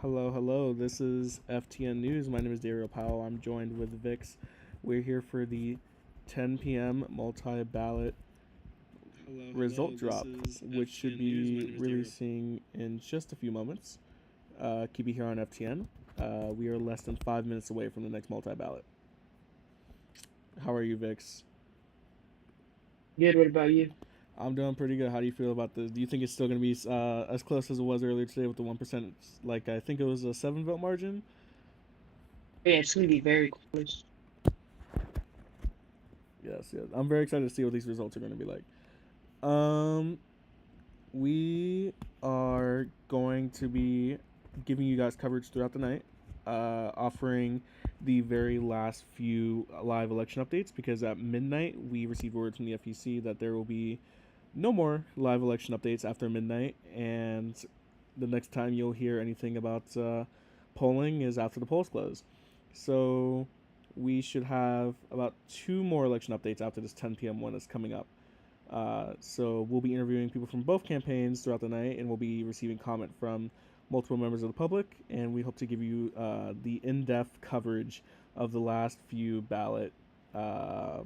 Hello, hello. This is FTN News. My name is Dario Powell. I'm joined with Vix. We're here for the 10 p.m. multi ballot Hello, result hello. This drop, is which should FTN News. My be name is Dario. releasing in just a few moments. Keep it here on FTN. We are less than 5 minutes away from the next multi ballot. How are you, Vix? Good. What about you? I'm doing pretty good. How do you feel about this? Do you think it's still going to be as close as it was earlier today with the 1%? Like, I think it was a 7 vote margin. Yeah, it's gonna be very close. Yes, yes. I'm very excited to see what these results are going to be like. Um, we are going to be giving you guys coverage throughout the night, offering the very last few live election updates because at midnight we received word from the FEC that there will be no more live election updates after midnight, and the next time you'll hear anything about polling is after the polls close. So we should have about two more election updates after this 10 p.m. one that's coming up. So we'll be interviewing people from both campaigns throughout the night, and we'll be receiving comment from multiple members of the public. And we hope to give you the in-depth coverage of the last few uh,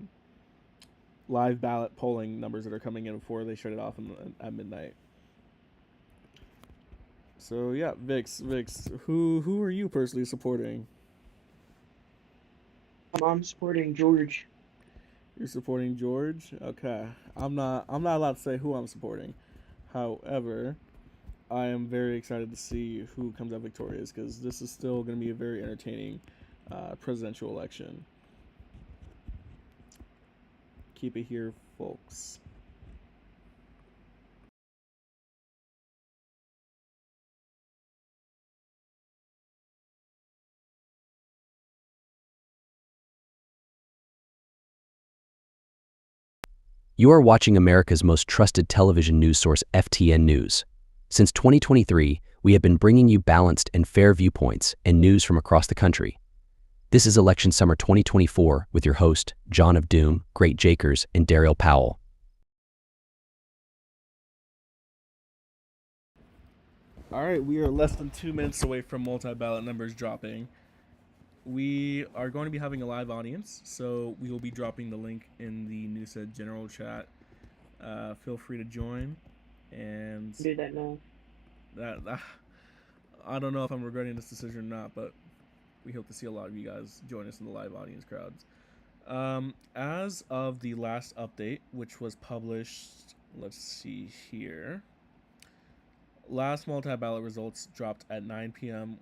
live ballot polling numbers that are coming in before they shut it off at midnight. So yeah, Vix, who are you personally supporting? I'm supporting George. You're supporting George. Okay, I'm not allowed to say who I'm supporting. However, I am very excited to see who comes out victorious because this is still going to be a very entertaining presidential election. Keep it here, folks. You are watching America's most trusted television news source, FTN News. Since 2023, we have been bringing you balanced and fair viewpoints and news from across the country. This is Election Summer 2024 with your host, John of Doom, Great Jakers, and Daryl Powell. All right, we are less than 2 minutes away from multi-ballot numbers dropping. We are going to be having a live audience, so we will be dropping the link in the NewsEd general chat. Feel free to join, and Do that now. that I don't know if I'm regretting this decision or not, but we hope to see a lot of you guys join us in the live audience crowds. As of the last update, which was published, let's see here. Last multi-ballot results dropped at 9 p.m.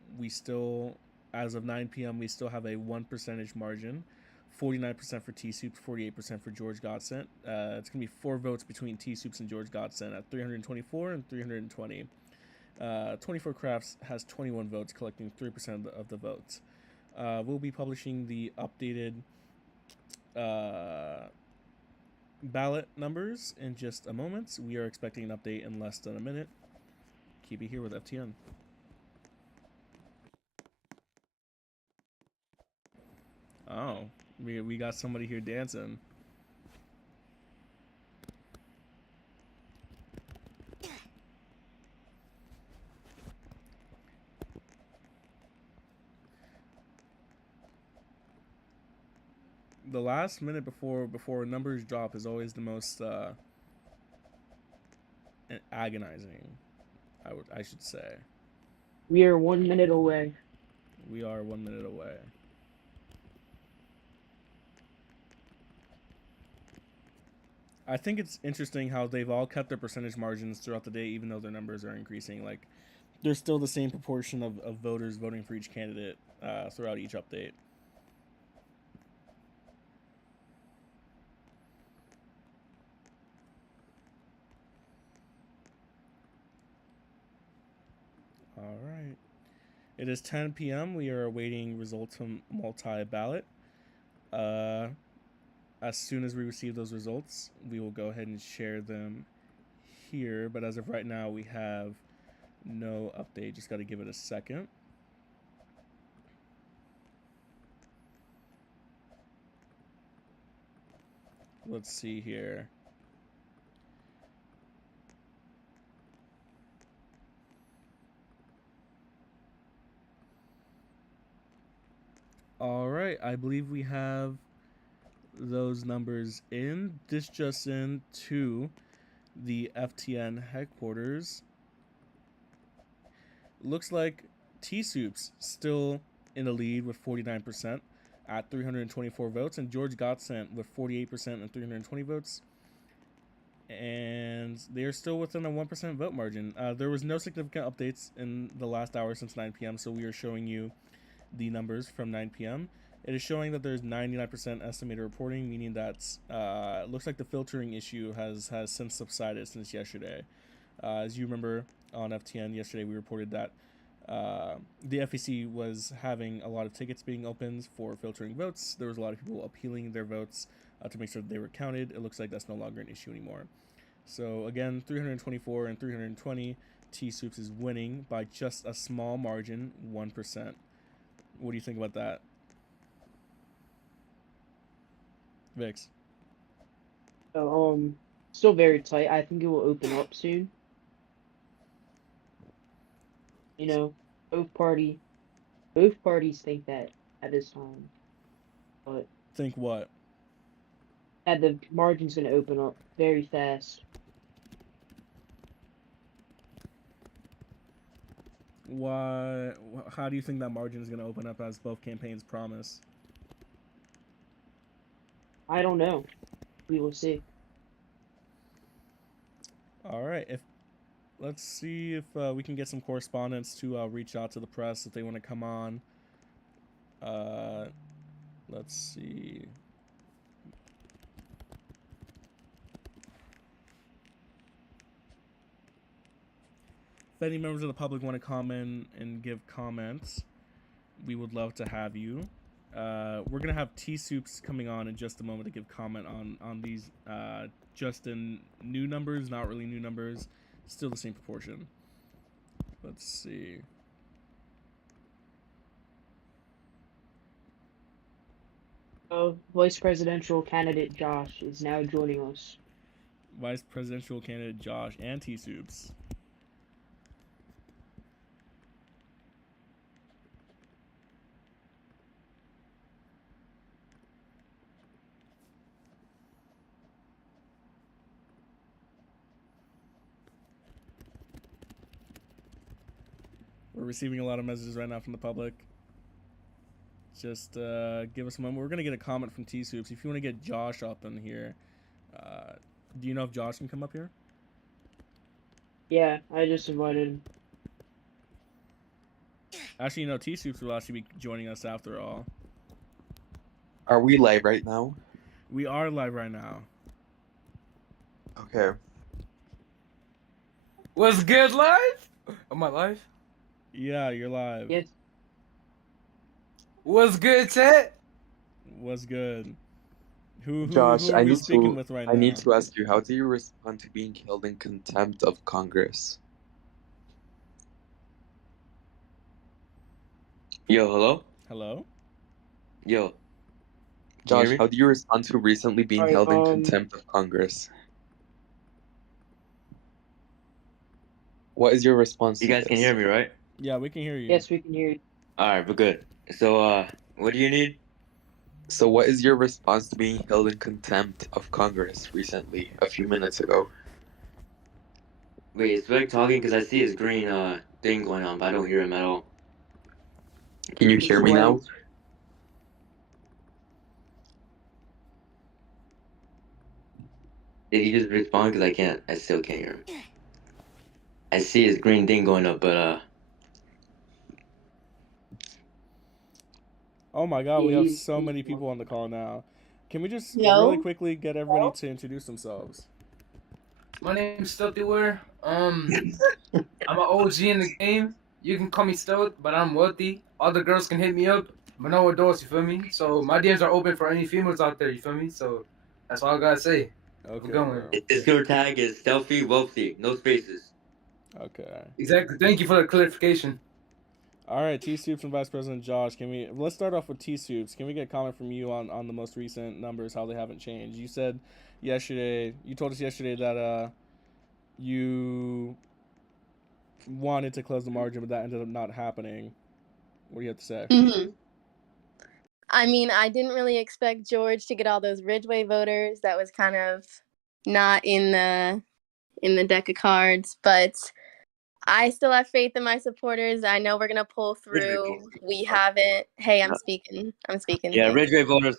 As of 9 p.m., we still have a 1% margin. 49% for T Soups, 48% for George Godsent. It's going to be 4 votes between T Soups and George Godsent at 324 and 320. 24 Crafts has 21 votes, collecting 3% of the votes. We'll be publishing the updated ballot numbers in just a moment. We are expecting an update in less than a minute. Keep it here with FTN. Oh, we got somebody here dancing. The last minute before numbers drop is always the most agonizing. I should say. We are 1 minute away. We are 1 minute away. I think it's interesting how they've all kept their percentage margins throughout the day, even though their numbers are increasing. Like, there's still the same proportion of voters voting for each candidate throughout each update. All right. It is 10 p.m. We are awaiting results from multi ballot. As soon as we receive those results, we will go ahead and share them here. But as of right now, we have no update. Just got to give it a second. Let's see here. All right, I believe we have those numbers in. This just in to the FTN headquarters. Looks like T Soups still in the lead with 49% at 324 votes, and George Godsent with 48% and 320 votes. And they're still within a 1% vote margin. There was no significant updates in the last hour since 9 p.m., so we are showing you the numbers from 9 p.m. It is showing that there's 99% estimated reporting, meaning that it looks like the filtering issue has since subsided since yesterday. As you remember on FTN yesterday, we reported that the FEC was having a lot of tickets being opened for filtering votes. There was a lot of people appealing their votes to make sure that they were counted. It looks like that's no longer an issue anymore. So again, 324 and 320, T Soups is winning by just a small margin, 1%. What do you think about that, Vix? So, still very tight. I think it will open up soon. You know, both parties think that at this time, but Think what? that the margin's gonna open up very fast. Why? How do you think that margin is going to open up as both campaigns promise? I don't know. We will see. All right. Let's see if we can get some correspondents to reach out to the press if they want to come on. Let's see. If any members of the public want to comment and give comments, we would love to have you. We're gonna have T Soups coming on in just a moment to give comment on these just in new numbers, not really new numbers, still the same proportion. Let's see. Vice presidential candidate Josh is now joining us. Vice presidential candidate Josh and T Soups. We're receiving a lot of messages right now from the public. Just give us a moment. We're gonna get a comment from T Soups. If you want to get Josh up in here, do you know if Josh can come up here? Yeah, I just invited him. Actually, T Soups will actually be joining us after all. Are we live right now? We are live right now. Okay. What's good, live? Am I live? Yeah, you're live. Yes. What's good, Ted? What's good? Who Josh, are I we need speaking to with right I now? need to ask you, how do you respond to being held in contempt of Congress? Yo, hello? Hello? Yo. Can you Josh, hear me? how do you respond to recently being Alright, held in contempt of Congress? What is your response You to guys can this? hear me, right? Yeah, we can hear you. Yes, we can hear you. Alright, we're good. So, what do you need? So what is your response to being held in contempt of Congress recently, a few minutes ago? Wait, is Vec talking? Because I see his green, thing going on, but I don't hear him at all. Can you hear me now? Did he just respond? Because I still can't hear him. I see his green thing going up, but, Oh my god, we have so many people on the call now. Can we just really quickly get everybody to introduce themselves? My name's Stealthyware. I'm an OG in the game. You can call me Stealth, but I'm wealthy. All the girls can hit me up, but no adults, you feel me? So my DMs are open for any females out there, you feel me? So that's all I gotta say. Okay. We're going. Bro. his your tag is stealthy, wealthy, no spaces. Okay. Exactly. Thank you for the clarification. All right, T Soups and Vice President Josh. Let's start off with T Soups. Can we get a comment from you on the most recent numbers, how they haven't changed? You said yesterday, you told us yesterday that you wanted to close the margin, but that ended up not happening. What do you have to say? Mm-hmm. I mean, I didn't really expect George to get all those Ridgeway voters. That was kind of not in the deck of cards, but I still have faith in my supporters. I know we're gonna pull through. We haven't. Hey, I'm speaking. Yeah, Thanks. Ridgeway voters.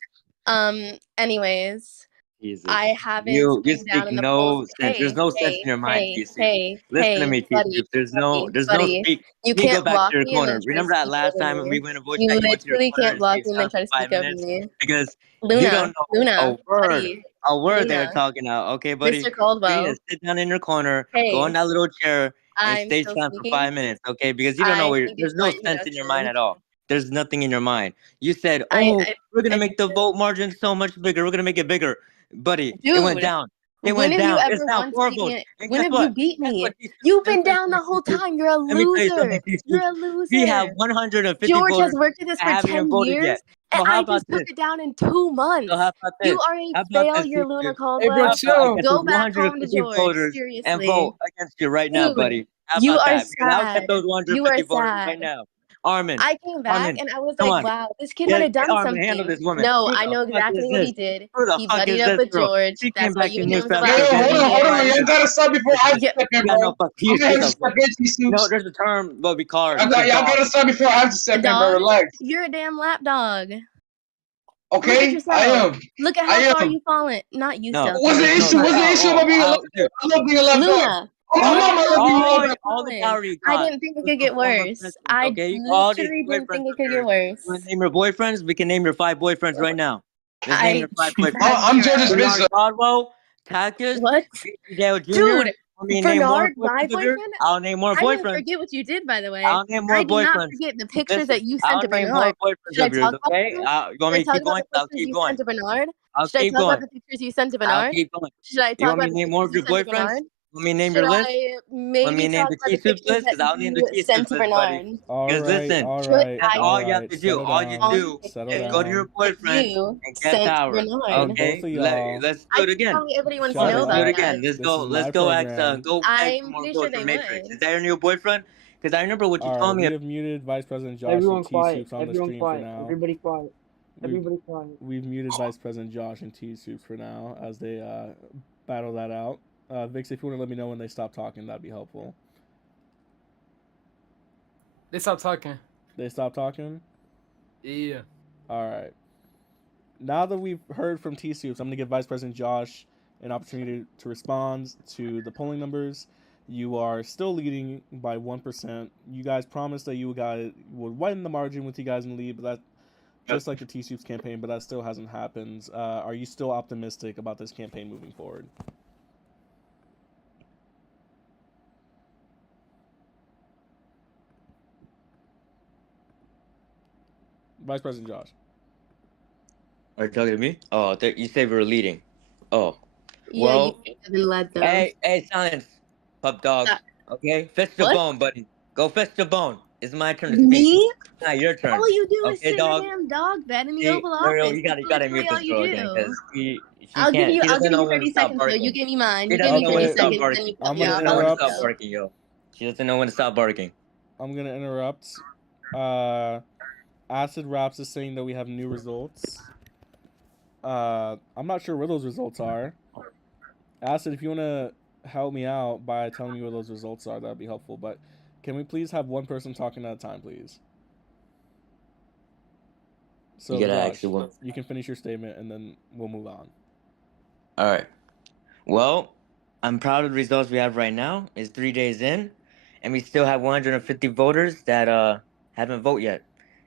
Anyways, Jesus. I haven't You been down speak in the polls. no sense. There's no sense in your mind, T-Soup. Listen to me, Buddy, T-Soup. There's no buddy. speak. You You go can't back to block your me and corner. then try to Remember that speak last over time me. we went to vote You chat, you went to your literally corner can't and block stayed me and then silent try for to speak 5 over minutes me. because you Luna, don't know Luna, a word. buddy, A word they were Luna, talking out. Okay, buddy? Mr. You Caldwell. need to sit down in your corner, go Hey, on that little chair, and I'm stay still silent for speaking. 5 minutes, okay? Because you don't know I where think there's it's no my sense in your mind introduction. at all. There's nothing in your mind. You said, I, "Oh, I, we're gonna I make the vote margin so much bigger. We're gonna make it bigger." Buddy, it went dude, down. It when went have you down. It's ever now once 4 beaten votes. it? And When guess have you what? beat Guess me? what, T-Soup? You've Let me been tell you down the something, whole T-Soup. time. You're a Let me tell you loser. something, T-Soup. You're a We have loser. 150 George has voters worked at this that for haven't even 10 voted years, yet. and Well, how I about just put this? it down in 2 So months. how about You this? are How a about this, failure, Luna T-Soup? Hey, bro, Caldwell. How about I chill. get Go those back home to 150 George. voters and Seriously. vote against you right now, Dude, buddy? How you about are that? Because I'll get sad. those You are 150 voters right sad. now. Armin, I came back Armin, and I was come like, on. wow, this kid might have done Armin, handle something. this woman. No, Who I the know fuck is exactly what this? he did. Who the He fuck buddied is up this with girl? George. She That's came what back you to knew New was South about Yo, to yo, happen hold on, hold on. here. Y'all gotta stop before I Yeah. step in, You got no bro. fuck. I'm You gonna have to shut step up. in, T-Soups. There's a term what we call it. Y'all, It's a y'all dog. gotta stop before I have to A step in, bro. dog? Relax. You're a damn lap dog. Look at Okay? I yourself. am. Look at I how far am. you've fallen. Not you, No. Stealth. What's the There's no issue? What's the issue about being a left dog? I love being a left dog. Luna. Oh, my Look at mama how love being a far left you've dog. all the fallen. power you I got didn't think it was could from get former worse. presidents, I okay? You got all these literally didn't boyfriends think it of could get yours. worse. You want to name your boyfriends? We can name your 5 boyfriends right now. Let's name I your 5 boyfriends. I'm George's zero. bitch, Bernard Caldwell, Takis, What? Dale Jr. Dude, I mean, name more Bernard, my boyfriends of yours. boyfriend? I'll name more I didn't boyfriends. forget what you did, by the way. I'll name more I did not boyfriends. forget the pictures Listen, that you sent I'll to name more Bernard. boyfriends Should I of yours, talk about okay? them? You want Should I me to talk keep about going? the I'll pictures keep you going. sent to Bernard? I'll Should I keep talk about going. the pictures you sent to I'll Bernard? keep going. Should I You talk want me about to the name more pictures of you your sent to boyfriends? Bernard? Want me to name Should your list? I Want me maybe to name talk the about the T-Soups pictures list? that Because I'll name the you T-Soups sent to list, buddy. Bernard? All Because right, listen, all Should right, that's I all all you have right. to do. Settle All you down. do Settle is go to your down. boyfriend You and get sent to power. Bernard? Okay? Both of y'all. Let's I do it think again. probably everybody wants to Shut know Let's it do it about up. that. again. This is Let's my go ask program. go beg for I'm more pretty votes sure for they Matrix. would. Is that your new boyfriend? Because I remember what you All told right, me. we have muted Vice President Josh Everyone and T quiet. Soups on the Everyone stream for quiet. now. Everybody quiet. We've, Everybody quiet. we've muted Vice President Josh and T Soups for now as they battle that out. Vix, if you want to let me know when they stop talking, that'd be helpful. They stopped talking. They stop talking? Yeah. All right. Now that we've heard from T Soups, I'm going to give Vice President Josh an opportunity to respond to the polling numbers. You are still leading by 1%. You guys promised that you guys would widen the margin with you guys in the lead, but that just like the T Soups campaign, but that still hasn't happened. Are you still optimistic about this campaign moving forward? Vice President Josh. Are you talking to me? Oh, you said we were leading. Oh. Yeah, Well, you haven't led them. hey, silence, pup dog. Okay, fetch the What? bone, buddy. Go fetch the bone. It's my turn to speak. Me? It's not your turn. All you do is Okay, sit dog. in a damn dog bed in the See, Oval Ariel, Office. you That's gotta literally mute all this you girl again do. because she I'll give can't. you. She I'll doesn't give know you when to 30 stop seconds. Though barking. you give me mine. She You give me doesn't know when 20 to stop seconds, barking. then you I'm cut me gonna off. She doesn't know when to interrupt. stop barking, yo. She doesn't know when to stop barking. I'm gonna interrupt. Acid Raps is saying that we have new results. I'm not sure where those results are. Acid, if you wanna help me out by telling me where those results are, that'd be helpful. But can we please have one person talking at a time, please? So You gotta Josh, actually one. you can finish your statement and then we'll move on. All right. Well, I'm proud of the results we have right now. It's 3 days in, and we still have 150 voters that haven't voted yet.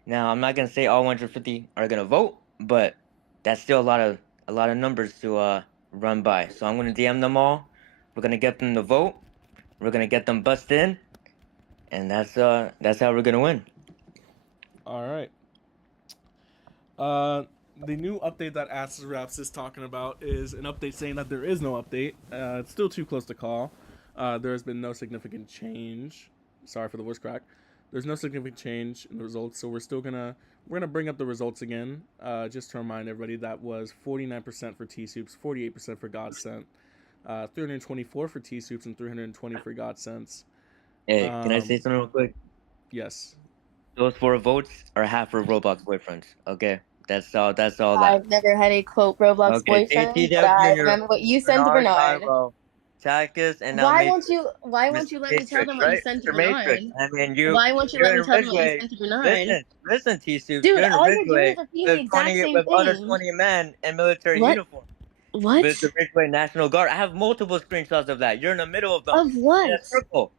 Now, I'm not gonna say all 150 are gonna vote, but that's still a lot of numbers to run by. So I'm gonna DM them all. We're gonna get them to vote. We're gonna get them busted in, and that's how we're gonna win. All right. The new update that Acid Raps is talking about is an update saying that there is no update. It's still too close to call. There has been no significant change. Sorry for the voice crack. There's no significant change in the results, so we're gonna bring up the results again, just to remind everybody that was 49% for T Soups, 48% for Godsent, 324 for T Soups, and 320 for Godsent. Hey, can I say something real quick? Yes. Those 4 votes are half for Roblox boyfriends. Okay, That's all. That's all that. I've never had a quote Roblox Okay, boyfriend, JT but Dub I Jr., remember what you sent to Bernard, Bernard. Tyro, Takis, and now Why Matrix. won't you let me tell Matrix, them what you right? sent to Mr. Matrix. Bernard? I mean, Why won't you you're let me in tell them what you Ridgeway. sent to Bernard? Listen, T-Soup. Dude, You're in all you're doing Ridgeway is repeating the exact same with other thing. 20 men in military What? uniform. What? With the Ridgeway National Guard. I have multiple screenshots of that. You're in the middle of them. Of what? In a circle.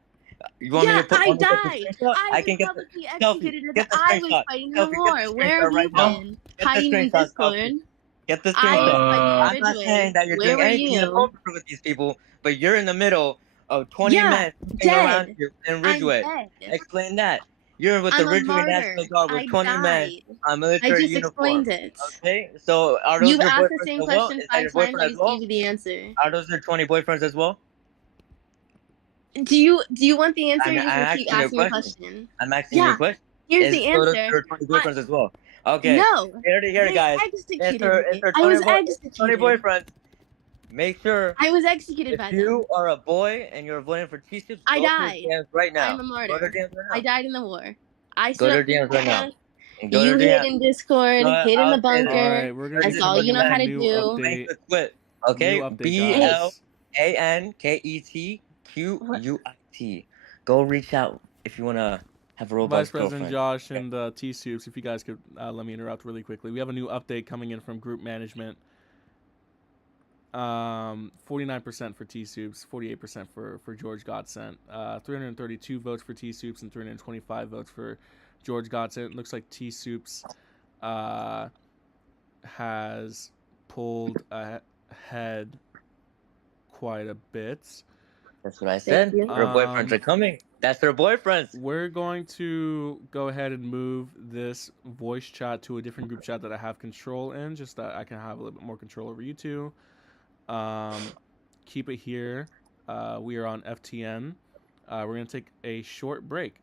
You want Yeah, me to put I want me to get the died. screenshot? I can was get the publicly selfie. executed as Get the I was screenshot. fighting in the Selfie, get war. the Where have screenshot right you now. been? Get the Hiding in screenshot, Discord? selfie. Get the I was screenshot. fighting in I'm not Ridgeway. saying that you're Where doing were anything you? inappropriate with these people, but you're in the middle of 20 Yeah, men sitting around dead. you in I'm Ridgeway. dead. Explain that. You're with I'm the a Ridgeway martyr. National Guard with I 20 men died. on I military just uniform. explained it. Okay, so are those You've your asked the boyfriends same as well? question Is that 5 your times. boyfriend I as just gave well? you the answer. Are those your 20 boyfriends as well? Do you want the answer? I'm Or you're just asking gonna keep you a asking the question. question? I'm asking you a Yeah. question. Here's the So those answer. your 20 I, boyfriends as well? Okay. no. Here, They guys. executed It's me. her I 20, was it's 20 executed. boyfriends. Make sure I was executed if by you them. are a boy and you're voting for T-Soup, I go to died. their DMs right now. I'm a Go to martyr. their DMs right I now. died in the war. I Go stood to up their for DMs right now. America. Go to You their hid DMs. in Discord, So hid in the I'll say bunker. this. Alright, we're gonna That's be all coming you in know with how a to new do. Make update. the quit. New Okay? update, guys. BLANKETQUIT. Go reach out if you want to have a Vice Roblox President girlfriend. Josh and T-Soups, if you guys could let me interrupt really quickly. We have a new update coming in from group management. 49% for T-Soups, 48% for George Godsent. 332 votes for T-Soups and 325 votes for George Godsent. Looks like T-Soups has pulled ahead quite a bit. That's what I said. you. Her boyfriends are coming. That's their boyfriends. We're going to go ahead and move this voice chat to a different group chat that I have control in, just that I can have a little bit more control over you two. Keep it here. We are on FTN. We're going to take a short break.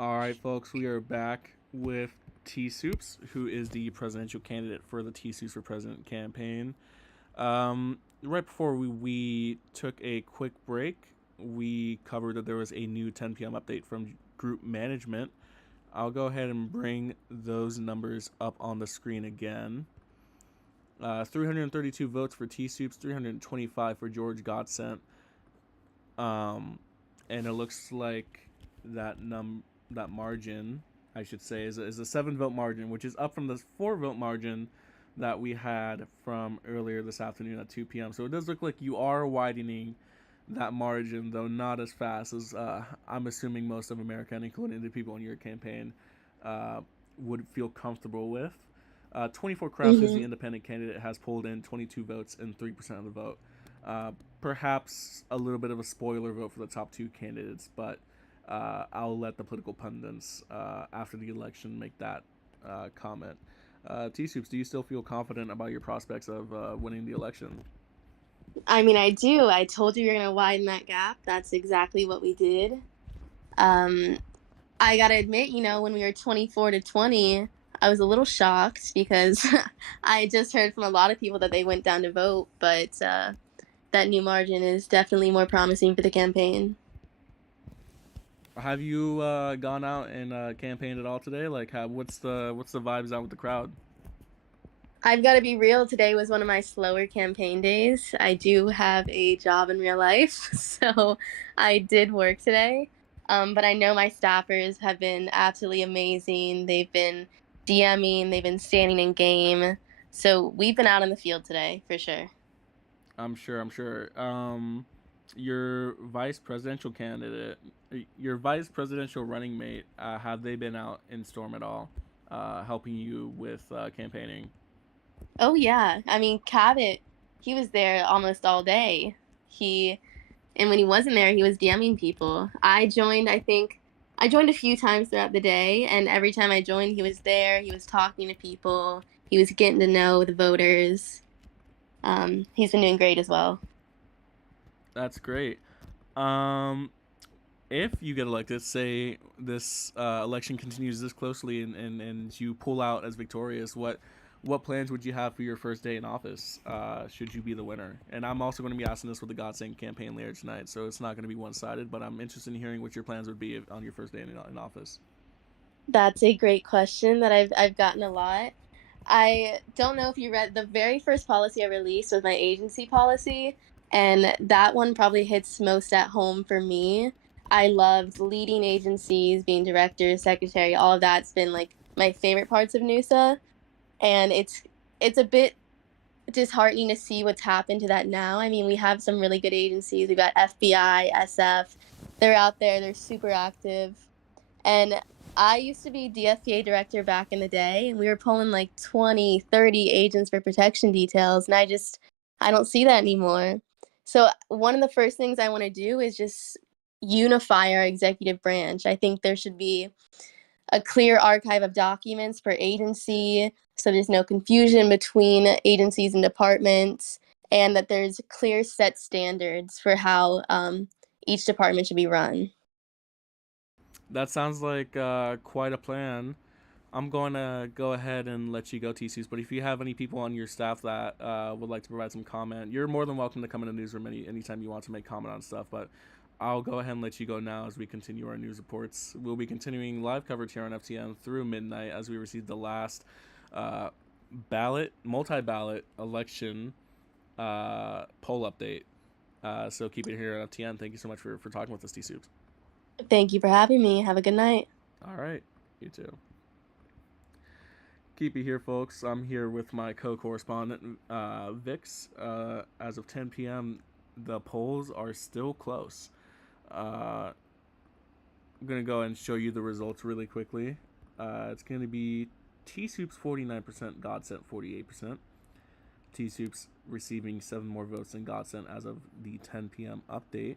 All right, folks, we are back with T-Soups, who is the presidential candidate for the T-Soups for President campaign. Right before we took a quick break, we covered that there was a new 10 p.m. update from group management. I'll go ahead and bring those numbers up on the screen again. 332 votes for T-Soups, 325 for George Godsent. And it looks like that margin, I should say, is a 7-vote margin, which is up from the 4-vote margin that we had from earlier this afternoon at 2 p.m. So it does look like you are widening that margin, though not as fast as I'm assuming most of America, and including the people in your campaign, would feel comfortable with. 24 Crafts, who's the independent candidate, has pulled in 22 votes and 3% of the vote. Perhaps a little bit of a spoiler vote for the top 2 candidates, but I'll let the political pundits after the election make that comment. T-Soups, do you still feel confident about your prospects of winning the election? I mean, I do. I told you you're gonna widen that gap. That's exactly what we did. Um, I gotta admit, when we were 24-20, I was a little shocked because I just heard from a lot of people that they went down to vote, but that new margin is definitely more promising for the campaign. Have you gone out and campaigned at all today? Like, what's the vibes out with the crowd? I've got to be real. Today was one of my slower campaign days. I do have a job in real life, so I did work today. But I know my staffers have been absolutely amazing. They've been DMing, they've been standing in game. So we've been out in the field today for sure. I'm sure. Your vice presidential candidate, your vice presidential running mate, have they been out in Storm at all, helping you with campaigning? Oh yeah, I mean Cabot, he was there almost all day. And when he wasn't there, he was DMing people. I joined a few times throughout the day, and every time I joined, he was there. He was talking to people. He was getting to know the voters. He's been doing great as well. That's great. Um, if you get elected, say this election continues this closely, and you pull out as victorious, what plans would you have for your first day in office? Should you be the winner? And I'm also going to be asking this with the God Sing campaign later tonight, so it's not going to be one sided. But I'm interested in hearing what your plans would be on your first day in office. That's a great question that I've gotten a lot. I don't know if you read the very first policy I released was my agency policy, and that one probably hits most at home for me. I loved leading agencies, being director, secretary, all of that's been like my favorite parts of NUSA, and it's a bit disheartening to see what's happened to that now. I mean, we have some really good agencies. We've got FBI, SF. They're out there. They're super active. And I used to be DFPA director back in the day, and we were pulling like 20, 30 agents for protection details, and I don't see that anymore. So one of the first things I want to do is just unify our executive branch. I think there should be a clear archive of documents per agency so there's no confusion between agencies and departments, and that there's clear set standards for how each department should be run. That sounds like quite a plan. I'm going to go ahead and let you go, TCs. But if you have any people on your staff that would like to provide some comment, you're more than welcome to come in the newsroom anytime you want to make comment on stuff. But I'll go ahead and let you go now as we continue our news reports. We'll be continuing live coverage here on FTN through midnight as we receive the last multi-ballot election poll update. So keep it here on FTN. Thank you so much for talking with us, T-Soups. Thank you for having me. Have a good night. All right. You too. Keep it here, folks. I'm here with my co-correspondent, Vix. As of 10 p.m., the polls are still close. I'm going to go and show you the results really quickly. It's going to be T-Soups 49%, Godsent 48%. T-Soups receiving 7 more votes than Godsent as of the 10 p.m. update.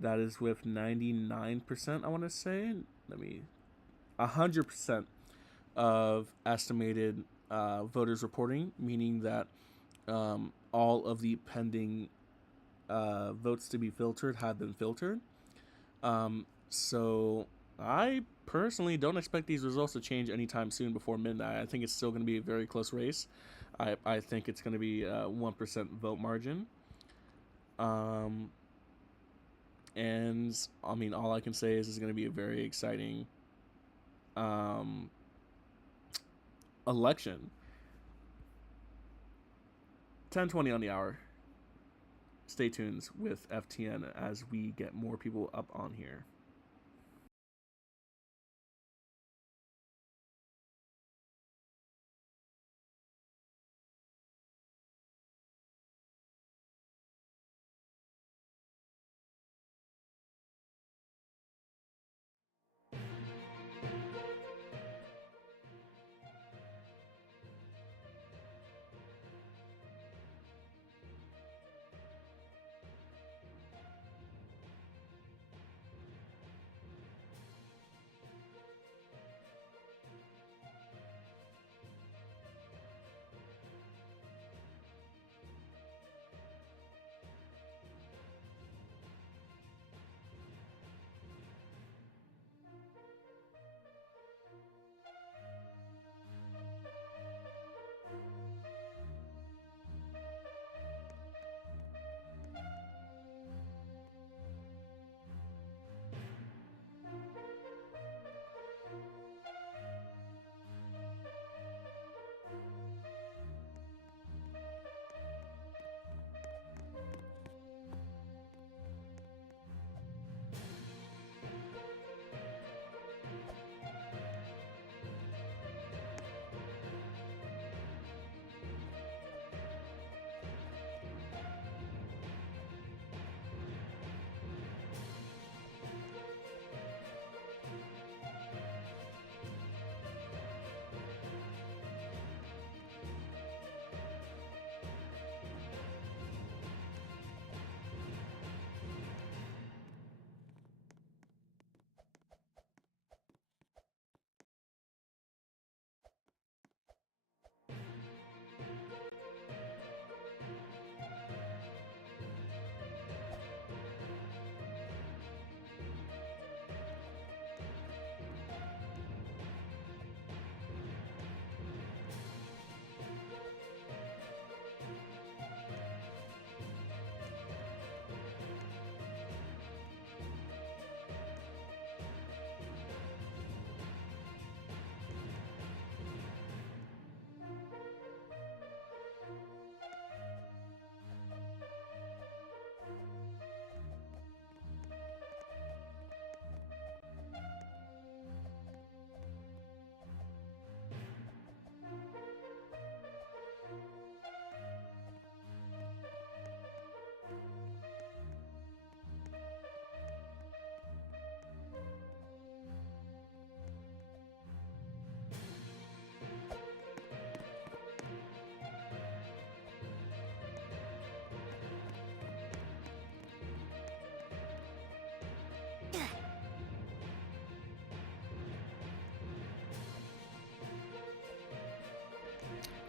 That is with 99%, I want to say. 100% of estimated voters reporting, meaning that all of the pending votes to be filtered have been filtered. So I personally don't expect these results to change anytime soon before midnight. I think it's still going to be a very close race. I think it's going to be a 1% vote margin. And I mean, all I can say is it's going to be a very exciting election. 10:20 on the hour. Stay tuned with FTN as we get more people up on here.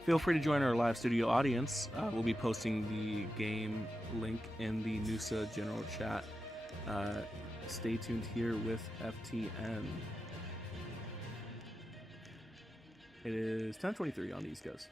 Feel free to join our live studio audience. We'll be posting the game link in the Noosa general chat. Stay tuned here with FTN. It is 10:23 on the East Coast.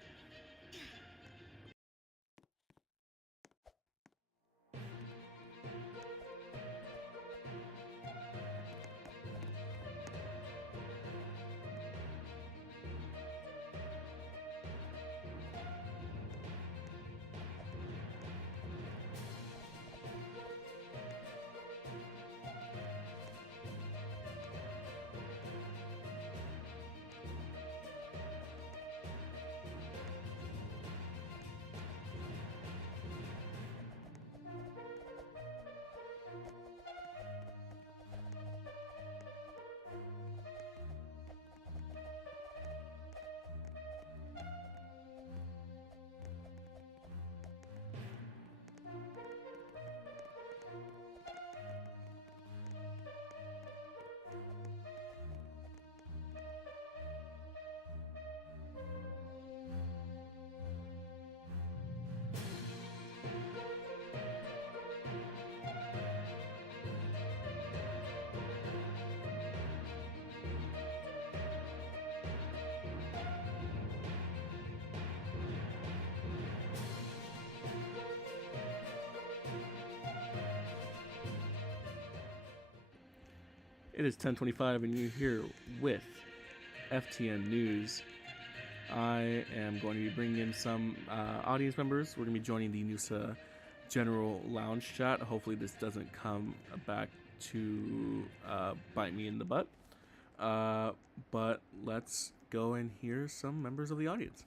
It is 10:25 and you're here with FTN News. I am going to be bringing in some audience members. We're going to be joining the Noosa General Lounge chat. Hopefully this doesn't come back to bite me in the butt. But let's go and hear some members of the audience.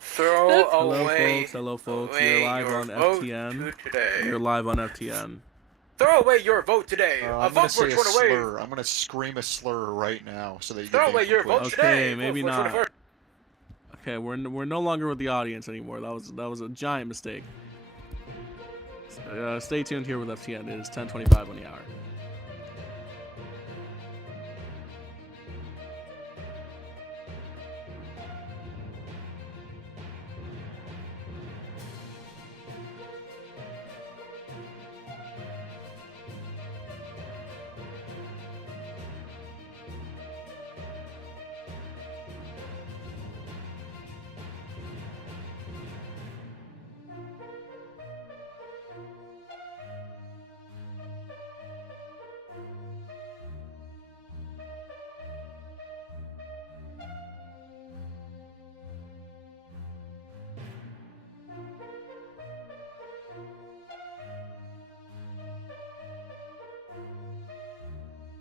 Throw Hello folks. You're live on FTN. You're live on FTN. Throw away your vote today. I'm gonna say a slur. I'm gonna scream a slur right now so that you throw away your vote today. Okay, maybe not. Okay, we're no longer with the audience anymore. That was a giant mistake. Stay tuned here with FTN. It is 10:25 on the hour.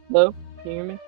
Hello? Can you hear me?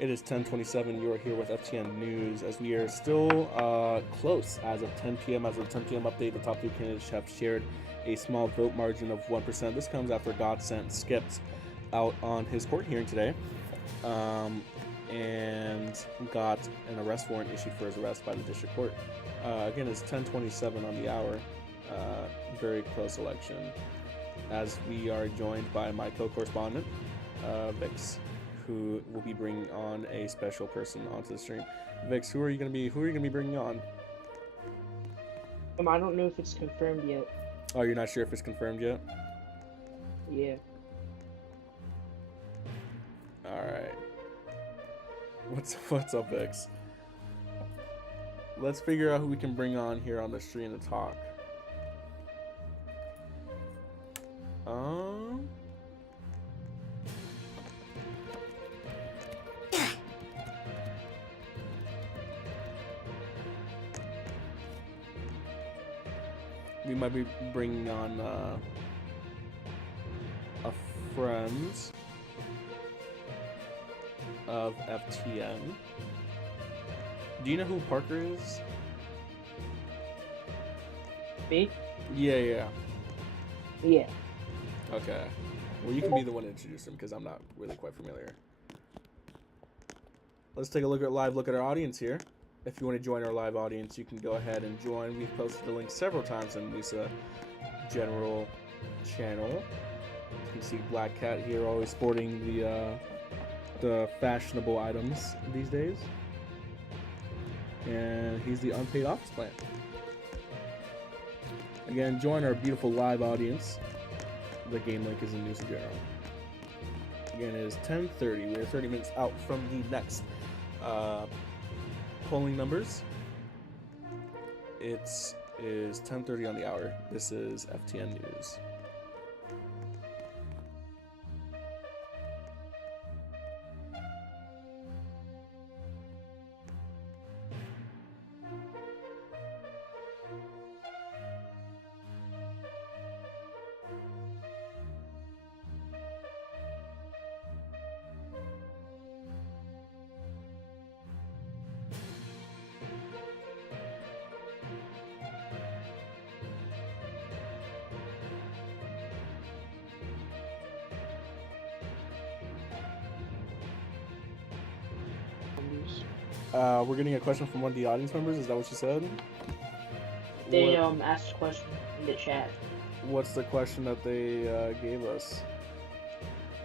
It is 10:27. You are here with FTN News as we are still close as of 10 p.m. As of the 10 p.m. update, the top two candidates have shared a small vote margin of 1%. This comes after Godsent skipped out on his court hearing today and got an arrest warrant issued for his arrest by the district court. Again, it's 10:27 on the hour. Very close election. As we are joined by my co-correspondent, Vix, who will be bringing on a special person onto the stream. Vix, who are you gonna be bringing on? I don't know if it's confirmed yet. Oh, you're not sure if it's confirmed yet? Yeah. All right. What's up, Vix? Let's figure out who we can bring on here on the stream to talk. we might be bringing on a friend of FTN. Do you know who Parker is? Me? Yeah. Yeah. Okay. Well, you can be the one to introduce him because I'm not really quite familiar. Let's take a look at our audience here. If you want to join our live audience, you can go ahead and join. We've posted the link several times on NUSA general channel. You can see Black Cat here, always sporting the fashionable items these days. And he's the unpaid office plant. Again, join our beautiful live audience. The game link is in NUSA general. Again, it is 10:30. We're 30 minutes out from the next polling numbers. It is 10:30 on the hour. This is FTN News. We're getting a question from one of the audience members. Is that what you said? They asked a question in the chat. What's the question that they gave us?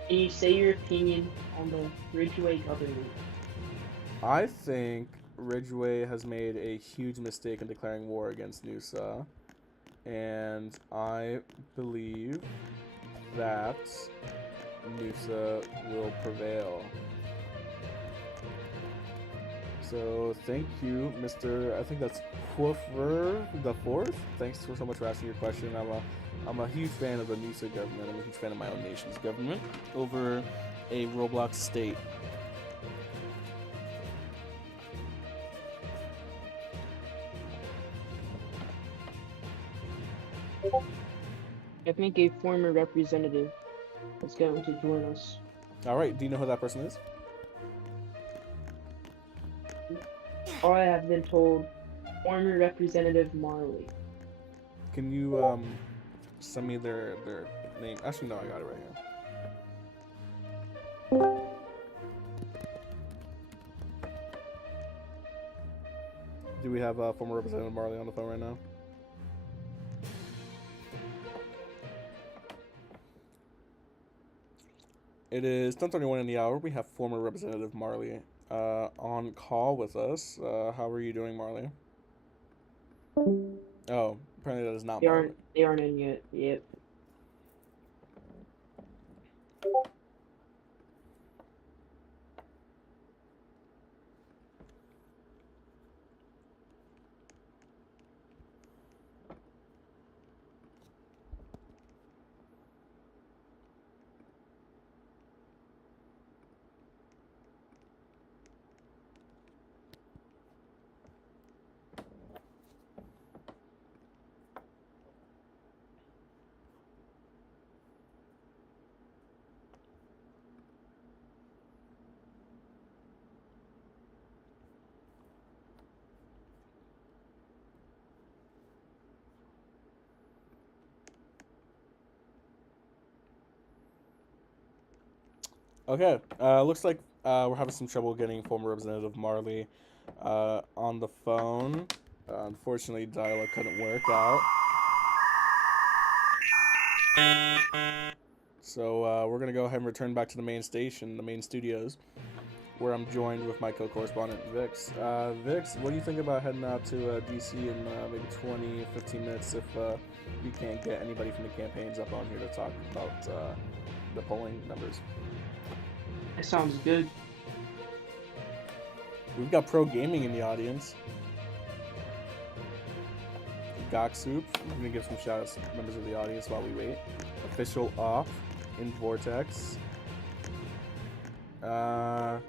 Can you say your opinion on the Ridgeway government? I think Ridgeway has made a huge mistake in declaring war against NUSA, and I believe that NUSA will prevail. So thank you, Mr. I think that's Quiffer the Fourth. Thanks so much for asking your question. I'm a huge fan of the NUSA government. I'm a huge fan of my own nation's government over a Roblox state. I think a former representative is going to join us. All right. Do you know who that person is? All I have been told, former Representative Marley. Can you send me their name? Actually, no, I got it right here. Do we have former Representative Marley on the phone right now? It is 10:31 in the hour. We have former Representative Marley on call with us. How are you doing, Marley? Oh, apparently that is not Marley. They aren't in yet. Yep. Okay, looks like we're having some trouble getting former Representative Marley on the phone. Unfortunately, dial-up couldn't work out. So we're going to go ahead and return back to the main station, the main studios, where I'm joined with my co-correspondent, Vix. Vix, what do you think about heading out to DC in maybe 20, 15 minutes if we can't get anybody from the campaigns up on here to talk about the polling numbers? That sounds good. We've got Pro Gaming in the audience. Goksoup. I'm gonna give some shout outs to members of the audience while we wait. Official Off in Vortex. Out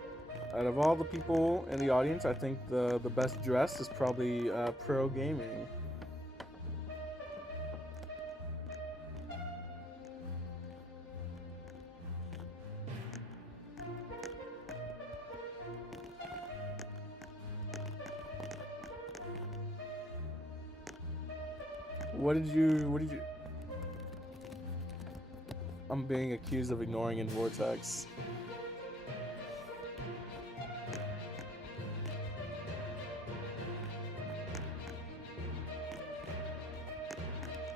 of all the people in the audience, I think the best dressed is probably Pro Gaming. What did you? I'm being accused of ignoring in Vortex.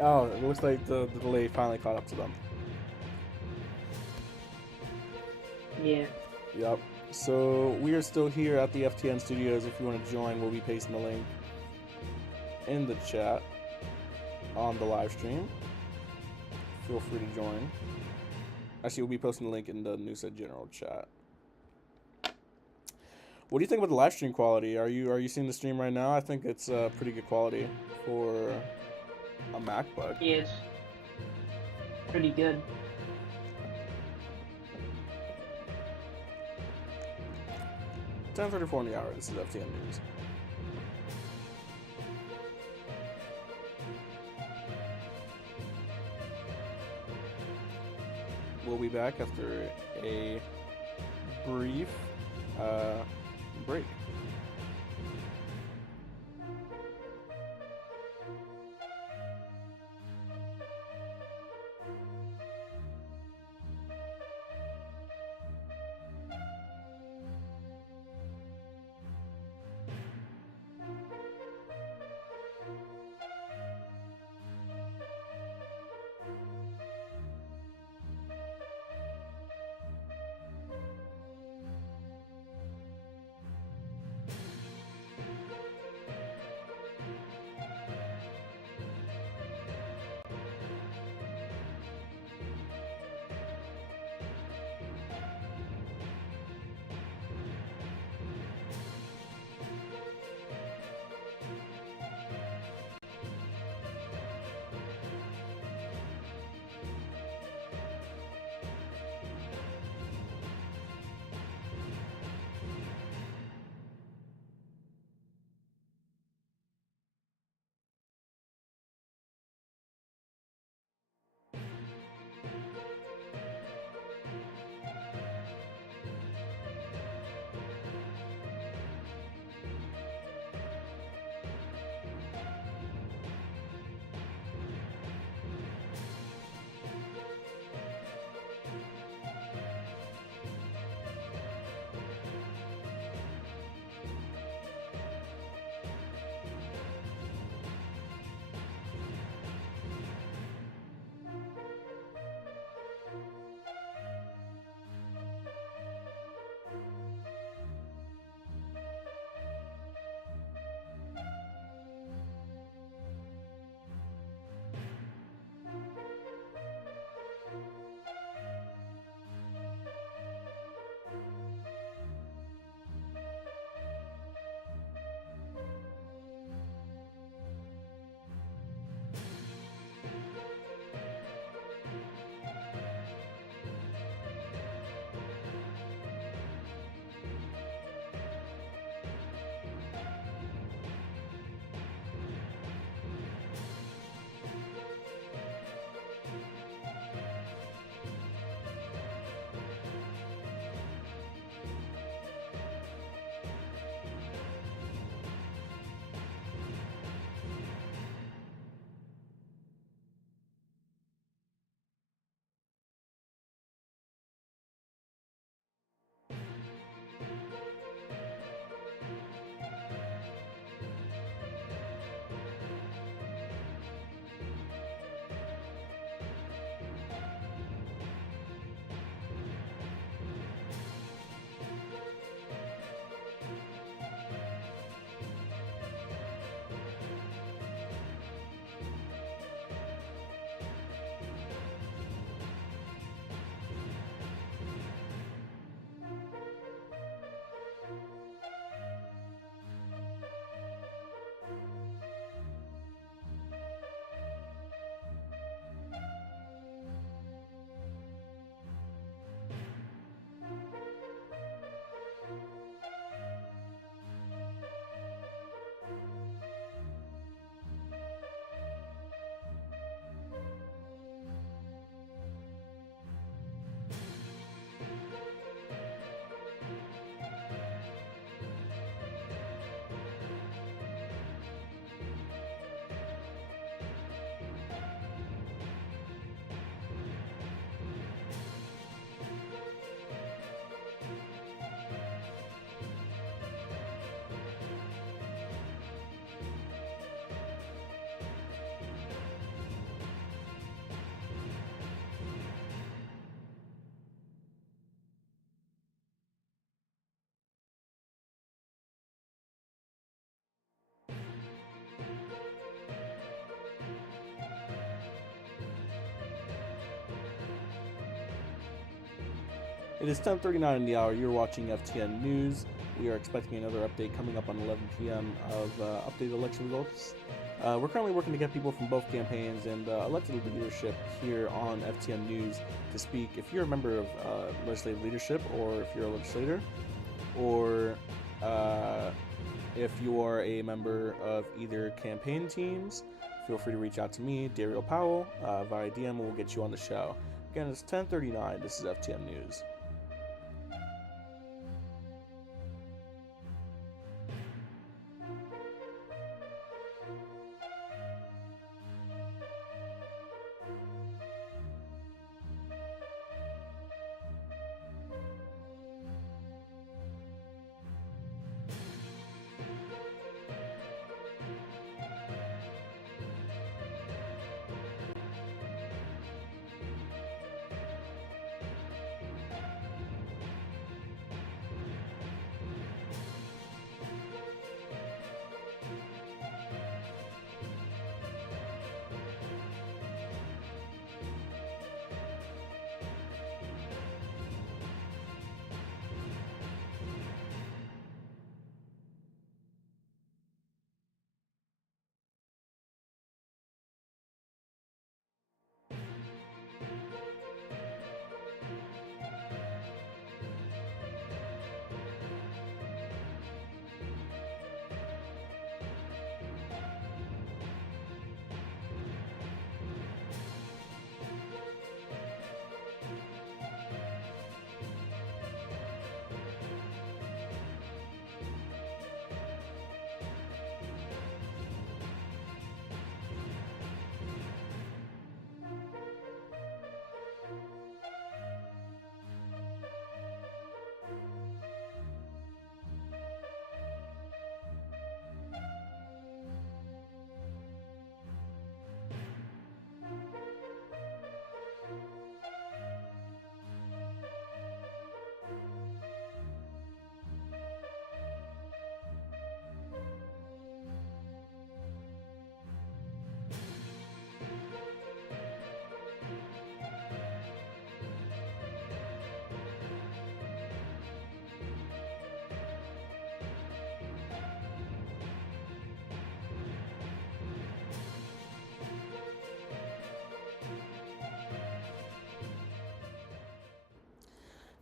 Oh, it looks like the delay finally caught up to them. Yeah. Yep. So we are still here at the FTN studios. If you want to join, we'll be pasting the link in the chat on the live stream. Feel free to join. Actually, we'll be posting the link in the Noosa general chat. What do you think about the live stream quality? Are you seeing the stream right now? I think it's pretty good quality for a MacBook. Yeah, it's pretty good. $10:34 in the hour. This is FTN News. We'll be back after a brief break. It is 10:39 in the hour. You're watching FTN News. We are expecting another update coming up on 11 p.m. of updated election results. We're currently working to get people from both campaigns and elected leadership here on FTN News to speak. If you're a member of legislative leadership, or if you're a legislator, or if you are a member of either campaign teams, feel free to reach out to me, Daryl Powell, via DM, and we'll get you on the show. Again, it's 10:39. This is FTN News.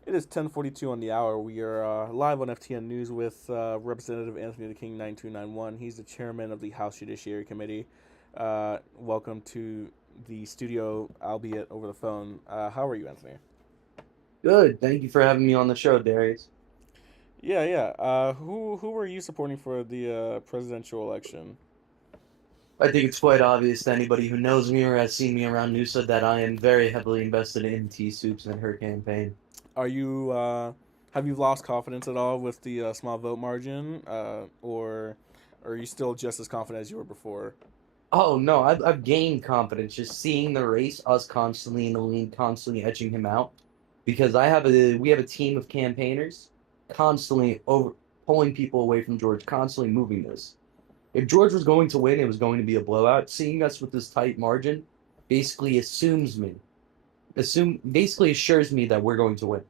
It is 10:42 on the hour. We are live on FTN News with Representative Anthony the King 9291. He's the chairman of the House Judiciary Committee. Welcome to the studio, albeit over the phone. How are you, Anthony? Good. Thank you for having me on the show, Darius. Yeah. Who were you supporting for the presidential election? I think it's quite obvious to anybody who knows me or has seen me around Noosa that I am very heavily invested in T. Soups and her campaign. Are you have you lost confidence at all with the small vote margin, or are you still just as confident as you were before? Oh no, I've gained confidence just seeing the race, us constantly in the lead, constantly edging him out, because we have a team of campaigners constantly pulling people away from George, constantly moving this. If George was going to win, it was going to be a blowout. Seeing us with this tight margin basically assures me that we're going to win.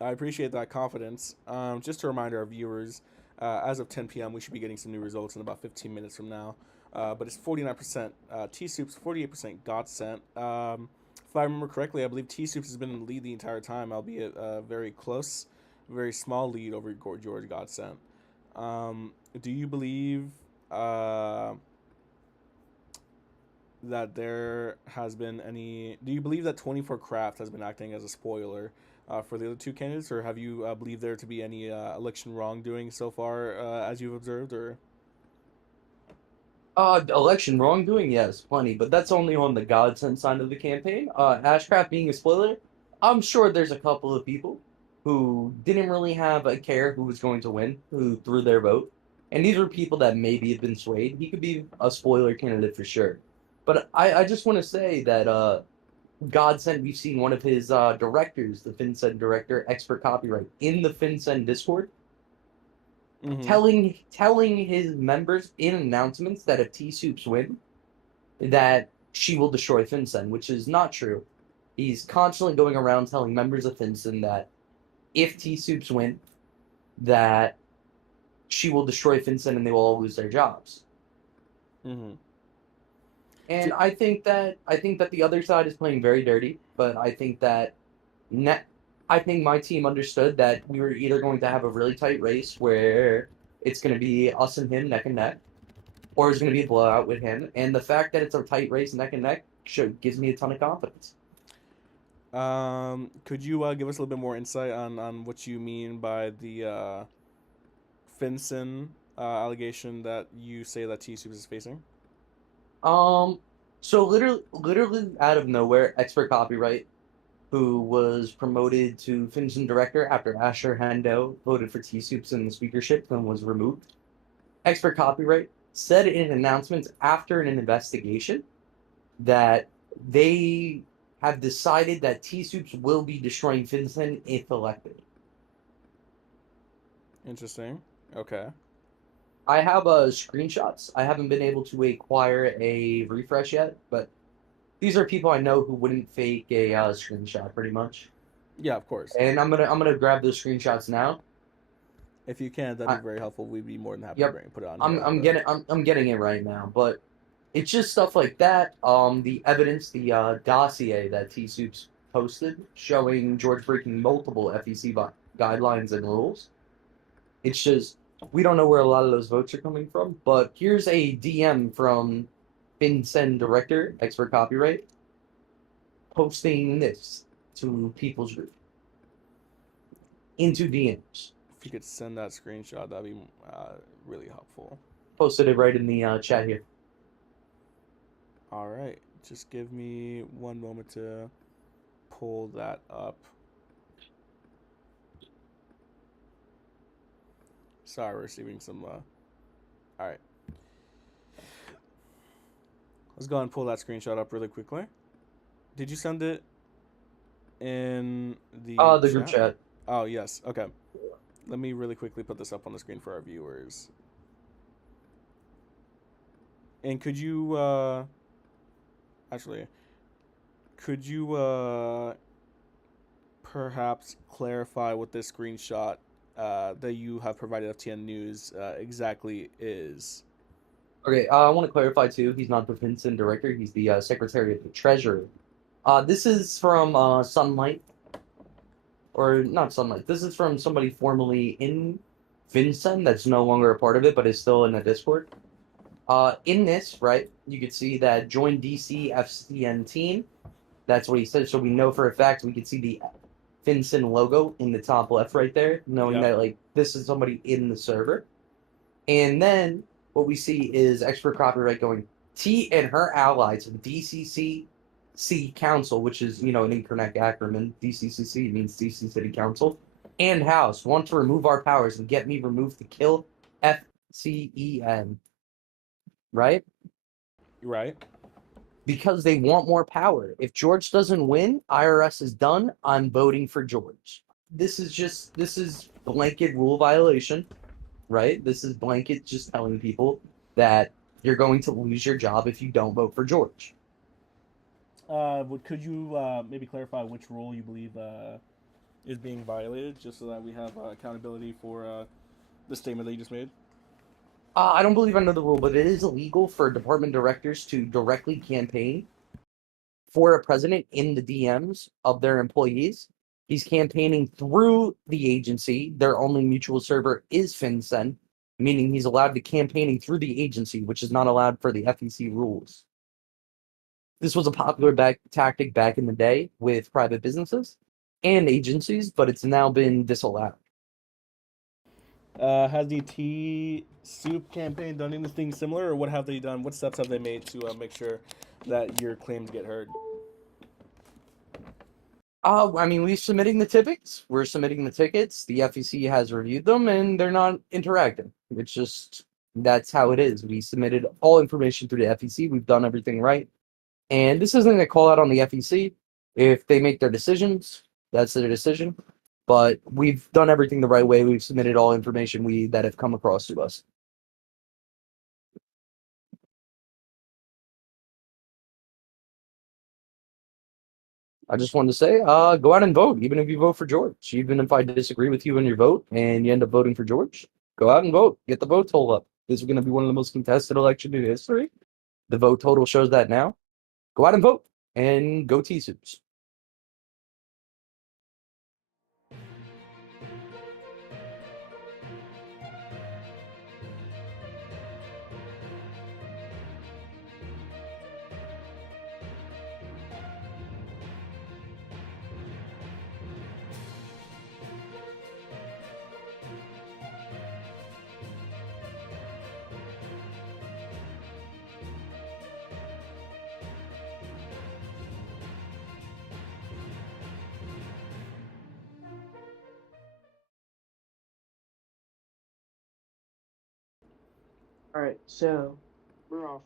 I appreciate that confidence. Just a reminder, our viewers, as of 10 p.m., we should be getting some new results in about 15 minutes from now. But it's 49% T-Soups, 48% Godsent. If I remember correctly, I believe T-Soups has been in the lead the entire time, albeit a very close, very small lead over George Godsent. Do you believe that there has been any... Do you believe that 24 Craft has been acting as a spoiler for the other two candidates, or have you believed there to be any election wrongdoing so far as you've observed, or... Election wrongdoing, yes, plenty, but that's only on the Godsent side of the campaign. Ashcraft being a spoiler, I'm sure there's a couple of people who didn't really have a care who was going to win, who threw their vote, and these were people that maybe have been swayed. He could be a spoiler candidate for sure. But I just want to say that Godsent, we've seen one of his directors, the FinCEN director, expert copyright, in the FinCEN Discord, telling his members in announcements that if T-Soups win, that she will destroy FinCEN, which is not true. He's constantly going around telling members of FinCEN that if T-Soups win, that she will destroy FinCEN and they will all lose their jobs. Mm-hmm. And I think that the other side is playing very dirty, but I think that I think my team understood that we were either going to have a really tight race where it's going to be us and him neck and neck, or it's going to be a blowout with him. And the fact that it's a tight race neck and neck gives me a ton of confidence. Could you give us a little bit more insight on what you mean by the FinCEN allegation that you say that T-Soups is facing? So literally out of nowhere, Expert Copyright, who was promoted to FinCEN director after Asher Hando voted for T-Soups in the speakership and was removed. Expert Copyright said in announcements after an investigation that they have decided that T-Soups will be destroying FinCEN if elected. Interesting. Okay. I have screenshots. I haven't been able to acquire a refresh yet, but these are people I know who wouldn't fake a screenshot, pretty much. Yeah, of course. And I'm gonna grab those screenshots now. If you can, that'd be very helpful. We'd be more than happy Yep. to put it on. I'm getting it right now, but it's just stuff like that. The evidence, the dossier that T-Soups posted showing George breaking multiple FEC guidelines and rules. It's just we don't know where a lot of those votes are coming from. But here's a DM from FinCEN director, Expert Copyright, posting this to people's group into DMs. If you could send that screenshot, that'd be really helpful. Posted it right in the chat here. All right, just give me one moment to pull that up. Sorry, we're receiving some. All right, let's go ahead and pull that screenshot up really quickly. Did you send it in the group chat? Oh yes. Okay. Let me really quickly put this up on the screen for our viewers. And could you actually, could you perhaps clarify what this screenshot that you have provided FTN News exactly is? Okay, I want to clarify too. He's not the FinCEN director. He's the Secretary of the Treasury. This is from Sunlight, or not Sunlight. This is from somebody formerly in FinCEN that's no longer a part of it, but is still in the Discord. In this, right, you could see that join DC FCN team. That's what he said. So we know for a fact we could see the FinCEN logo in the top left right there, knowing that like this is somebody in the server. And then what we see is Expert Copyright going, T and her allies of DCCC Council, which is, you know, an incorrect acronym. DCCC means DC City Council, and House want to remove our powers and get me removed to kill FCEN. Right? Right. Because they want more power. If George doesn't win, IRS is done. I'm voting for George. This is blanket rule violation, right? This is blanket just telling people that you're going to lose your job if you don't vote for George. Could you maybe clarify which rule you believe is being violated, just so that we have accountability for the statement that you just made? I don't believe I know the rule, but it is illegal for department directors to directly campaign for a president in the DMs of their employees. He's campaigning through the agency. Their only mutual server is FinCEN, meaning he's allowed to campaigning through the agency, which is not allowed for the FEC rules. This was a popular tactic back in the day with private businesses and agencies, but it's now been disallowed. Has the T-Soup campaign done anything similar, or what have they done? What steps have they made to make sure that your claims get heard? I mean, we're submitting the tickets. We're submitting the tickets. The FEC has reviewed them, and they're not interacting. It's just, that's how it is. We submitted all information through the FEC. We've done everything right. And this isn't a call out on the FEC. If they make their decisions, that's their decision. But we've done everything the right way. We've submitted all information that have come across to us. I just wanted to say, go out and vote, even if you vote for George. Even if I disagree with you on your vote and you end up voting for George, go out and vote. Get the vote total up. This is going to be one of the most contested elections in history. The vote total shows that now. Go out and vote, and go T-Suits. All right, so we're off.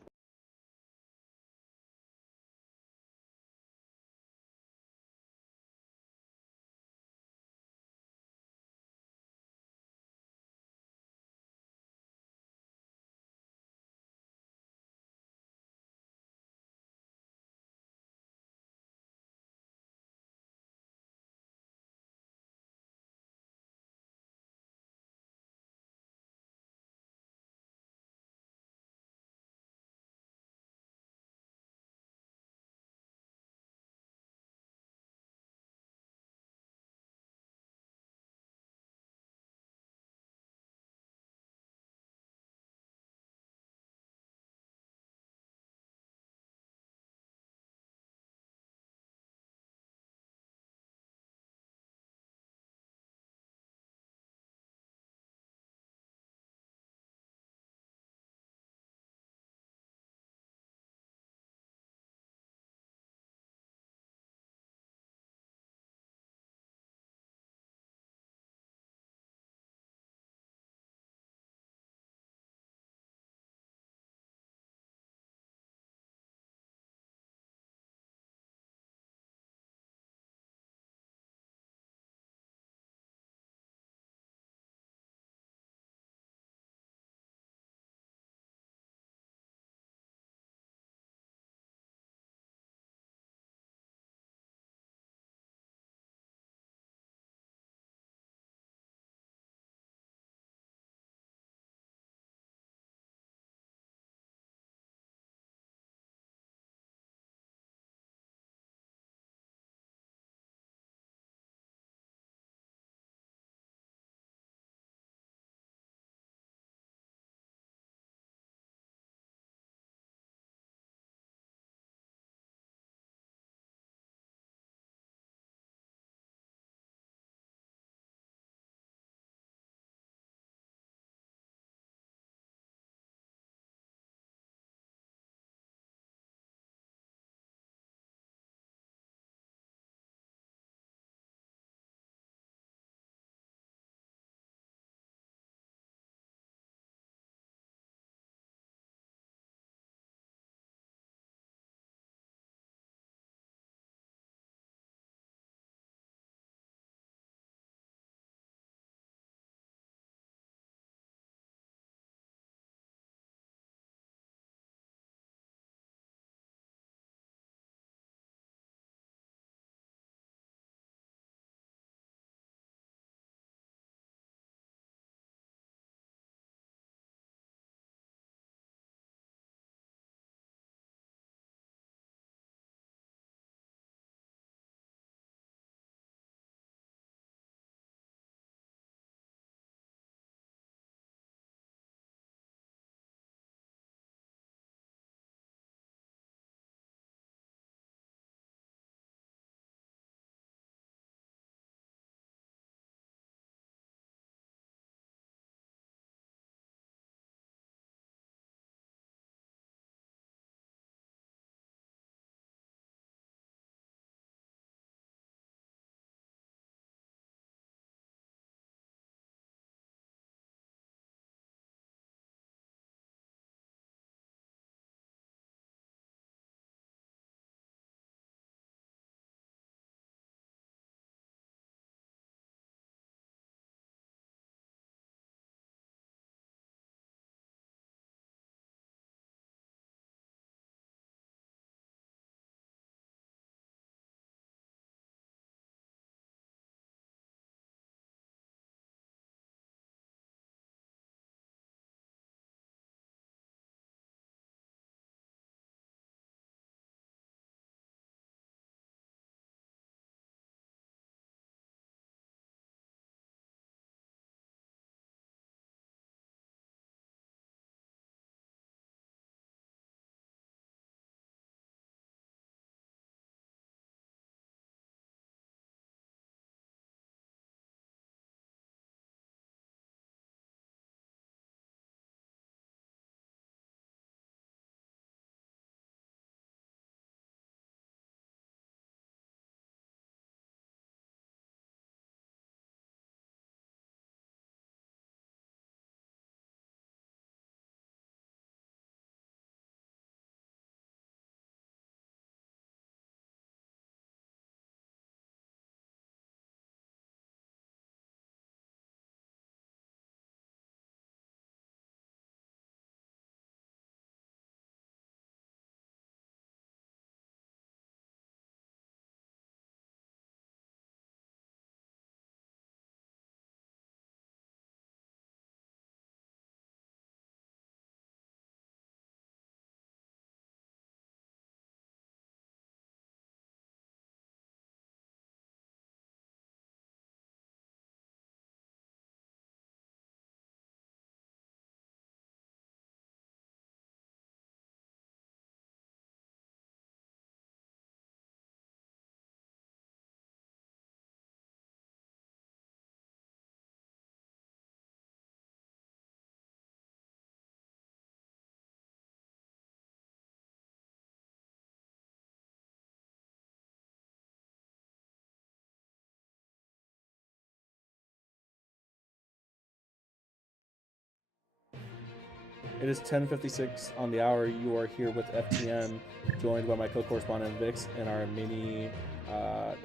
It is 10:56 on the hour. You are here with FTN, joined by my co-correspondent Vix and our mini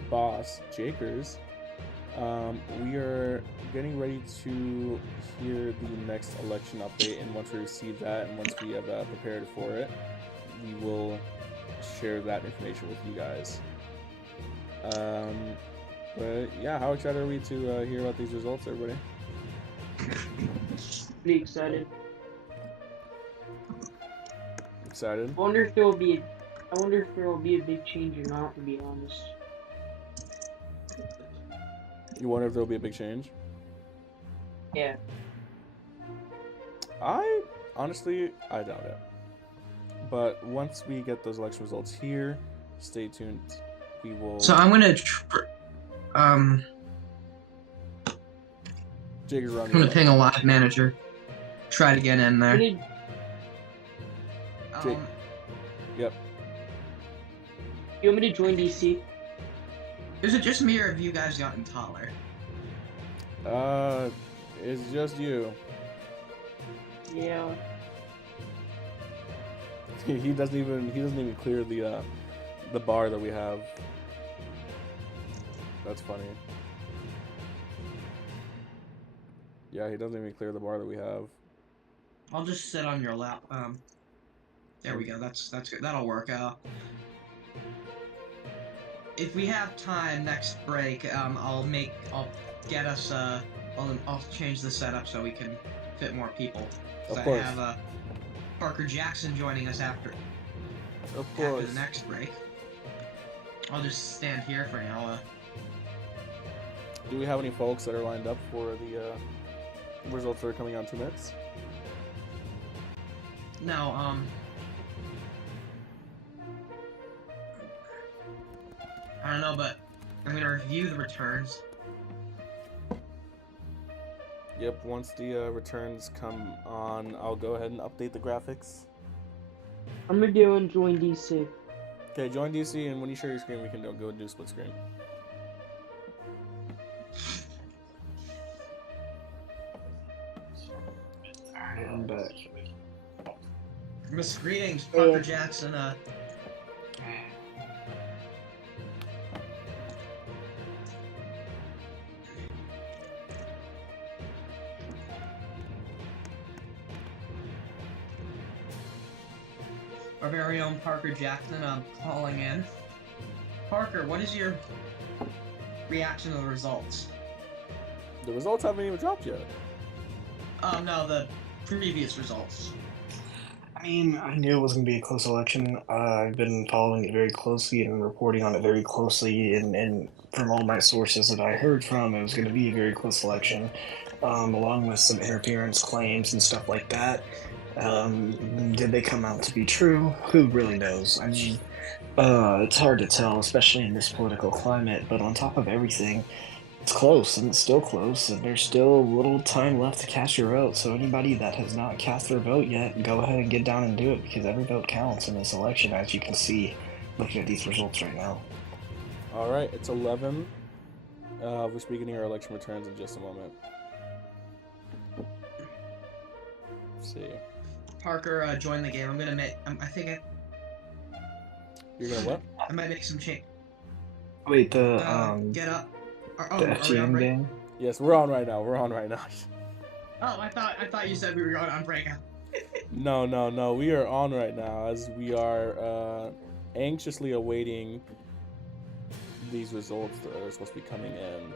boss, Jakers. We are getting ready to hear the next election update, and once we receive that and once we have prepared for it, we will share that information with you guys. But yeah, how excited are we to hear about these results, everybody? Pretty excited. Excited? I wonder if there will be a big change or not, to be honest. You wonder if there will be a big change? Yeah. I doubt it. But once we get those election results here, stay tuned. We will. So I'm gonna, Jakers I'm gonna ping a live manager. Try to get in there. Yep. You want me to join DC? Is it just me or have you guys gotten taller? It's just you. Yeah. He doesn't even clear the bar that we have. That's funny. Yeah, he doesn't even clear the bar that we have. I'll just sit on your lap. There we go. That's good. That'll work out. If we have time next break, I'll get us. I'll change the setup so we can fit more people. Of course. I have Parker Jackson joining us after course. the next break. I'll just stand here for now. Do we have any folks that are lined up for the results that are coming out in 2 minutes? No, I don't know, but I'm gonna review the returns. Yep, once the returns come on, I'll go ahead and update the graphics. I'm gonna go and join DC. Okay, join DC, and when you share your screen, we can go and do split screen. Alright, I'm back. Miss Greetings, Parker Jackson. Our very own Parker Jackson, calling in. Parker, what is your reaction to the results? The results haven't even dropped yet. No, the previous results. I mean, I knew it was going to be a close election. I've been following it very closely and reporting on it very closely, and from all my sources that I heard from, it was going to be a very close election, along with some interference claims and stuff like that. Did they come out to be true? Who really knows? I mean, it's hard to tell, especially in this political climate, but on top of everything, it's close, and it's still close, and there's still a little time left to cast your vote, so anybody that has not cast their vote yet, go ahead and get down and do it, because every vote counts in this election, as you can see, looking at these results right now. Alright, it's 11. We'll be beginning our election returns in just a moment. Let's see. Parker, join the game. I'm gonna make. You're gonna what? I might make some change. Wait, Get up. the FGM game? Yes, we're on right now. Oh, I thought you said we were going on break. No. We are on right now as we are anxiously awaiting these results that are supposed to be coming in.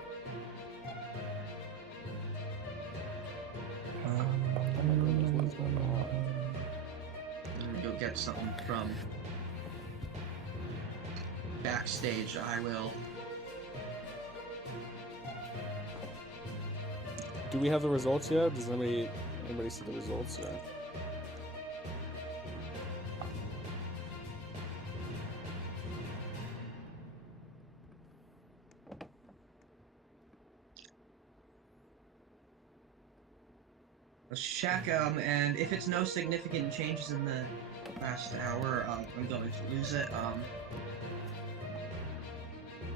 What's going on? You'll get something from backstage. I will. Do we have the results yet? Does anybody see the results yet? Let's check and if it's no significant changes in the last hour, I'm going to lose it.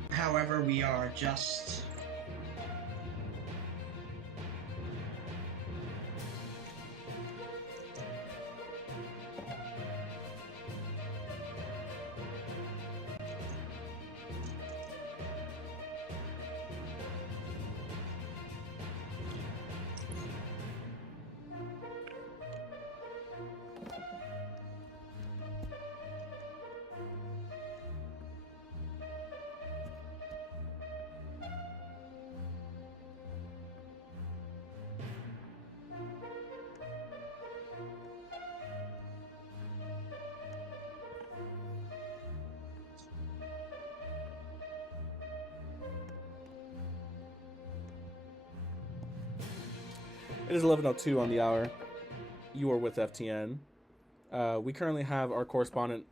However, we are just It is 11:02 on the hour. You are with FTN. We currently have our correspondent.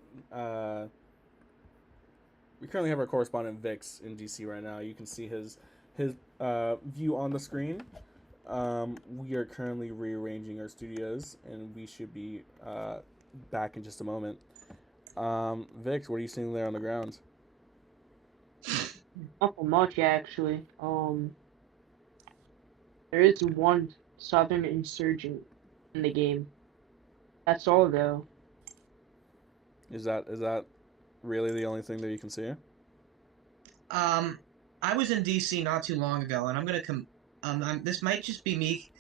Vix in DC right now. You can see his view on the screen. We are currently rearranging our studios, and we should be back in just a moment. Vix, what are you seeing there on the ground? Not much actually. There is one Southern insurgent in the game. That's all though. Is that really the only thing that you can see? I was in DC not too long ago, and I'm gonna this might just be me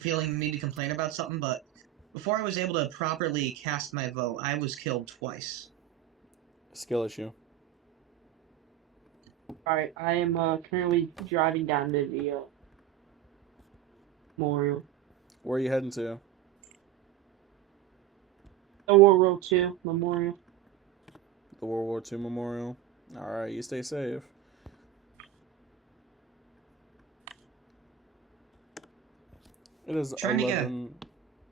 feeling me to complain about something, but before I was able to properly cast my vote, I was killed twice. Skill issue. Alright, I am currently driving down to the memorial. Where are you heading to? The World War II memorial. The World War II memorial. All right, you stay safe. It is 11.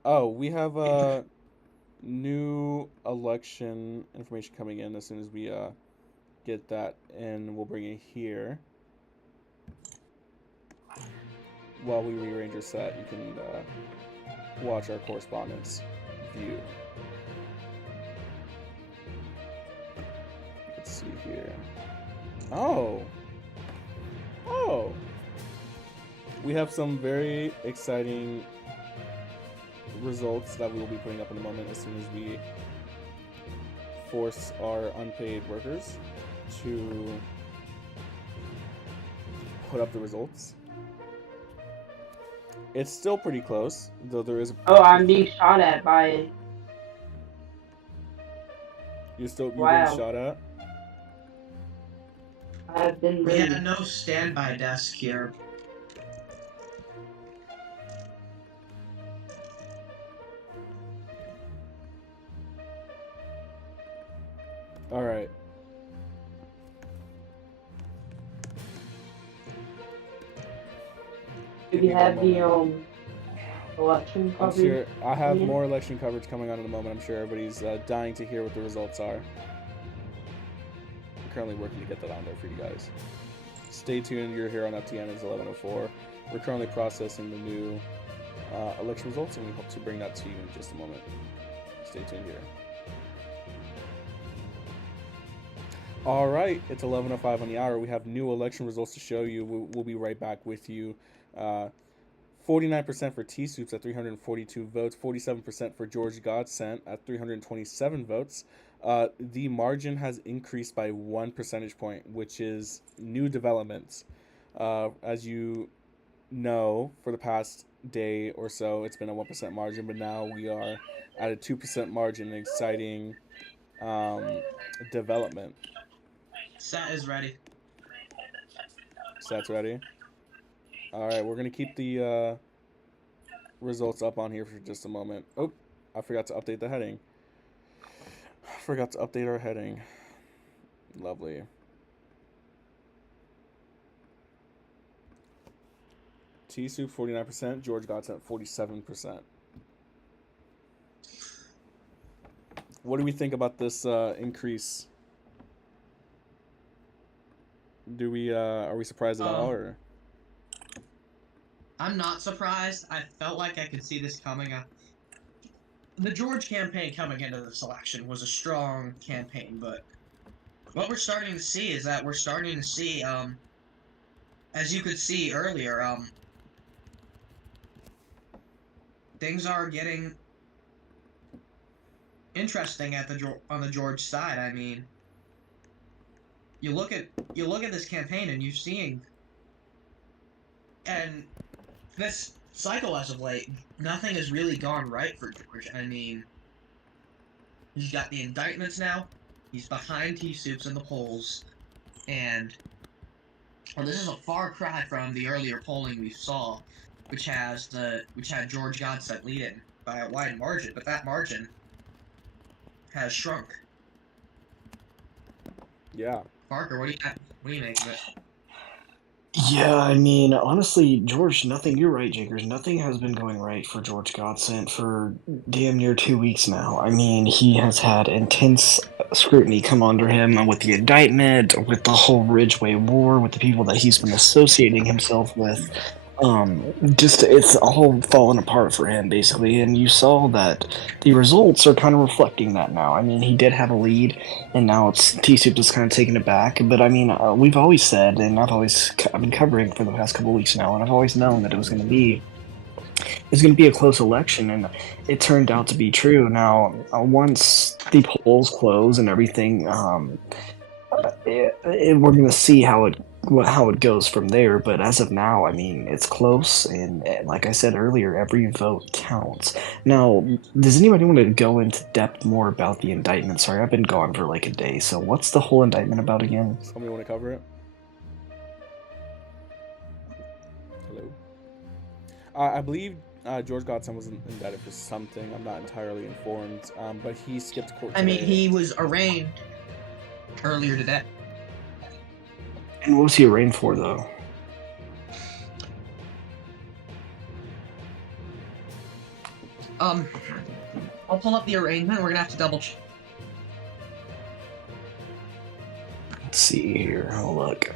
Oh, we have new election information coming in. As soon as we get that in, we'll bring it here. While we rearrange your set, you can watch our correspondence view. Let's see here. Oh. We have some very exciting results that we will be putting up in a moment as soon as we force our unpaid workers to put up the results. It's still pretty close, though there is. Oh, I'm being shot at by. You're being Wow. shot at? I've been. We had no standby desk here. All right. Do we have the election I'm coverage? sure I have Yeah. more election coverage coming on in a moment. I'm sure everybody's dying to hear what the results are. I'm currently working to get that on there for you guys. Stay tuned. You're here on FTN. It's 11:04. We're currently processing the new election results, and we hope to bring that to you in just a moment. Stay tuned here. All right, it's 11:05 on the hour. We have new election results to show you. We'll be right back with you. 49% for T-Soups at 342 votes, 47% for George Godsent at 327 votes. The margin has increased by 1 percentage point, which is new developments. As you know, for the past day or so, it's been a 1% margin, but now we are at a 2% margin, exciting development. Set is ready. Set's ready? All right, we're going to keep the results up on here for just a moment. Oh, I forgot to update the heading. Forgot to update our heading. Lovely. T-Soup 49%, George Godsent 47%. What do we think about this increase? Do we are we surprised at all, or? I'm not surprised. I felt like I could see this coming. The George campaign coming into this election was a strong campaign, but what we're starting to see is that we're starting to see, as you could see earlier, things are getting interesting on the George side. I mean, you look at this campaign and you're seeing, and this cycle as of late, nothing has really gone right for George. I mean, he's got the indictments now. He's behind T-Soups in the polls, and this is a far cry from the earlier polling we saw, which had George Godsent leading by a wide margin. But that margin has shrunk. Yeah. Parker, what do you make of it? Yeah, I mean, honestly, George, you're right, Jakers. Nothing has been going right for George Godsent for damn near 2 weeks now. I mean, he has had intense scrutiny come under him with the indictment, with the whole Ridgeway War, with the people that he's been associating himself with. Just it's all fallen apart for him, basically. And you saw that the results are kind of reflecting that now. I mean, he did have a lead, and now it's T-Soup just kind of taking it back. But I mean, we've always said, and I've been covering for the past couple weeks now, and I've always known that it's going to be a close election, and it turned out to be true. Now, once the polls close and everything, we're going to see how it goes from there. But as of now, I mean, it's close, and like I said earlier, every vote counts. Now, does anybody want to go into depth more about the indictment? Sorry, I've been gone for like a day. So, what's the whole indictment about again? Somebody want to cover it? Hello. I believe George Godsent was indicted for something. I'm not entirely informed, but he skipped court today. I mean, he was arraigned earlier today. And what was he arraigned for, though? I'll pull up the arraignment. We're gonna have to double check. Let's see here. Oh, look.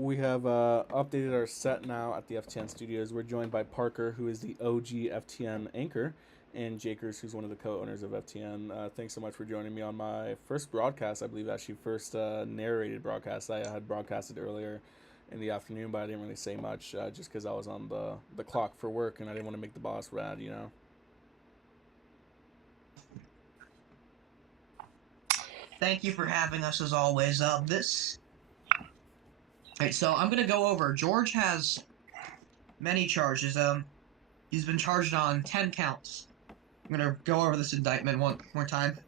We have updated our set now at the FTN studios. We're joined by Parker, who is the OG FTN anchor, and Jakers, who's one of the co-owners of FTN. Thanks so much for joining me on my first broadcast. I believe actually first narrated broadcast. I had broadcasted earlier in the afternoon, but I didn't really say much just because I was on the clock for work, and I didn't want to make the boss mad, you know. Thank you for having us as always. Alright, so I'm gonna go over. George has many charges. He's been charged on 10 counts. I'm gonna go over this indictment one more time.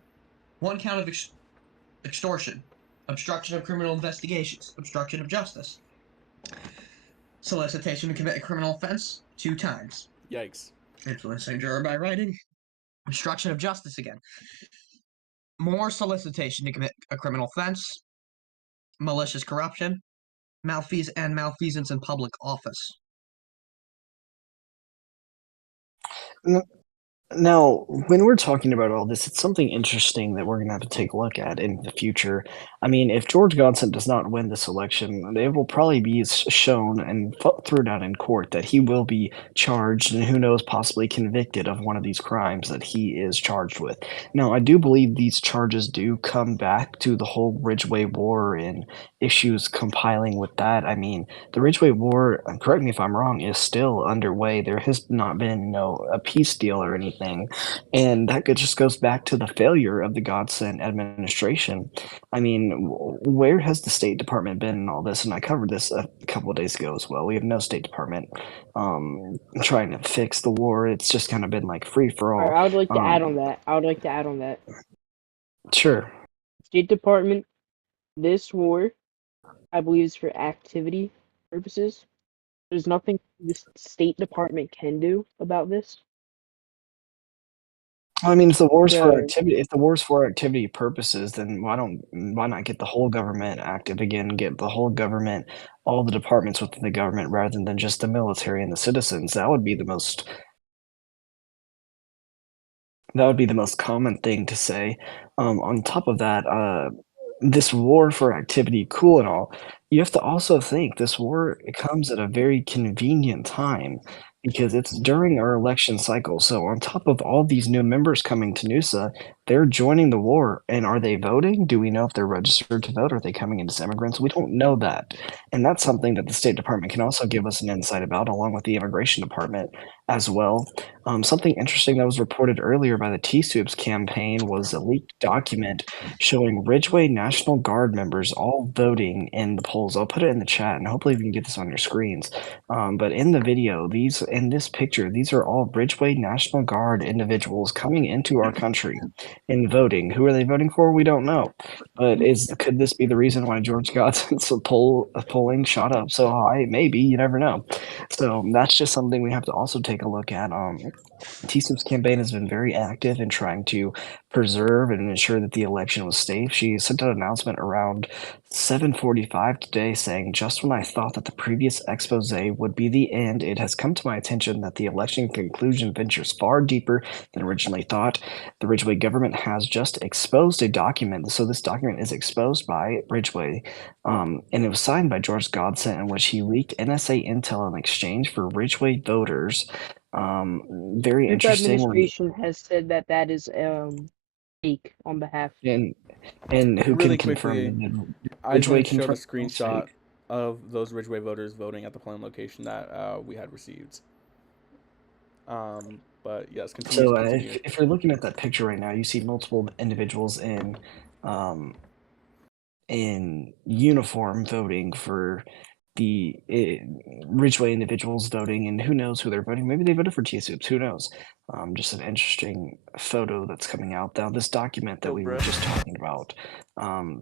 1 count of extortion, obstruction of criminal investigations, obstruction of justice, solicitation to commit a criminal offense 2 times. Yikes. Influencing juror by writing, obstruction of justice again. More solicitation to commit a criminal offense, malicious corruption, malfeasance in public office. Now, when we're talking about all this, it's something interesting that we're going to have to take a look at in the future. I mean, if George Godsent does not win this election, it will probably be shown and thrown out in court that he will be charged and who knows, possibly convicted of one of these crimes that he is charged with. Now, I do believe these charges do come back to the whole Ridgeway War and issues compiling with that. I mean, the Ridgeway War, correct me if I'm wrong, is still underway. There has not been a peace deal or anything, and that just goes back to the failure of the Godsent administration. I mean, where has the State Department been in all this? And I covered this a couple of days ago as well. We have no State Department trying to fix the war. It's just kind of been like free for all. I would like to add on that. Sure. State Department, this war, I believe, is for activity purposes. There's nothing the State Department can do about this. I mean, if the war's for activity purposes, then why not get the whole government active again? Get the whole government, all the departments within the government, rather than just the military and the citizens. That would be the most common thing to say. On top of that, this war for activity, cool and all. You have to also think this war comes at a very convenient time because it's during our election cycle. So on top of all these new members coming to NUSA, they're joining the war. And are they voting? Do we know if they're registered to vote? Are they coming in as immigrants? We don't know that. And that's something that the State Department can also give us an insight about, along with the Immigration Department, as well. Something interesting that was reported earlier by the T-Soups campaign was a leaked document showing Ridgeway National Guard members all voting in the polls. I'll put it in the chat, and hopefully you can get this on your screens. But in the video, in this picture, these are all Ridgeway National Guard individuals coming into our country and voting. Who are they voting for? We don't know. But could this be the reason why George Godson's polling shot up so high? Maybe, you never know. So that's just something we have to also take a look at. T-Sip's campaign has been very active in trying to preserve and ensure that the election was safe. She sent out an announcement around 7:45 today saying, "Just when I thought that the previous expose would be the end, it has come to my attention that the election conclusion ventures far deeper than originally thought. The Ridgeway government has just exposed a document." So this document is exposed by Ridgeway, and it was signed by George Godson, in which he leaked NSA intel in exchange for Ridgeway voters. Very Group interesting. administration has said that that is fake on behalf. And who Really can quickly, confirm? I just Ridgeway want to show the confirmed it's screenshot fake. of those Ridgeway voters voting at the polling location that we had received. But yes, continue. So if you're looking at that picture right now, you see multiple individuals in uniform voting for the Ridgeway individuals voting, and who knows who they're voting. Maybe they voted for T-Soups. Who knows? Just an interesting photo that's coming out. Now, this document that we were just talking about,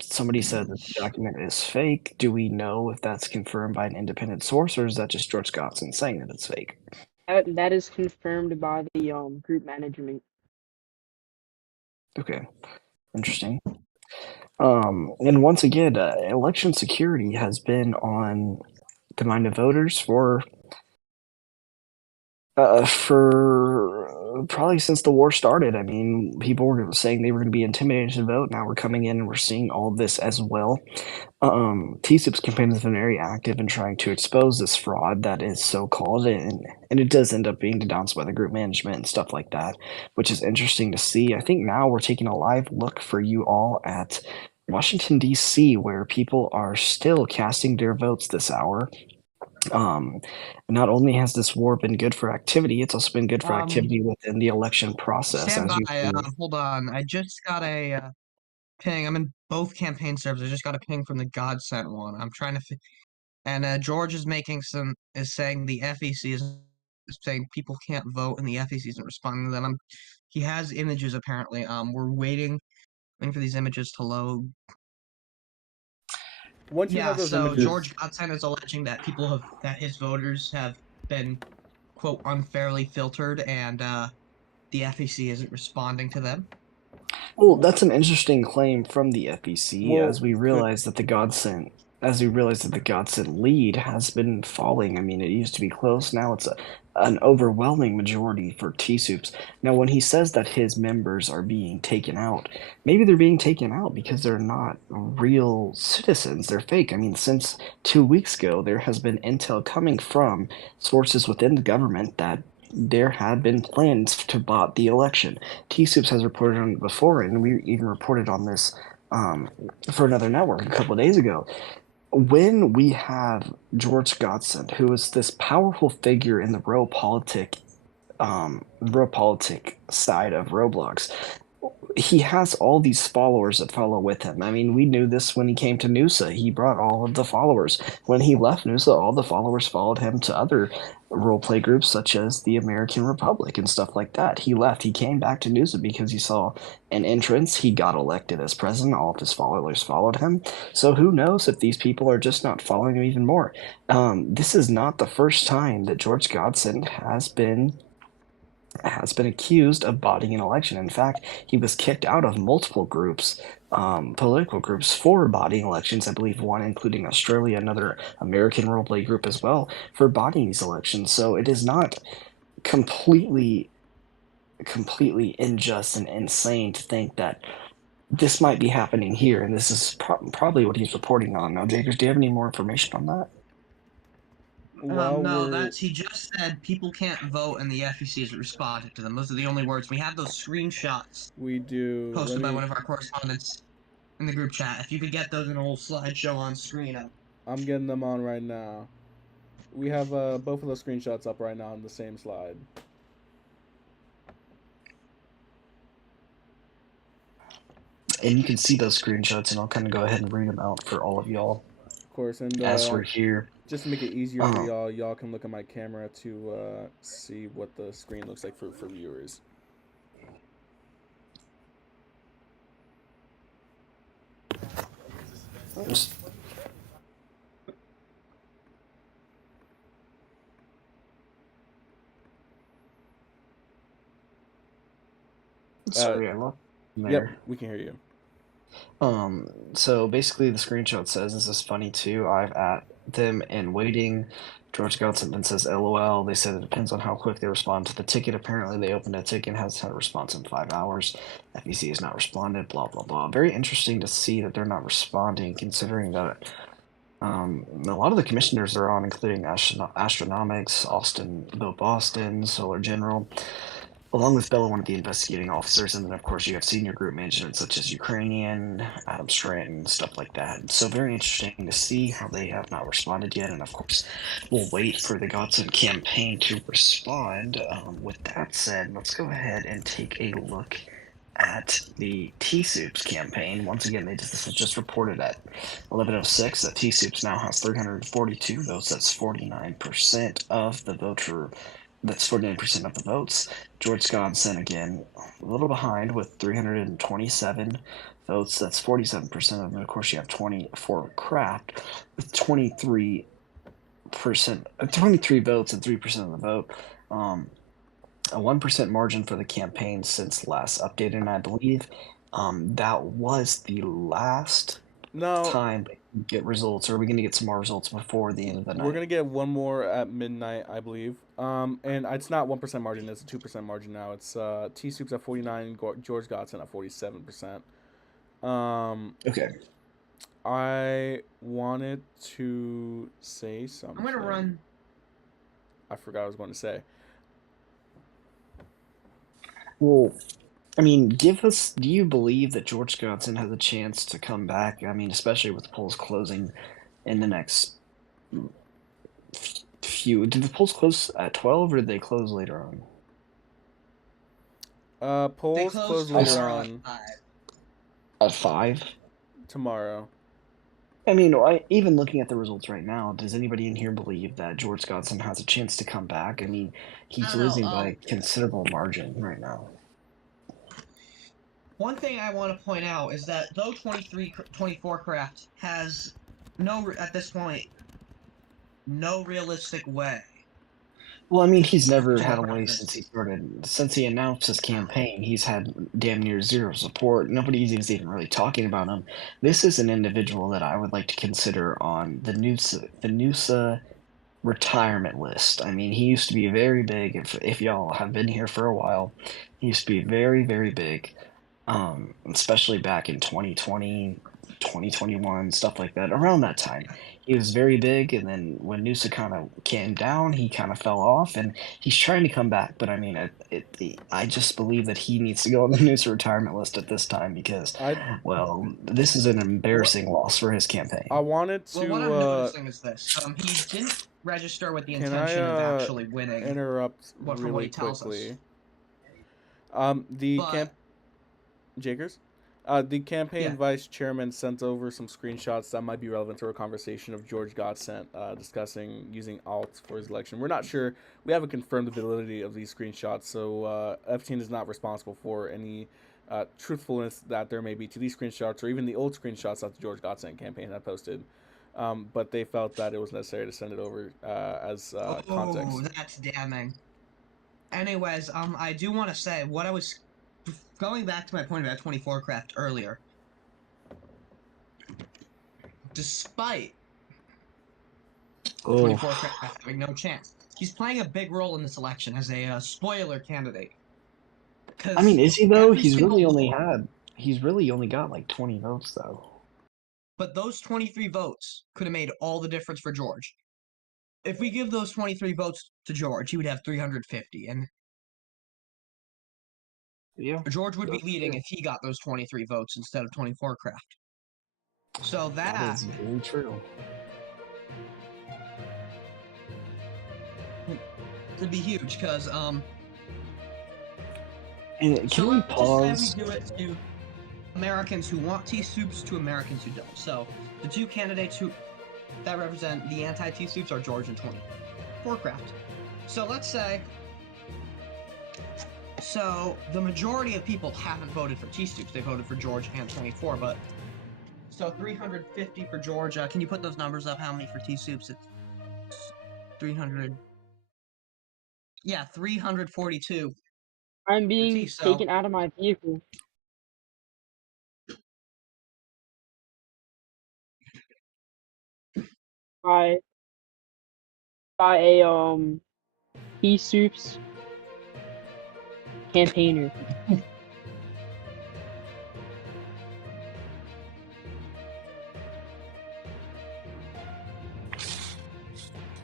somebody said that the document is fake. Do we know if that's confirmed by an independent source, or is that just George Godson saying that it's fake? That is confirmed by the group management. Okay, interesting. And once again, election security has been on the mind of voters for probably since the war started. I mean, people were saying they were going to be intimidated to vote. Now we're coming in and we're seeing all of this as well. T-Soups campaign has been very active in trying to expose this fraud that is so-called, and it does end up being denounced by the group management and stuff like that, which is interesting to see. I think now we're taking a live look for you all at Washington, D.C., where people are still casting their votes this hour. Not only has this war been good for activity, it's also been good for activity within the election process. Stand by, hold on. I just got a ping. I'm in both campaign servers. I just got a ping from the God sent one. I'm trying to, and George is saying the FEC is saying people can't vote, and the FEC isn't responding to them. He has images apparently. We're waiting for these images to load. Once you Yeah, have those so images, George Godson is alleging that that his voters have been, quote, unfairly filtered, and the FEC isn't responding to them. Well, that's an interesting claim from the FEC, Well, as we realize that the Godson lead has been falling. I mean, it used to be close. Now it's an overwhelming majority for T-Soups. Now, when he says that his members are being taken out, maybe they're being taken out because they're not real citizens. They're fake. I mean, since 2 weeks ago, there has been intel coming from sources within the government that there had been plans to bot the election. T-Soups has reported on it before, and we even reported on this for another network a couple of days ago. When we have George Godson, who is this powerful figure in the real politic side of Roblox, he has all these followers that follow with him. I mean, we knew this when he came to Noosa. He brought all of the followers. When he left Noosa, all the followers followed him to other roleplay groups such as the American Republic and stuff like that. He left. He came back to Noosa because he saw an entrance. He got elected as president. All of his followers followed him. So who knows if these people are just not following him even more. This is not the first time that George Godson has been accused of botting an election. In fact, he was kicked out of multiple groups, political groups, for botting elections. I believe one including Australia, another American roleplay group as well, for botting these elections. So it is not completely unjust and insane to think that this might be happening here, and this is probably what he's reporting on. Now, Jakers, do you have any more information on that? No, he just said people can't vote and the FEC has responded to them. Those are the only words. We have those screenshots. We do. Posted by one of our correspondents in the group chat. If you could get those in a whole slideshow on screen. I'm getting them on right now. We have both of those screenshots up right now on the same slide. And you can see those screenshots, and I'll kind of go ahead and read them out for all of y'all. Of course, and as we're here. Just to make it easier for y'all can look at my camera to see what the screen looks like for viewers. Sorry, I lost there. Yep, we can hear you. So basically the screenshot says, "This is funny too. I've at them and waiting." George Godson then says, "LOL." They said it depends on how quick they respond to the ticket. Apparently they opened a ticket and hasn't had a response in 5 hours. FEC has not responded, blah, blah, blah. Very interesting to see that they're not responding, considering that a lot of the commissioners are on, including Astronomics, Austin, Bill Boston, Solar General, along with Bella, one of the investigating officers, and then of course you have senior group management such as Ukrainian, Adam Stratton, stuff like that. So very interesting to see how they have not responded yet, and of course we'll wait for the Godson campaign to respond. With that said, let's go ahead and take a look at the T-Soups campaign. Once again, they just reported at 11:06 that T-Soups now has 342 votes. That's 49% of the voter. That's 49% of the votes. George Godson, again, a little behind with 327 votes. That's 47% of them. Of course, you have 24 Kraft with 23 votes and 3% of the vote. A 1% margin for the campaign since last updated, and I believe that was the last time we get results. Or are we going to get some more results before the end of the night? We're going to get one more at midnight, I believe. And it's not 1% margin, it's a 2% margin now. It's T-Soups at 49, George Godson at 47%. Okay. I wanted to say something. I'm going to run. I forgot what I was going to say. Well, I mean, do you believe that George Godson has a chance to come back? I mean, especially with the polls closing in the next few. Did the polls close at 12 or did they close later on? Polls close later on. At 5? Tomorrow. I mean, even looking at the results right now, does anybody in here believe that George Godson has a chance to come back? I mean, he's losing by a considerable margin right now. One thing I want to point out is that though 24 Craft has at this point, no realistic way. Well, I mean, he's never had a way since he announced his campaign. He's had damn near zero support. Nobody's even really talking about him. This is an individual that I would like to consider on the NUSA retirement list. I mean, he used to be very big. If y'all have been here for a while, he used to be very, very big, especially back in 2020, 2021, stuff like that. Around that time, he was very big, and then when NUSA kind of came down, he kind of fell off, and he's trying to come back. But I mean, I just believe that he needs to go on the NUSA retirement list at this time because, well, this is an embarrassing loss for his campaign. I wanted to. Well, what I'm noticing is this: he didn't register with the intention of actually winning. Interrupt from really what he tells quickly. us. Jakers? The campaign vice chairman sent over some screenshots that might be relevant to our conversation of George Godson discussing using alt for his election. We're not sure. We haven't confirmed the validity of these screenshots, so FTN is not responsible for any truthfulness that there may be to these screenshots or even the old screenshots that the George Godson campaign had posted. But they felt that it was necessary to send it over as context. Oh, that's damning. Anyways, I do want to say what I was... Going back to my point about 24 Craft earlier, despite 24 Craft having no chance, he's playing a big role in this election as a spoiler candidate. I mean, is he though? He's really only got like 20 votes though. But those 23 votes could have made all the difference for George. If we give those 23 votes to George, he would have 350, and George would be leading if he got those 23 votes instead of 24 Craft. So that is very true. could be huge, because And so can we let's pause? just say we do it to Americans who want tea soups to Americans who don't. So the two candidates that represent the anti-tea soups are George and 24 Craft. So let's say, so the majority of people haven't voted for tea soups. They voted for George and 24, but so 350 for George. Can you put those numbers up? How many for tea soups? It's 300. Yeah, 342. I'm for being tea, so taken out of my vehicle. By a Tea Soups campaigner.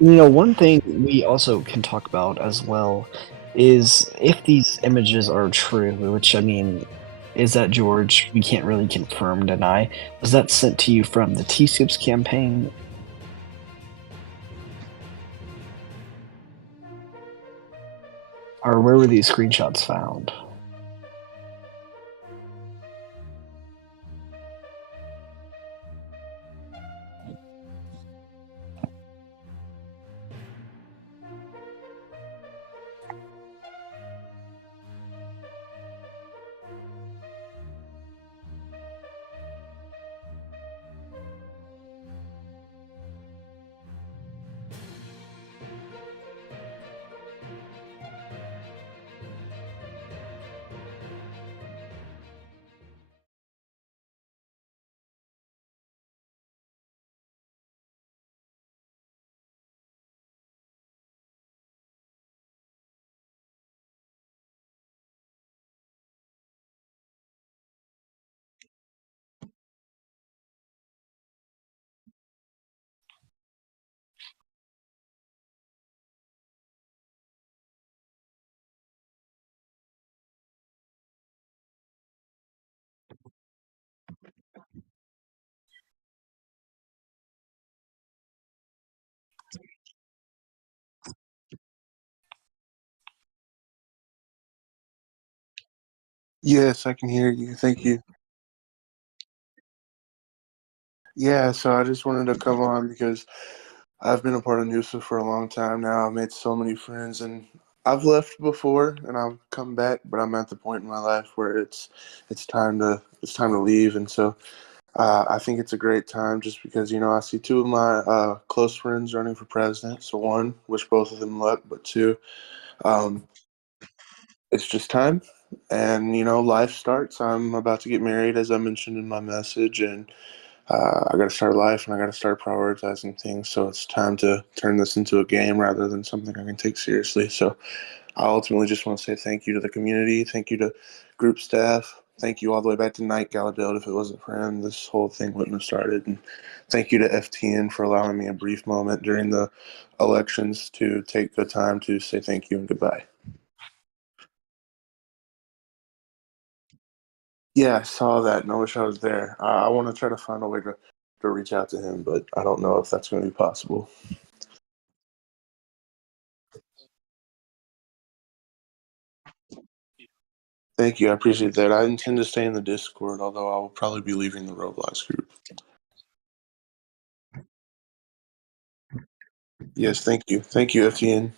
One thing we also can talk about as well is if these images are true, which I mean, is that George? We can't really confirm, deny. Was that sent to you from the Tea Soups campaign? Or where were these screenshots found? Yes, I can hear you. Thank you. Yeah, so I just wanted to come on because I've been a part of NUSA for a long time now. I've made so many friends, and I've left before and I've come back, but I'm at the point in my life where it's time to leave, and so I think it's a great time just because I see two of my close friends running for president. So one, wish both of them luck, but two, um, it's just time, and life starts. I'm about to get married, as I mentioned in my message, and I got to start life and I got to start prioritizing things. So it's time to turn this into a game rather than something I can take seriously. So I ultimately just want to say thank you to the community. Thank you to group staff. Thank you all the way back to Night Gala Build. If it wasn't for him, this whole thing wouldn't have started. And thank you to FTN for allowing me a brief moment during the elections to take the time to say thank you and goodbye. Yeah, I saw that and I wish I was there. I want to try to find a way to reach out to him, but I don't know if that's going to be possible. Thank you. I appreciate that. I intend to stay in the Discord, although I will probably be leaving the Roblox group. Yes, thank you. Thank you, FTN.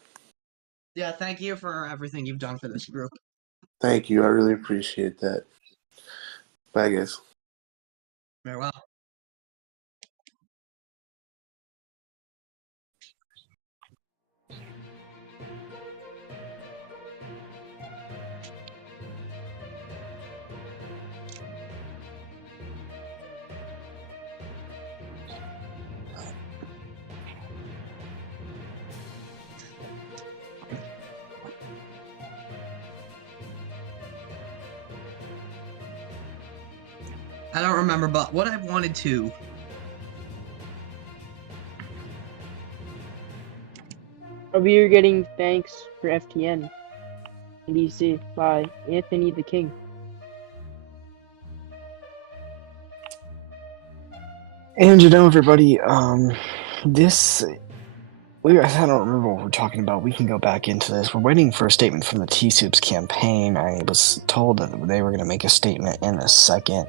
yeah, thank you for everything you've done for this group. Thank you. I really appreciate that. Bye, guys. Very well. I don't remember, but what I wanted to. We are getting thanks for FTN in DC by Anthony the King. And everybody, this I don't remember what we're talking about. We can go back into this. We're waiting for a statement from the T-Soups campaign. I was told that they were going to make a statement in a second,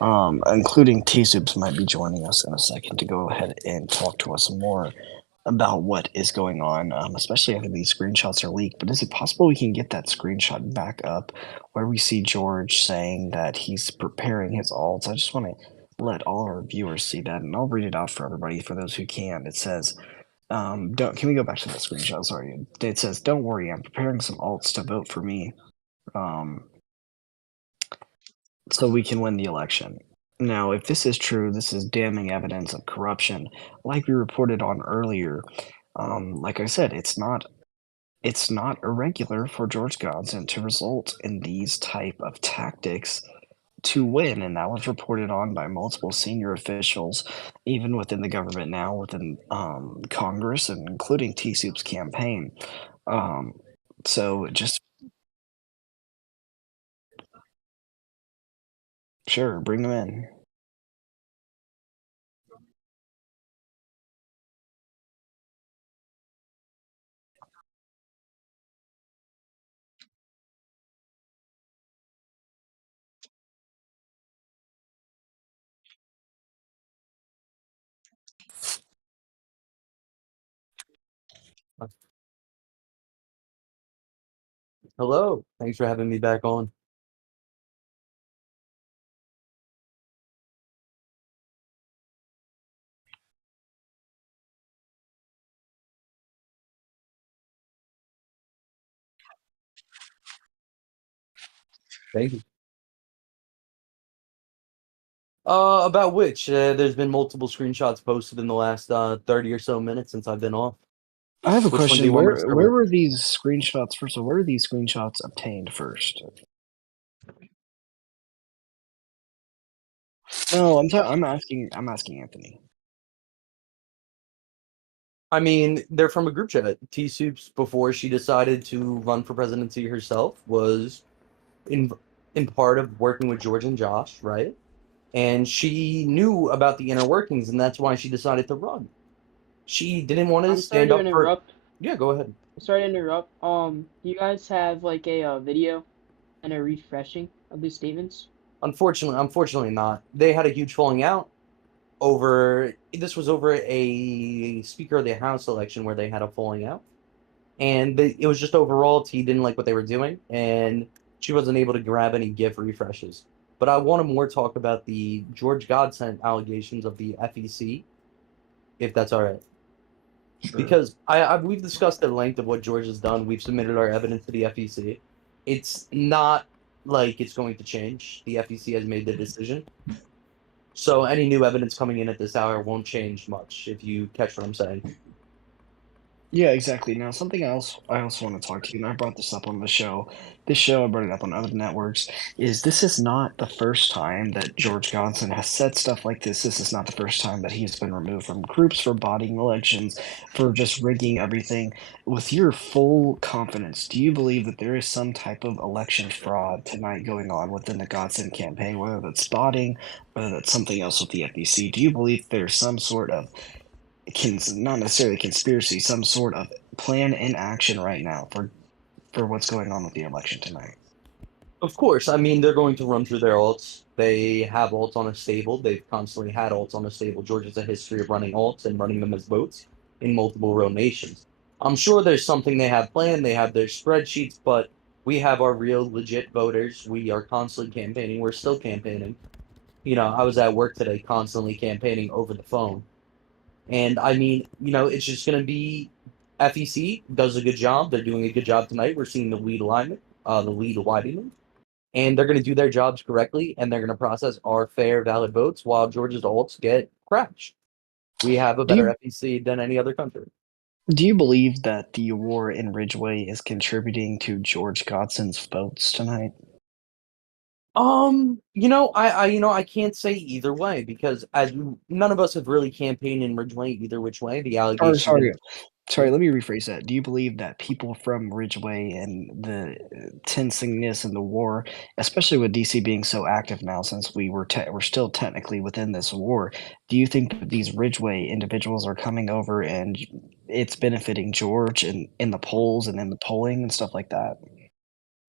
including T-Soups might be joining us in a second to go ahead and talk to us more about what is going on, especially after these screenshots are leaked. But is it possible we can get that screenshot back up where we see George saying that he's preparing his alts? I just want to let all our viewers see that, and I'll read it out for everybody for those who can. It says, can we go back to that screenshot? Sorry. It says, "Don't worry, I'm preparing some alts to vote for me, so we can win the election." Now, if this is true, this is damning evidence of corruption, like we reported on earlier. Like I said, it's not irregular for George Godson to result in these type of tactics to win, and that was reported on by multiple senior officials, even within the government now, within Congress, and including T-Soup's campaign. So just sure, bring them in. Hello. Thanks for having me back on. Thank you. About which? There's been multiple screenshots posted in the last 30 or so minutes since I've been off. I have a Which one do question. you want me to Where start where with? were these screenshots? First of all, where were these screenshots obtained first? No, I'm asking Anthony. I mean, they're from a group chat. T-Soups, before she decided to run for presidency herself, was in part of working with George and Josh, right? And she knew about the inner workings, and that's why she decided to run. She didn't want to I'm sorry stand to up for. interrupt. Yeah, go ahead. Sorry to interrupt. Do you guys have like a video and a refreshing of these statements? Unfortunately not. They had a huge falling out over. This was over a Speaker of the House election where they had a falling out, and it was just overall T didn't like what they were doing, and she wasn't able to grab any GIF refreshes. But I want to more talk about the George Godson allegations of the FEC, if that's all right. Sure. Because we've discussed at length of what George has done. We've submitted our evidence to the FEC. It's not like it's going to change. The FEC has made the decision. So any new evidence coming in at this hour won't change much, if you catch what I'm saying. Yeah, exactly. Now, something else I also want to talk to you, and I brought this up on the show. This show, I brought it up on other networks, is this is not the first time that George Johnson has said stuff like this. This is not the first time that he's been removed from groups for bodying elections, for just rigging everything. With your full confidence, do you believe that there is some type of election fraud tonight going on within the Godson campaign, whether that's botting, whether that's something else with the FEC? Do you believe there's some sort of not necessarily conspiracy, some sort of plan in action right now for what's going on with the election tonight? Of course, I mean, they're going to run through their alts. They have alts on a stable. They've constantly had alts on a stable. Georgia has a history of running alts and running them as votes in multiple row nations. I'm sure there's something they have planned. They have their spreadsheets, but we have our real legit voters. We are constantly campaigning. We're still campaigning. You know, I was at work today constantly campaigning over the phone. And I mean, you know, it's just going to be FEC does a good job. They're doing a good job tonight. We're seeing the lead alignment, the lead widening. And they're going to do their jobs correctly, and they're going to process our fair, valid votes while Georgia's alts get crashed. We have a better FEC than any other country. Do you believe that the war in Ridgeway is contributing to George Godson's votes tonight? You know, I can't say either way because none of us have really campaigned in Ridgeway either which way. The allegation. Sorry. Sorry, let me rephrase that. Do you believe that people from Ridgeway and the tensingness in the war, especially with DC being so active now, since we're still technically within this war, do you think that these Ridgeway individuals are coming over and it's benefiting George in the polls and in the polling and stuff like that?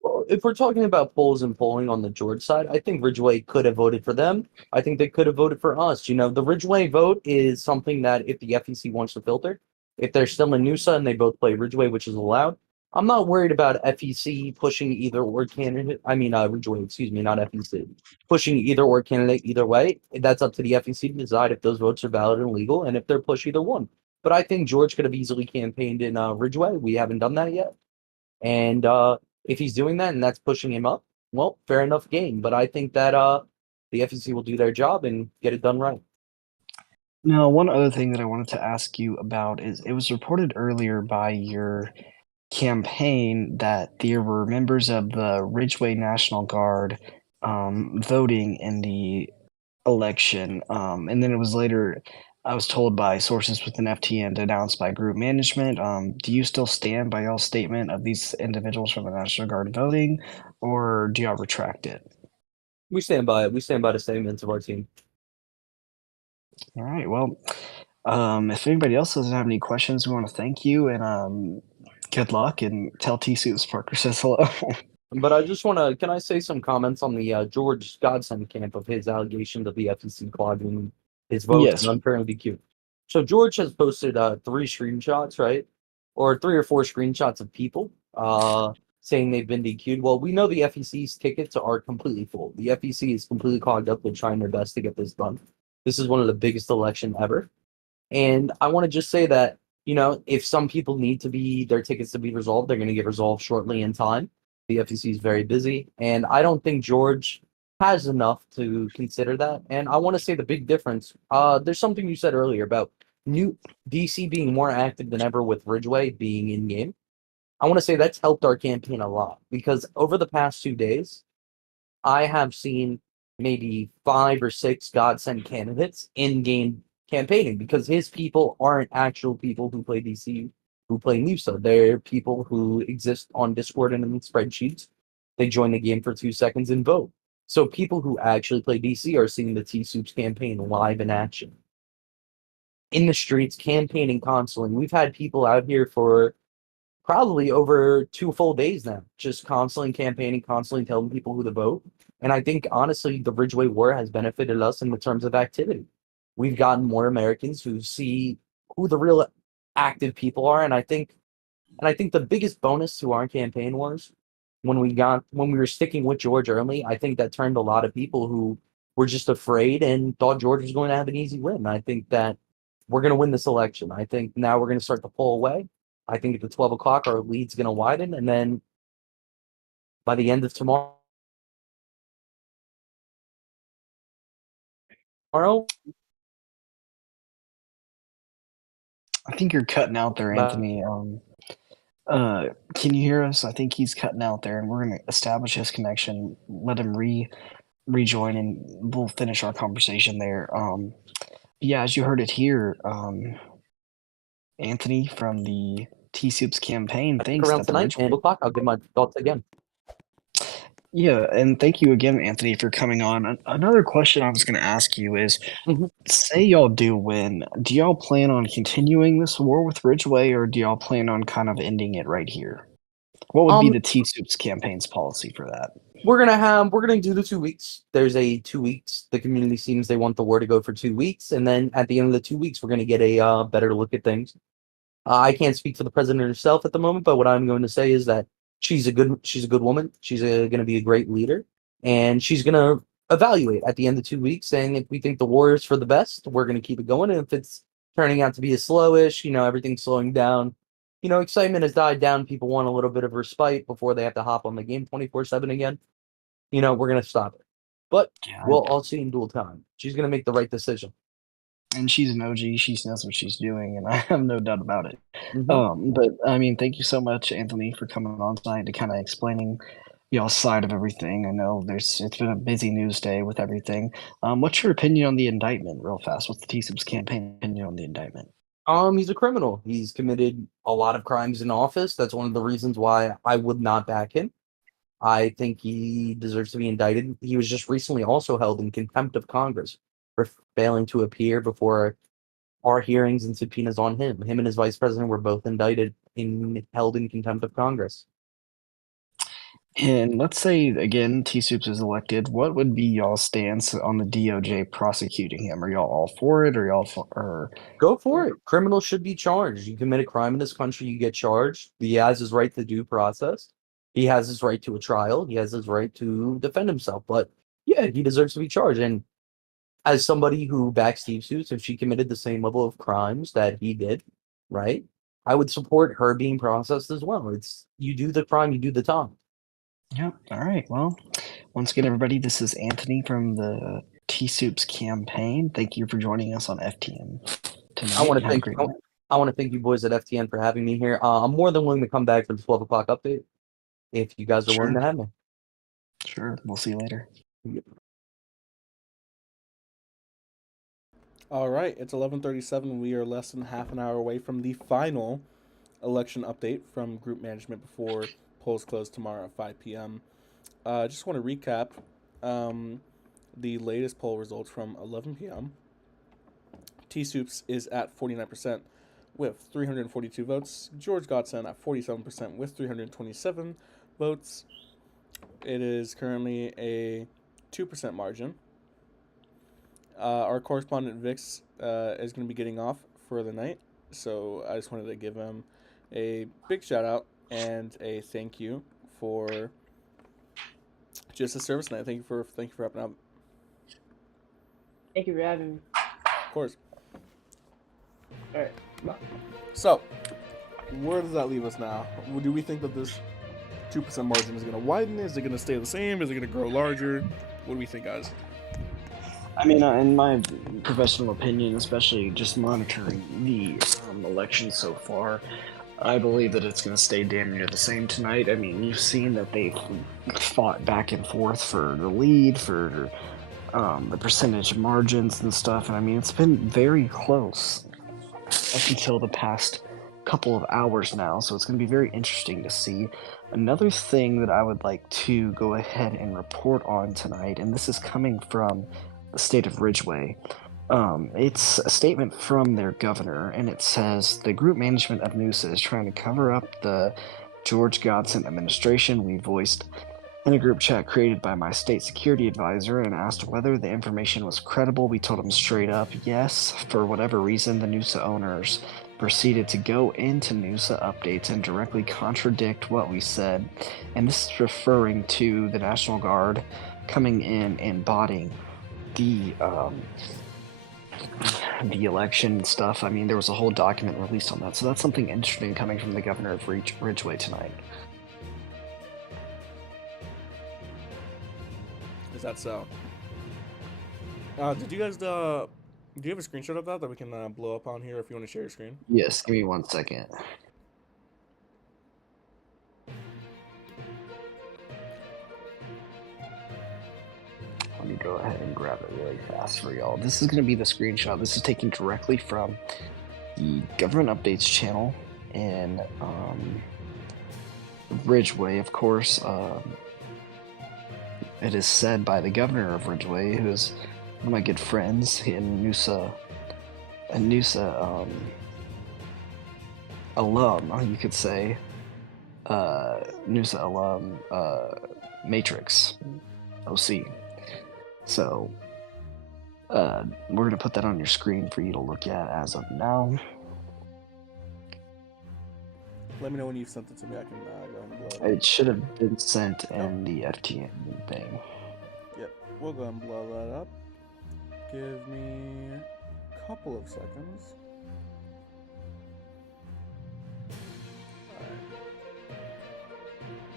Well, if we're talking about polls and polling on the George side, I think Ridgeway could have voted for them. I think they could have voted for us. You know, the Ridgeway vote is something that if the FEC wants to filter, if they're still in Noosa and they both play Ridgeway, which is allowed, I'm not worried about FEC pushing either or candidate. I mean, Ridgeway, excuse me, not FEC, pushing either or candidate either way. That's up to the FEC to decide if those votes are valid and legal and if they're push either one. But I think George could have easily campaigned in Ridgeway. We haven't done that yet. And if he's doing that and that's pushing him up, well, fair enough game. But I think that the FEC will do their job and get it done right. Now, one other thing that I wanted to ask you about is it was reported earlier by your campaign that there were members of the Ridgeway National Guard voting in the election. And then it was later, I was told by sources within FTN, denounced by group management. Do you still stand by y'all's statement of these individuals from the National Guard voting, or do y'all retract it? We stand by it. We stand by the statements of our team. All right. Well, if anybody else doesn't have any questions, we want to thank you and good luck and tell T-Suits Parker says hello. But I just want to, can I say some comments on the George Godson camp of his allegations of the FEC clogging his votes Yes. and unfairly DQ? So George has posted 3 screenshots, right? Or 3 or 4 screenshots of people saying they've been DQ'd. Well, we know the FEC's tickets are completely full. The FEC is completely clogged up. They're trying their best to get this done. This is one of the biggest election ever. And I want to just say that, you know, if some people need to be their tickets to be resolved, they're going to get resolved shortly in time. The FEC is very busy, and I don't think George has enough to consider that. And I want to say the big difference. There's something you said earlier about new DC being more active than ever with Ridgeway being in game. I want to say that's helped our campaign a lot because over the past 2 days, I have seen maybe 5 or 6 godsend candidates in game campaigning because his people aren't actual people who play DC, who play Noosa. They're people who exist on Discord and in spreadsheets. They join the game for 2 seconds and vote. So people who actually play DC are seeing the T-Soups campaign live in action. In the streets, campaigning constantly. We've had people out here for probably over 2 full days now, just constantly campaigning, constantly telling people who to vote. And I think, honestly, the Ridgeway War has benefited us in the terms of activity. We've gotten more Americans who see who the real active people are. And I think the biggest bonus to our campaign was when we were sticking with George early. I think that turned a lot of people who were just afraid and thought George was going to have an easy win. I think that we're going to win this election. I think now we're going to start to pull away. I think at the 12 o'clock, our lead's going to widen. And then by the end of tomorrow, I think you're cutting out there, Anthony. Can you hear us? I think he's cutting out there, and we're going to establish his connection, let him rejoin, and we'll finish our conversation there. Yeah, as you heard it here, Anthony from the T-Soups campaign thinks around that the tonight, Ridgeway... 12 o'clock, I'll give my thoughts again. Yeah, and thank you again, Anthony, for coming on. Another question I was going to ask you is, say y'all do win, do y'all plan on continuing this war with Ridgeway, or do y'all plan on kind of ending it right here? What would be the T-Soups campaign's policy for that? We're gonna do the 2 weeks. There's a 2 weeks. The community seems they want the war to go for 2 weeks, and then at the end of the 2 weeks, we're gonna get a better look at things. I can't speak for the president herself at the moment, but what I'm going to say is that she's a good woman. She's going to be a great leader, and she's going to evaluate at the end of 2 weeks, saying if we think the war is for the best, we're going to keep it going. And if it's turning out to be a slowish, everything's slowing down, excitement has died down. People want a little bit of respite before they have to hop on the game 24/7 again. We're going to stop it, but we'll all see in dual time. She's going to make the right decision. And she's an OG. She knows what she's doing, and I have no doubt about it. But I mean, thank you so much, Anthony, for coming on tonight to kind of explaining y'all's side of everything. I know it's been a busy news day with everything. What's your opinion on the indictment, real fast? What's the T-Soups campaign opinion on the indictment? He's a criminal. He's committed a lot of crimes in office. That's one of the reasons why I would not back him. I think he deserves to be indicted. He was just recently also held in contempt of Congress for failing to appear before our hearings and subpoenas on him. Him and his vice president were both indicted and held in contempt of Congress. And let's say again, T Soups is elected. What would be y'all's stance on the DOJ prosecuting him? Are y'all all for it, or y'all or Go for it. Criminals should be charged. You commit a crime in this country, you get charged. He has his right to due process. He has his right to a trial. He has his right to defend himself. But yeah, he deserves to be charged. And as somebody who backs Steve Suits, if she committed the same level of crimes that he did, right? I would support her being processed as well. It's you do the crime, you do the time. Yep. All right. Well, once again, everybody, this is Anthony from the T Soups campaign. Thank you for joining us on FTN tonight. I want to Have a thank great I, night. I want to thank you boys at FTN for having me here. I'm more than willing to come back for the 12 o'clock update if you guys are willing to have me. Sure. We'll see you later. All right, it's 11:37. We are less than half an hour away from the final election update from group management before polls close tomorrow at 5 p.m. Just want to recap the latest poll results from 11 p.m. T Soups is at 49% with 342 votes. George Godson at 47% with 327 votes. It is currently a 2% margin. Our correspondent Vix is going to be getting off for the night, so I just wanted to give him a big shout out and a thank you for just the service tonight. Thank you for helping out. Thank you for having me. Of course. All right. So, where does that leave us now? Do we think that this 2% margin is going to widen? Is it going to stay the same? Is it going to grow larger? What do we think, guys? I mean, in my professional opinion, especially just monitoring the election so far, I believe that it's going to stay damn near the same tonight. I mean, you've seen that they've fought back and forth for the lead, for the percentage margins and stuff, and I mean, it's been very close up until the past couple of hours now, so it's going to be very interesting to see. Another thing that I would like to go ahead and report on tonight, and this is coming from the state of Ridgeway. It's a statement from their governor, and it says the group management of NUSA is trying to cover up the George Godson administration. We voiced in a group chat created by my state security advisor and asked whether the information was credible. We told him straight up, yes. For whatever reason, the NUSA owners proceeded to go into NUSA updates and directly contradict what we said. And this is referring to the National Guard coming in and botting the election stuff. I mean, there was a whole document released on that, so that's something interesting coming from the governor of Ridgeway tonight. Is that so? Did you guys do you have a screenshot of that we can blow up on here if you want to share your screen? Yes, give me 1 second. Let me go ahead and grab it really fast for y'all. This is going to be the screenshot. This is taken directly from the Government Updates channel in Ridgeway, of course. It is said by the governor of Ridgeway, who is one of my good friends in NUSA alum, you could say. NUSA alum, Matrix, OC. So, we're going to put that on your screen for you to look at as of now. Let me know when you've sent it to me. I can go ahead and blow it. It should have been sent in the FTN thing. Yep, we'll go ahead and blow that up. Give me a couple of seconds. Alright.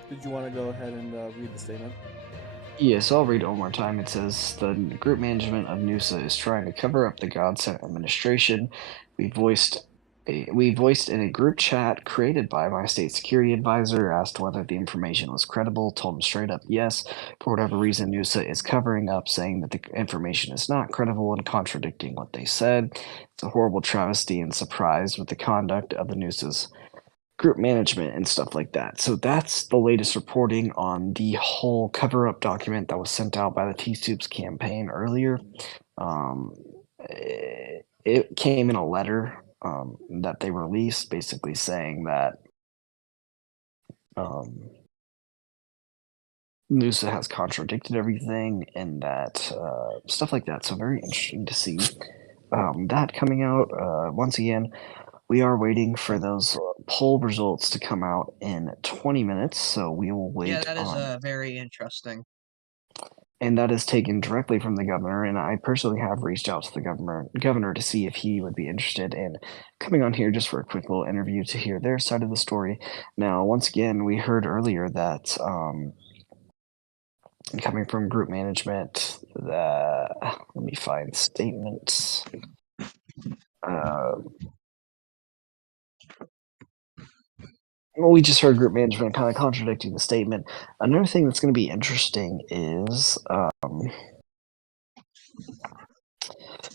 Did you want to go ahead and read the statement? Yes, I'll read it one more time. It says, the group management of NUSA is trying to cover up the Godson administration. We voiced We voiced in a group chat created by my state security advisor, asked whether the information was credible, told him straight up yes. For whatever reason, NUSA is covering up, saying that the information is not credible and contradicting what they said. It's a horrible travesty and surprise with the conduct of the NUSA's group management and stuff like that. So that's the latest reporting on the whole cover-up document that was sent out by the T-Soups campaign earlier. It came in a letter that they released, basically saying that NUSA has contradicted everything and that stuff like that. So very interesting to see that coming out. Once again, we are waiting for those poll results to come out in 20 minutes, so we will wait Yeah, that is on. very interesting. And that is taken directly from the governor, and I personally have reached out to the governor to see if he would be interested in coming on here just for a quick little interview to hear their side of the story. Now, once again, we heard earlier that coming from group management, let me find statements. Well, we just heard group management kind of contradicting the statement. Another thing that's going to be interesting is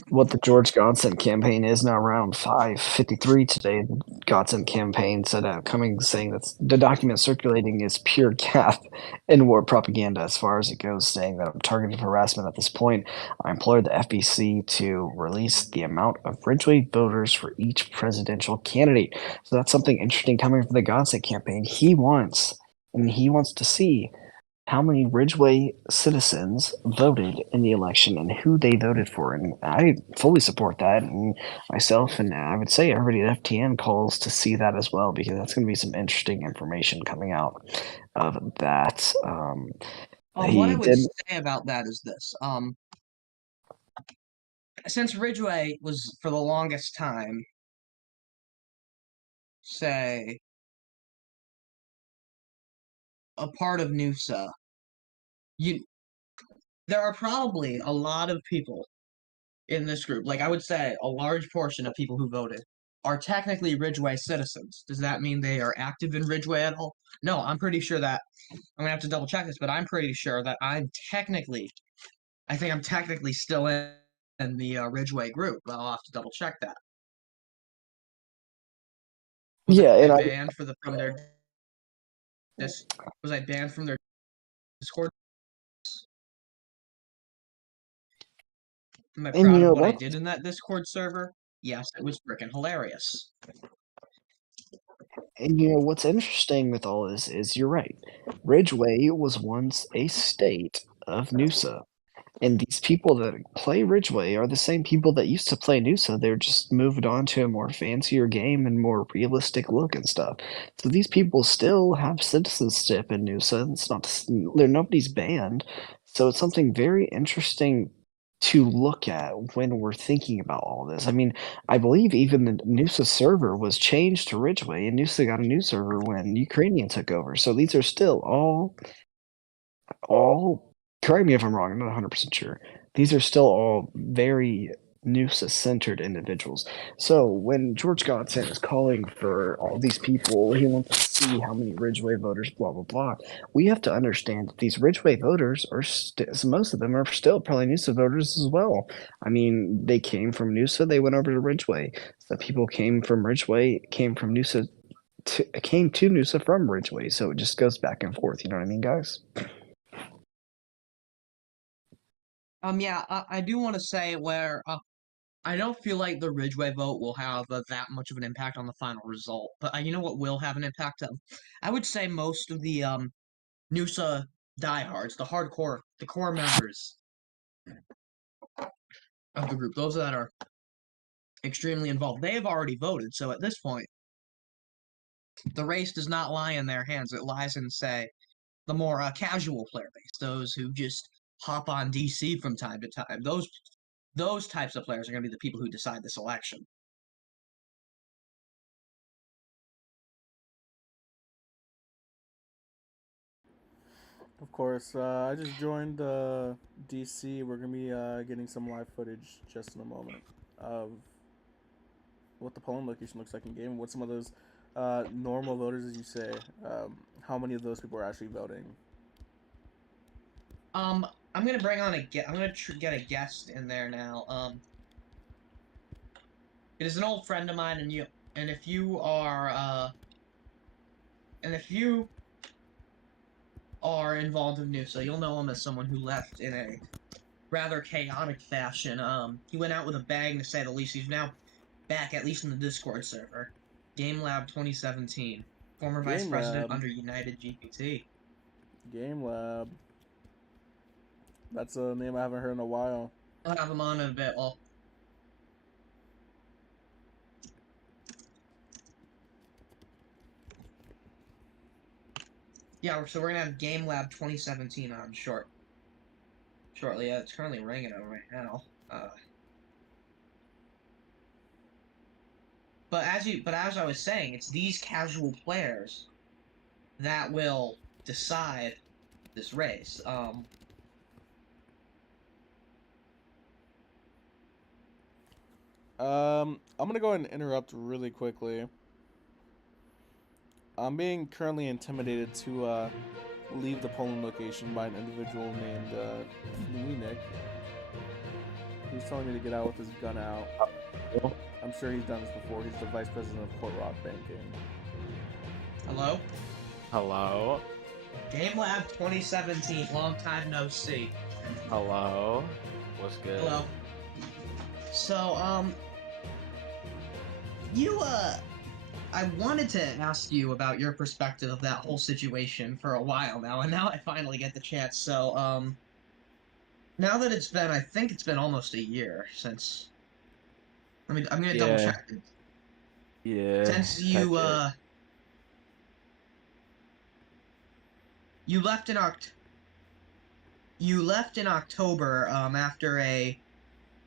what the George Godson campaign is now. Around 5:53 today, the Godson campaign said saying that the document circulating is pure gaffe and war propaganda as far as it goes, saying that I'm targeted for harassment at this point. I implored the FBC to release the amount of Ridgeway voters for each presidential candidate. So that's something interesting coming from the Godson campaign. He wants to see how many Ridgeway citizens voted in the election and who they voted for. And I fully support that. And myself, and I would say everybody at FTN calls to see that as well, because that's going to be some interesting information coming out of that. What I would say about that is this. Since Ridgeway was for the longest time, say, a part of NUSA, there are probably a lot of people in this group. Like, I would say a large portion of people who voted are technically Ridgeway citizens. Does that mean they are active in Ridgeway at all? No, I'm pretty sure that, I'm gonna have to double check this, but I'm pretty sure that I think I'm technically still in the Ridgeway group. I'll have to double check that. Was I banned from their was I banned from their Discord? Am I proud of what I did in that Discord server? Yes, it was freaking hilarious. And what's interesting with all this is you're right. Ridgeway was once a state of NUSA. And these people that play Ridgeway are the same people that used to play NUSA. They're just moved on to a more fancier game and more realistic look and stuff. So these people still have citizenship in NUSA. It's not nobody's banned. So it's something very interesting to look at when we're thinking about all this. I mean, I believe even the NUSA server was changed to Ridgeway, and NUSA got a new server when Ukrainian took over. So these are still all correct me if I'm wrong, I'm not 100% sure. These are still all very NUSA-centered individuals. So when George Godson is calling for all these people, he wants to see how many Ridgeway voters, blah, blah, blah. We have to understand that these Ridgeway voters are, most of them are still probably NUSA voters as well. I mean, they came from NUSA, they went over to Ridgeway. So people came from Ridgeway, came from NUSA, came to NUSA from Ridgeway. So it just goes back and forth, you know what I mean, guys? Yeah, I do want to say where I don't feel like the Ridgeway vote will have that much of an impact on the final result, but you know what will have an impact? I would say most of the NUSA diehards, the core members of the group, those that are extremely involved, they have already voted. So at this point, the race does not lie in their hands. It lies in, say, the more casual player base, those who just hop on DC from time to time. Those types of players are going to be the people who decide this election. Of course, I just joined DC. We're gonna be getting some live footage just in a moment of what the polling location looks like in game. What some of those normal voters, as you say, how many of those people are actually voting? I'm gonna bring on I'm gonna get a guest in there now. It is an old friend of mine, and if you are involved in Noosa, you'll know him as someone who left in a rather chaotic fashion. He went out with a bang, to say the least. He's now back, at least in the Discord server. Game Lab 2017, former vice Game president Lab. under United GPT. Game Lab. That's a name I haven't heard in a while. I'll have him on in a bit. Well, yeah, so we're gonna have Game Lab 2017 on shortly. Yeah, it's currently ringing out right now. But as I was saying, it's these casual players that will decide this race. I'm gonna go ahead and interrupt really quickly. I'm being currently intimidated to leave the polling location by an individual named Nick. He's telling me to get out with his gun out. I'm sure he's done this before. He's the vice president of Port Rock Banking. Hello? Hello? Game Lab 2017, long time no see. Hello? What's good? Hello. So, I wanted to ask you about your perspective of that whole situation for a while now, and now I finally get the chance. So, now that I think it's been almost a year since. I'm gonna double check. Yeah. Since you left in October after a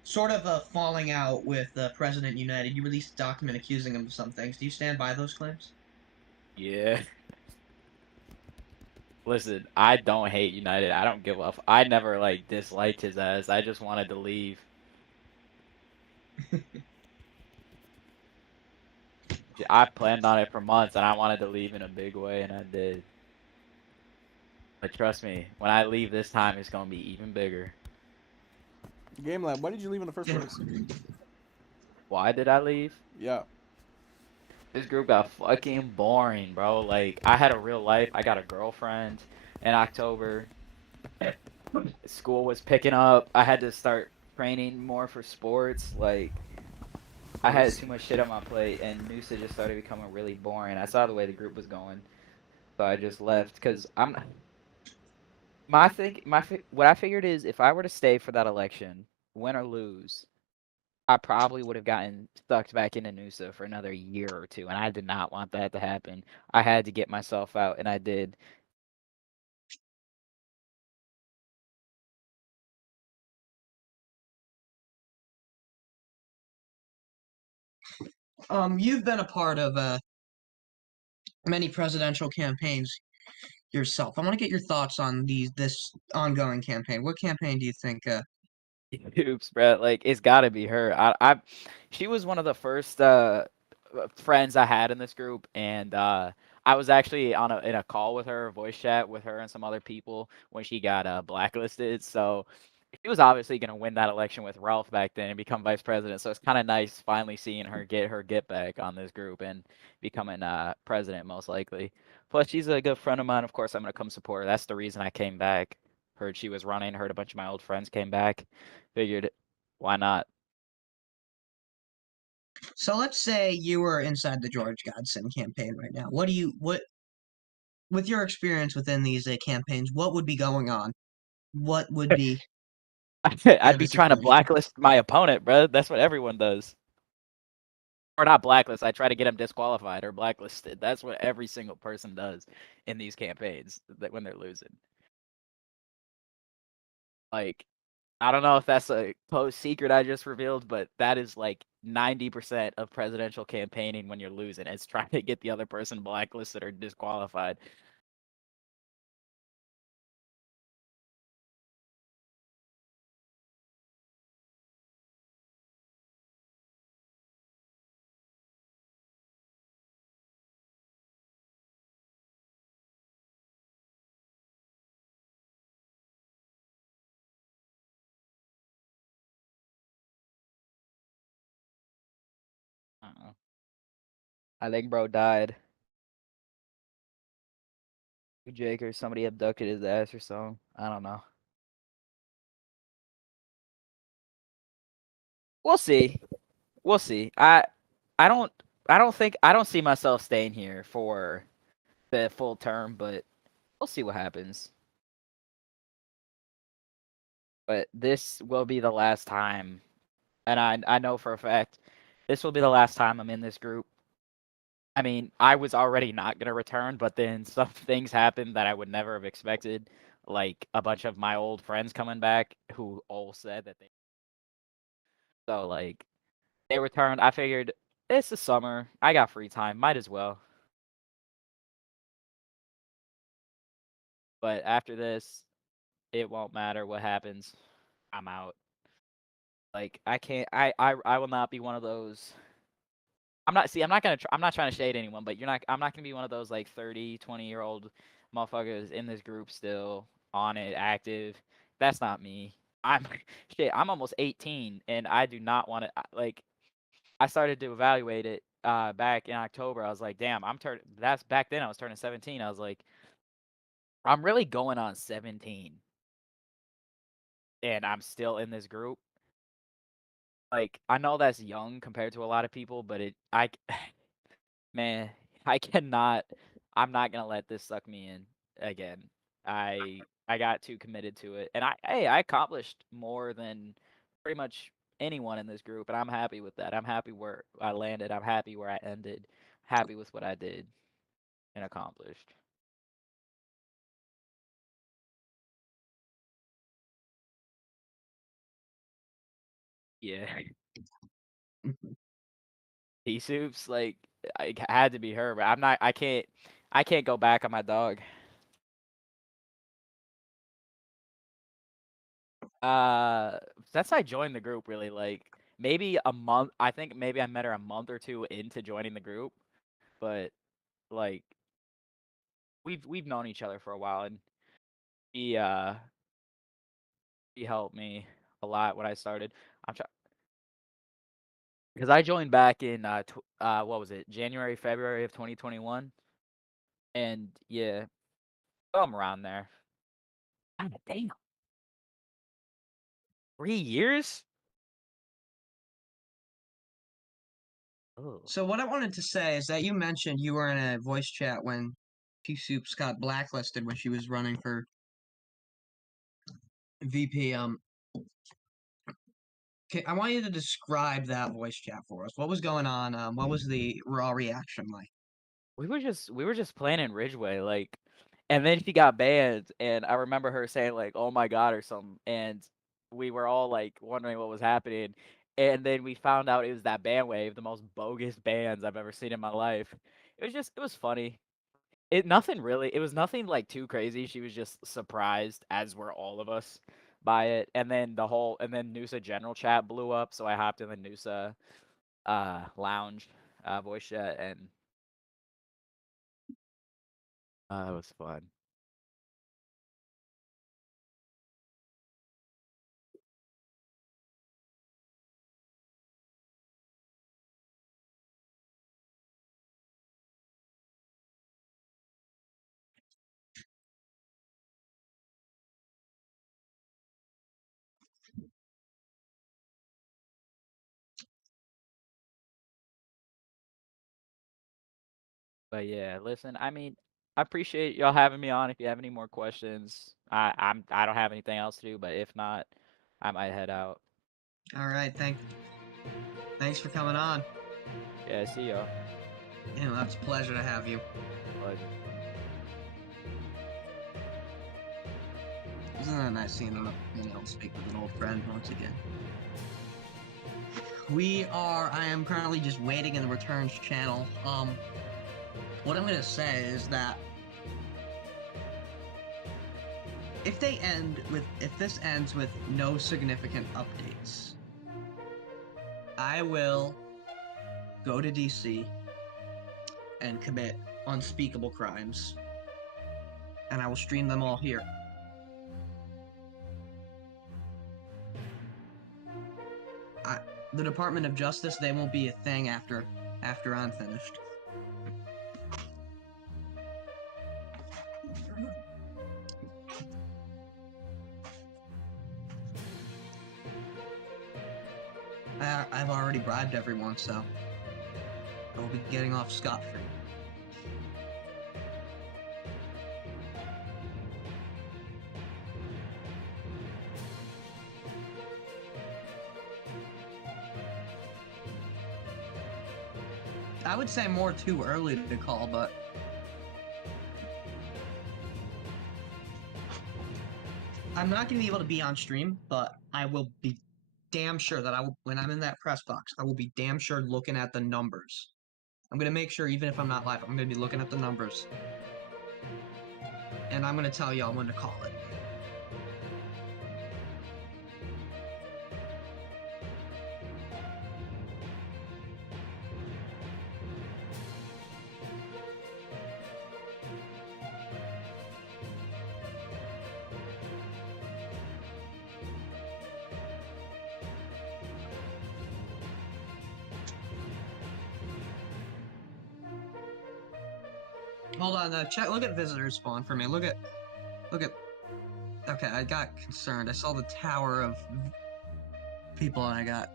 sort of a falling out with President United. You released a document accusing him of some things. Do you stand by those claims? Yeah. Listen, I don't hate United. I don't give up. I never disliked his ass. I just wanted to leave. I planned on it for months, and I wanted to leave in a big way, and I did. But trust me, when I leave this time, it's gonna be even bigger. Game Lab, why did you leave in the first place? Why did I leave? Yeah. This group got fucking boring, bro. Like, I had a real life. I got a girlfriend in October. School was picking up. I had to start training more for sports. Like, I had too much shit on my plate, and Noosa just started becoming really boring. I saw the way the group was going, so I just left. Because what I figured is if I were to stay for that election, win or lose, I probably would have gotten sucked back into Noosa for another year or two, and I did not want that to happen. I had to get myself out, and I did. You've been a part of many presidential campaigns yourself. I want to get your thoughts on this ongoing campaign. What campaign do you think? Oops, bro. Like, it's gotta be her. She was one of the first friends I had in this group, and I was actually in a call with her, voice chat with her and some other people when she got blacklisted. So she was obviously gonna win that election with Ralph back then and become vice president. So it's kind of nice finally seeing her get back on this group and becoming president most likely. Plus, she's a good friend of mine. Of course, I'm gonna come support her. That's the reason I came back. Heard she was running. Heard a bunch of my old friends came back. Figured, why not? So let's say you were inside the George Godson campaign right now. What with your experience within these campaigns, what would be going on? What would be? I'd be trying to blacklist my opponent, bro. That's what everyone does. Or not blacklist. I try to get them disqualified or blacklisted. That's what every single person does in these campaigns when they're losing. Like, I don't know if that's a closed secret I just revealed, but that is like 90% of presidential campaigning when you're losing. It's trying to get the other person blacklisted or disqualified. I think bro died. Jake or somebody abducted his ass or something. I don't know. We'll see. We'll see. I don't I don't see myself staying here for the full term, but we'll see what happens. But this will be the last time, and I know for a fact this will be the last time I'm in this group. I mean, I was already not gonna return, but then some things happened that I would never have expected, like a bunch of my old friends coming back who all said that they. So like they returned. I figured it's the summer. I got free time. Might as well. But after this, it won't matter what happens. I'm out. Like I can't. I will not be one of those. I'm not. See, I'm not gonna. I'm not trying to shade anyone, but you're not. I'm not gonna be one of those like 30, 20-year-old motherfuckers in this group still on it, active. That's not me. I'm shit. I'm almost 18, and I do not want to like. I started to evaluate it back in October. I was like, damn, I'm turning. That's back then. I was turning 17. I was like, I'm really going on 17, and I'm still in this group. Like, I know that's young compared to a lot of people, but man, I cannot. I'm not gonna let this suck me in again. I got too committed to it, and I accomplished more than pretty much anyone in this group, and I'm happy with that. I'm happy where I landed. I'm happy where I ended. Happy with what I did and accomplished. Yeah. Pea soups, like I had to be her, but I'm not. I can't. I can't go back on my dog. Since I joined the group, really, like maybe a month. I think maybe I met her a month or two into joining the group, but like we've known each other for a while, and he uh he helped me a lot when I started. I'm trying because I joined back in what was it, January, February of 2021, and yeah, I'm around there. God damn, 3 years. Oh. So what I wanted to say is that you mentioned you were in a voice chat when Pea Soups got blacklisted when she was running for VP. I want you to describe that voice chat for us. What was going on? What was the raw reaction like? We were just playing in Ridgeway, like, and then she got banned, and I remember her saying like, "Oh my god" or something, and we were all like wondering what was happening, and then we found out it was that ban wave, the most bogus bans I've ever seen in my life. It was funny. It was nothing like too crazy. She was just surprised, as were all of us, by it, and then and then Noosa general chat blew up, so I hopped in the Noosa lounge voice chat, and it was fun. But yeah, listen, I mean, I appreciate y'all having me on. If you have any more questions, I don't have anything else to do, but if not, I might head out. All right, thanks for coming on. Yeah, see y'all. Yeah, well, it's a pleasure to have you. Pleasure. Isn't that nice seeing speak with an old friend once again? I am currently just waiting in the returns channel. What I'm gonna say is that if this ends with no significant updates, I will go to DC and commit unspeakable crimes, and I will stream them all here. The Department of Justice, they won't be a thing after I'm finished. I've already bribed everyone, so I will be getting off scot-free. I would say more too early to call, but I'm not going to be able to be on stream, but I will be damn sure that when I'm in that press box, I will be damn sure looking at the numbers. I'm going to make sure, even if I'm not live, I'm going to be looking at the numbers. And I'm going to tell y'all when to call it. Hold on, check. Look at visitors spawn for me. Look at. Okay, I got concerned. I saw the tower of people, and I got.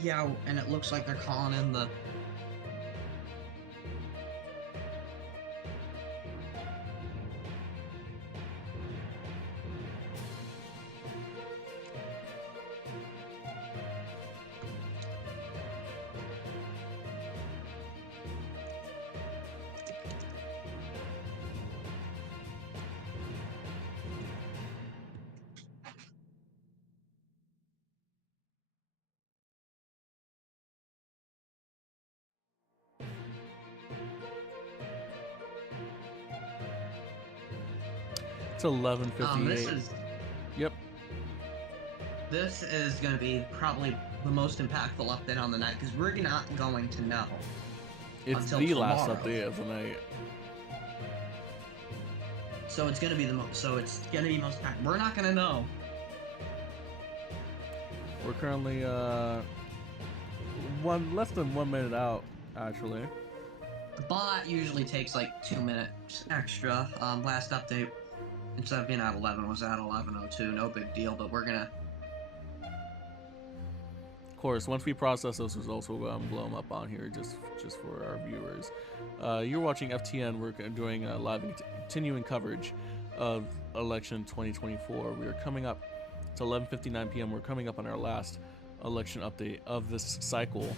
Yeah, and it looks like they're calling in the. It's 11:58. This is. Yep. This is going to be probably the most impactful update on the night because we're not going to know. It's until the last tomorrow. update of the night. So it's going to be the most. So it's going to be most. We're not going to know. We're currently less than 1 minute out, actually. The bot usually takes like 2 minutes extra. Last update, instead of being at 11, was at 11:02. No big deal, but we're gonna. Of course, once we process those results, we'll blow them up on here just for our viewers. You're watching FTN. We're doing live and continuing coverage of election 2024. We are coming up. It's 11:59 p.m. We're coming up on our last election update of this cycle.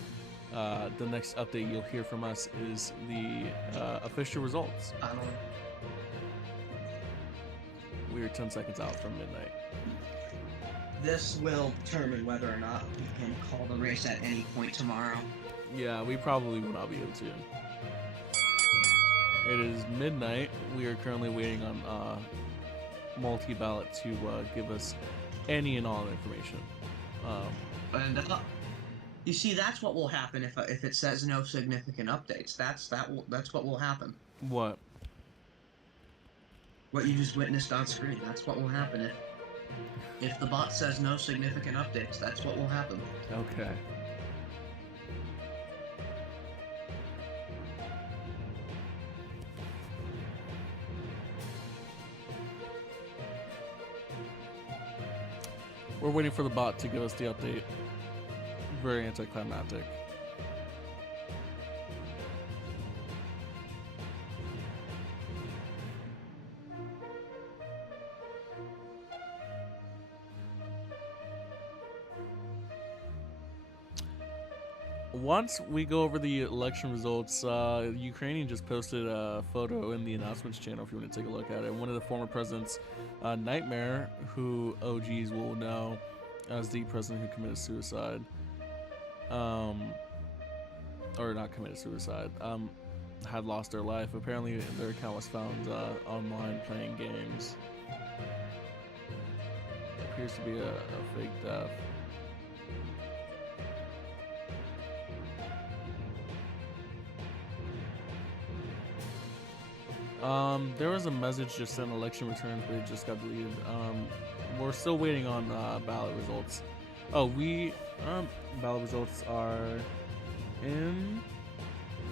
The next update you'll hear from us is the official results. We are 10 seconds out from midnight. This will determine whether or not we can call the race at any point tomorrow. Yeah, we probably will not be able to. It is midnight. We are currently waiting on multi-ballot to give us any and all information. You see, that's what will happen if it says no significant updates. That's what will happen. What? What you just witnessed on screen. That's what will happen if the bot says no significant updates. That's what will happen. Okay. We're waiting for the bot to give us the update. Very anticlimactic. Once we go over the election results, Ukrainian just posted a photo in the announcements channel if you want to take a look at it. One of the former presidents, Nightmare, who OGs will know as the president who committed suicide, or not committed suicide, had lost their life. Apparently their account was found online playing games. Appears to be a fake death. There was a message just sent election returns, but it just got deleted. We're still waiting on ballot results. Oh, ballot results are in.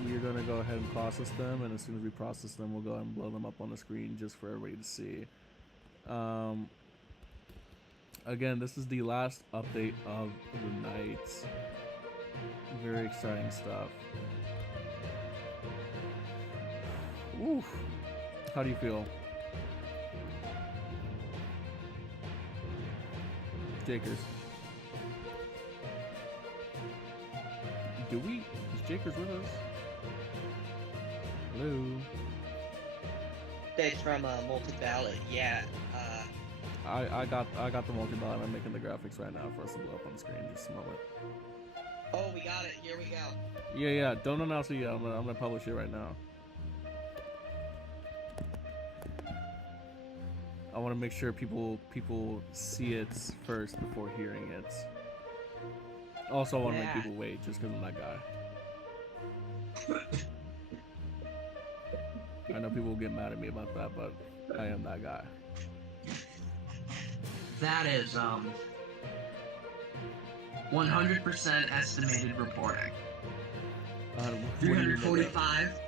We're gonna go ahead and process them, and as soon as we process them, we'll go ahead and blow them up on the screen just for everybody to see. Again, this is the last update of the night. Very exciting stuff. Oof. How do you feel? Jakers. Is Jakers with us? Hello? Thanks from multi-ballot, yeah. I got the multi-ballot. I'm making the graphics right now for us to blow up on the screen. Just a moment. Oh, we got it. Here we go. Yeah. Don't announce it yet. I'm gonna publish it right now. I want to make sure people see it first before hearing it. Also, I want to make people wait just because I'm that guy. I know people will get mad at me about that, but I am that guy. That is 100% estimated reporting. 345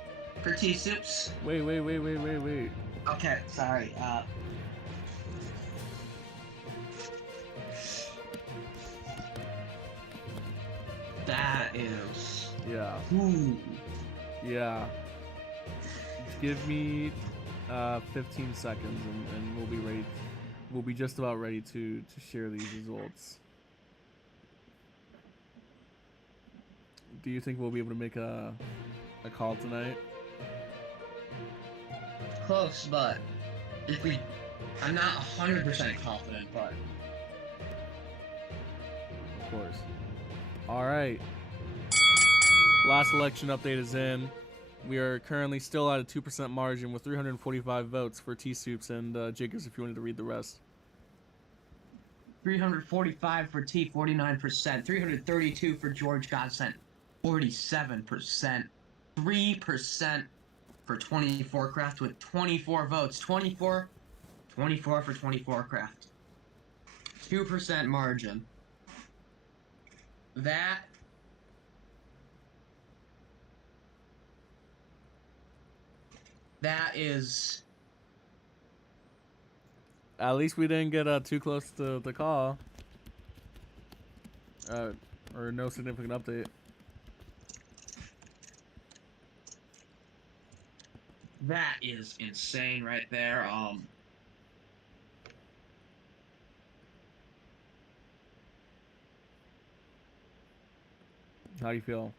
for T-Soups. Wait. Okay, sorry. That is. Yeah. Ooh. Yeah. Give me 15 seconds and we'll be ready. We'll be just about ready to share these results. Do you think we'll be able to make a call tonight? Close, but I'm not 100% confident, but Of course. All right. Last election update is in. We are currently still at a 2% margin with 345 votes for T-Soups and Jakers, if you wanted to read the rest. 345 for T, 49%. 332 for George Godsent, 47%. 3% for 24 Craft with 24 votes. 24 for 24 Craft. 2% margin. That is. At least we didn't get too close to the call. Or no significant update. That is insane right there. How do you feel?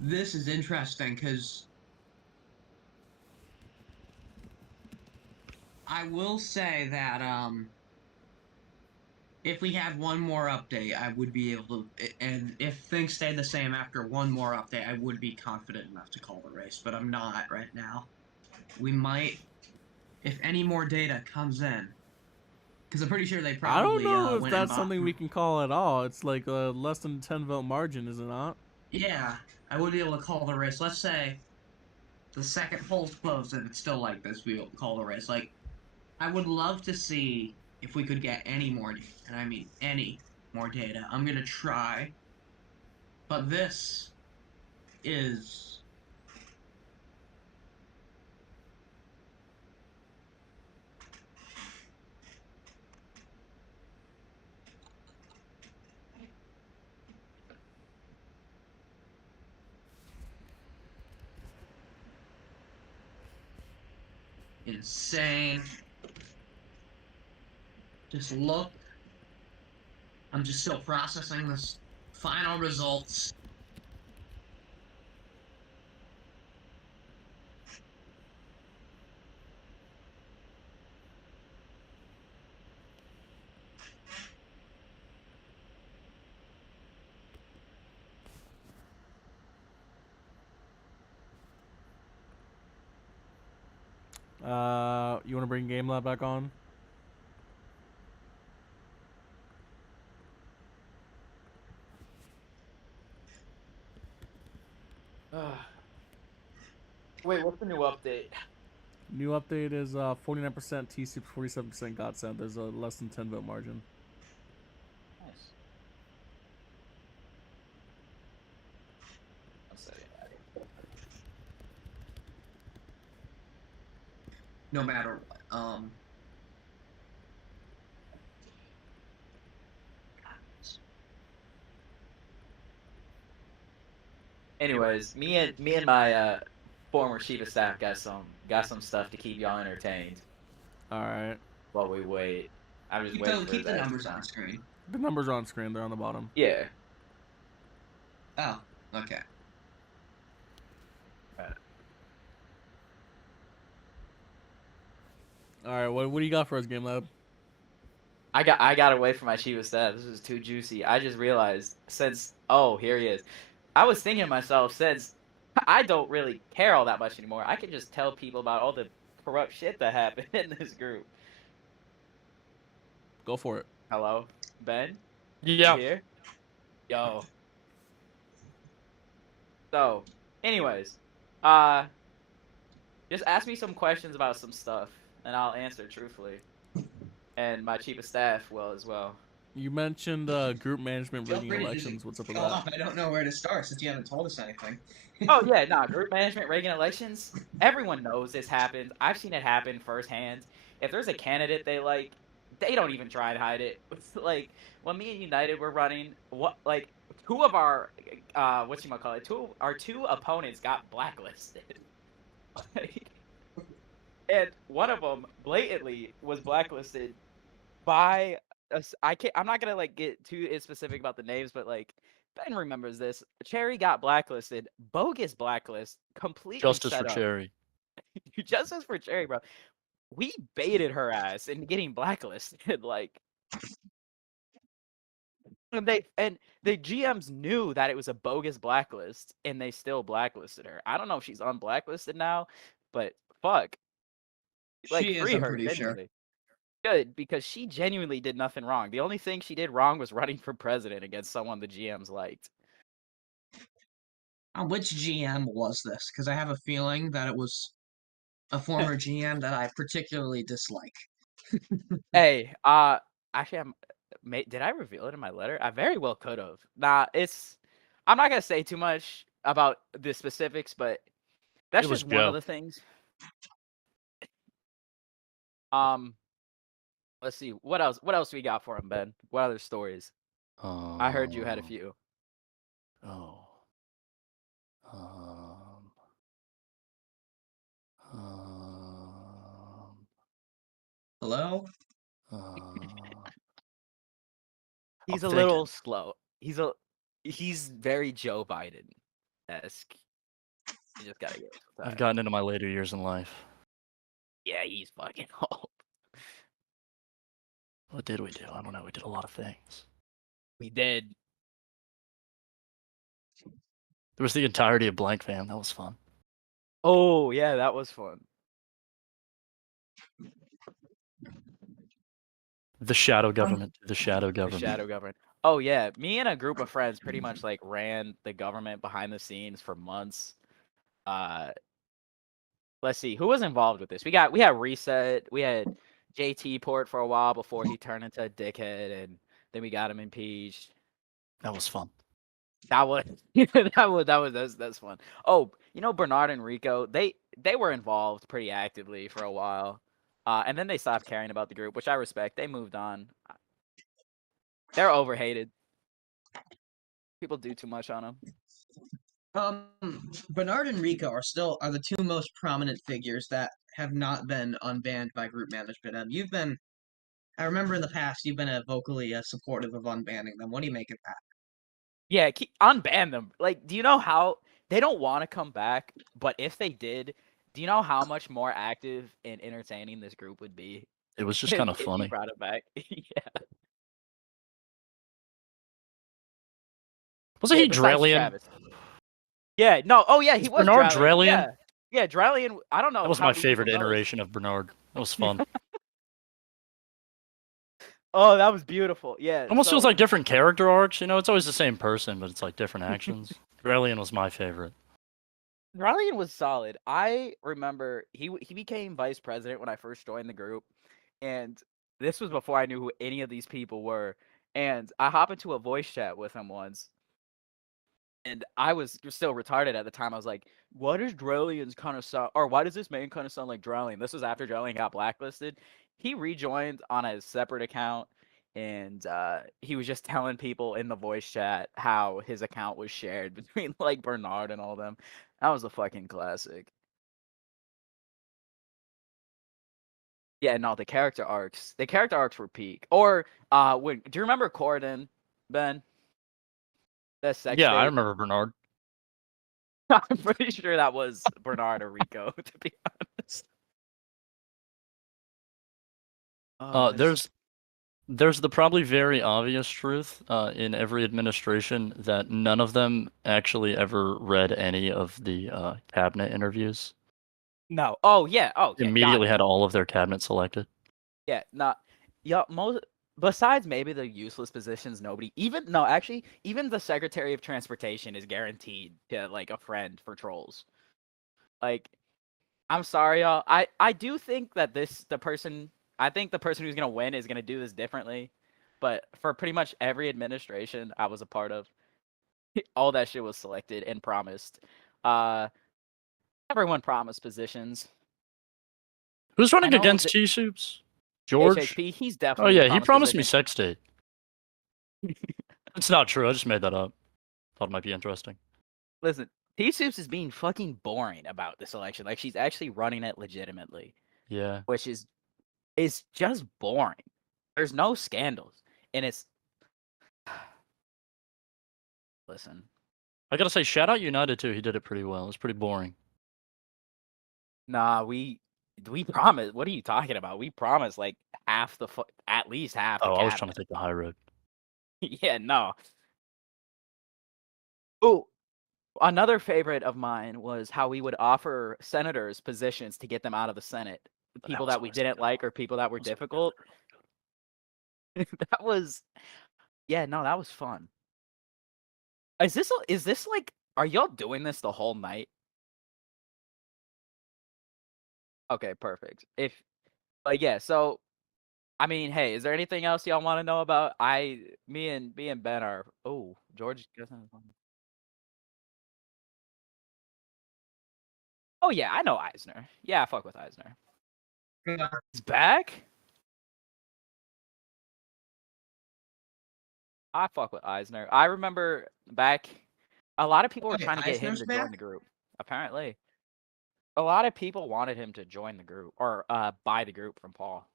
This is interesting because I will say that if we had one more update, I would be able to, and if things stay the same after one more update, I would be confident enough to call the race, but I'm not right now. We might, if any more data comes in, because I'm pretty sure they probably. I don't know if that's something we can call at all. It's like a less than 10 vote margin, is it not? Yeah, I would be able to call the race. Let's say the second poll's closed and it's still like this, we'll call the race. Like, I would love to see if we could get any more, and I mean any more data. I'm gonna try, but this is. Insane. Just look. I'm just still processing this final results. You want to bring Game Lab back on? Wait, what's the new update? New update is 49% T Soups, 47% Godsend. There's a less than 10 vote margin. Nice. One second. No matter what. Anyways, me and my former chief of staff got some stuff to keep y'all entertained All right. while we wait. I'm just Keep waiting the, for keep the that. numbers on screen. The numbers are on screen. They're on the bottom. Yeah. Oh, okay. All right. What do you got for us, Game Lab? I got away from my chief of staff. This was too juicy. I just realized here he is. I was thinking to myself, since I don't really care all that much anymore, I can just tell people about all the corrupt shit that happened in this group. Go for it. Hello, Ben? Yeah. You here? Yo. So, anyways, just ask me some questions about some stuff, and I'll answer truthfully. And my chief of staff will as well. You mentioned group management Feel rigging free to elections. What's up with go that? off. I don't know where to start since you haven't told us anything. Oh yeah, nah, group management rigging elections. Everyone knows this happens. I've seen it happen firsthand. If there's a candidate they like, they don't even try to hide it. Like when me and United were running, two of our two opponents got blacklisted. And one of them blatantly was blacklisted by I'm not gonna get too specific about the names, but Ben remembers this. Cherry got blacklisted, bogus blacklist, completely Justice set for up. Cherry. Justice for Cherry, bro. We baited her ass into getting blacklisted, and the GMs knew that it was a bogus blacklist, and they still blacklisted her. I don't know if she's unblacklisted now, but fuck, She is, free I'm her pretty sure. genuinely. Good, because she genuinely did nothing wrong. The only thing she did wrong was running for president against someone the GMs liked. Which GM was this? Because I have a feeling that it was a former GM that I particularly dislike. Hey, actually, did I reveal it in my letter? I very well could have. Nah, I'm not gonna say too much about the specifics, but that's just one of the things. Let's see. What else do we got for him, Ben? What other stories? I heard you had a few. Hello? He's I'm a little thinking. slow. He's very Joe Biden-esque. You just gotta give it some I've time. gotten into my later years in life. Yeah, he's fucking old. What did we do? I don't know. We did a lot of things. We did. There was the entirety of Blank Fam. That was fun. Oh, yeah, that was fun. The shadow government. The shadow government. The shadow government. Oh yeah, me and a group of friends pretty much ran the government behind the scenes for months. Let's see who was involved with this. We had Reset. We had JT Port for a while before he turned into a dickhead, and then we got him impeached. That was fun. That was that's fun. Oh, Bernard and Rico, they were involved pretty actively for a while. And then they stopped caring about the group, which I respect. They moved on. They're overhated. People do too much on them. Bernard and Rico are the two most prominent figures that have not been unbanned by group management. I remember in the past you've been vocally supportive of unbanning them. What do you make of that? Yeah, unban them. Do you know how they don't want to come back? But if they did, do you know how much more active and entertaining this group would be? It was just kind of if funny. you brought it back. Yeah. Wasn't he besides Drellian? Travis. Yeah. No. Oh yeah, he was Bernard Drellian. Drellian? Yeah, Drellian. I don't know. That was how my these favorite people know this. iteration of Bernard. That was fun. Oh, that was beautiful. Yeah. Almost feels like different character arcs. It's always the same person, but it's like different actions. Drellian was my favorite. Ryan was solid. I remember he became vice president when I first joined the group, and this was before I knew who any of these people were. And I hop into a voice chat with him once, and I was still retarded at the time. I was like, "What does Drellian's kind of sound, or why does this man kind of sound like Drellian?" This was after Drellian got blacklisted. He rejoined on a separate account, and he was just telling people in the voice chat how his account was shared between like Bernard and all them. That was a fucking classic. Yeah, no, the character arcs. The character arcs were peak. Or when do you remember Corden, Ben? That sex Yeah, I tape? remember Bernard. I'm pretty sure that was Bernard or Rico, to be honest. There's the probably very obvious truth in every administration that none of them actually ever read any of the cabinet interviews. No. Oh yeah. Oh yeah. Immediately God. had all of their cabinet selected. Yeah. Not. Yeah. Most. Besides maybe the useless positions, nobody even no actually even the Secretary of Transportation is guaranteed to like a friend for trolls. Like, I'm sorry, y'all. I do think that I think the person who's gonna win is gonna do this differently. But for pretty much every administration I was a part of, all that shit was selected and promised. Everyone promised positions. Who's running I know against that- T Soups? George? HHP, he's Oh definitely yeah, he promised me positions. sex tape. It's not true. I just made that up. Thought it might be interesting. Listen, T Soups is being fucking boring about this election. Like, she's actually running it legitimately. Yeah. Which is just boring. There's no scandals. And it's listen. I gotta say, shout out United too. He did it pretty well. It was pretty boring. Nah, we promised. What are you talking about? We promised like at least half the Oh, I was trying cabinet. to take the high road. Yeah, no. Oh, another favorite of mine was how we would offer senators positions to get them out of the Senate. People that we didn't like or people that were difficult. That was, yeah, no, that was fun. Is this like, are y'all doing this the whole night? Okay, perfect. Yeah, so, I mean, hey, is there anything else y'all want to know about? Me and Ben are, oh, George. Oh yeah, I know Eisner. Yeah, I fuck with Eisner. He's back? I fuck with Eisner. I remember back, a lot of people were Wait, trying to get him Eisner's to join back? the group. Apparently, a lot of people wanted him to join the group or buy the group from Paul.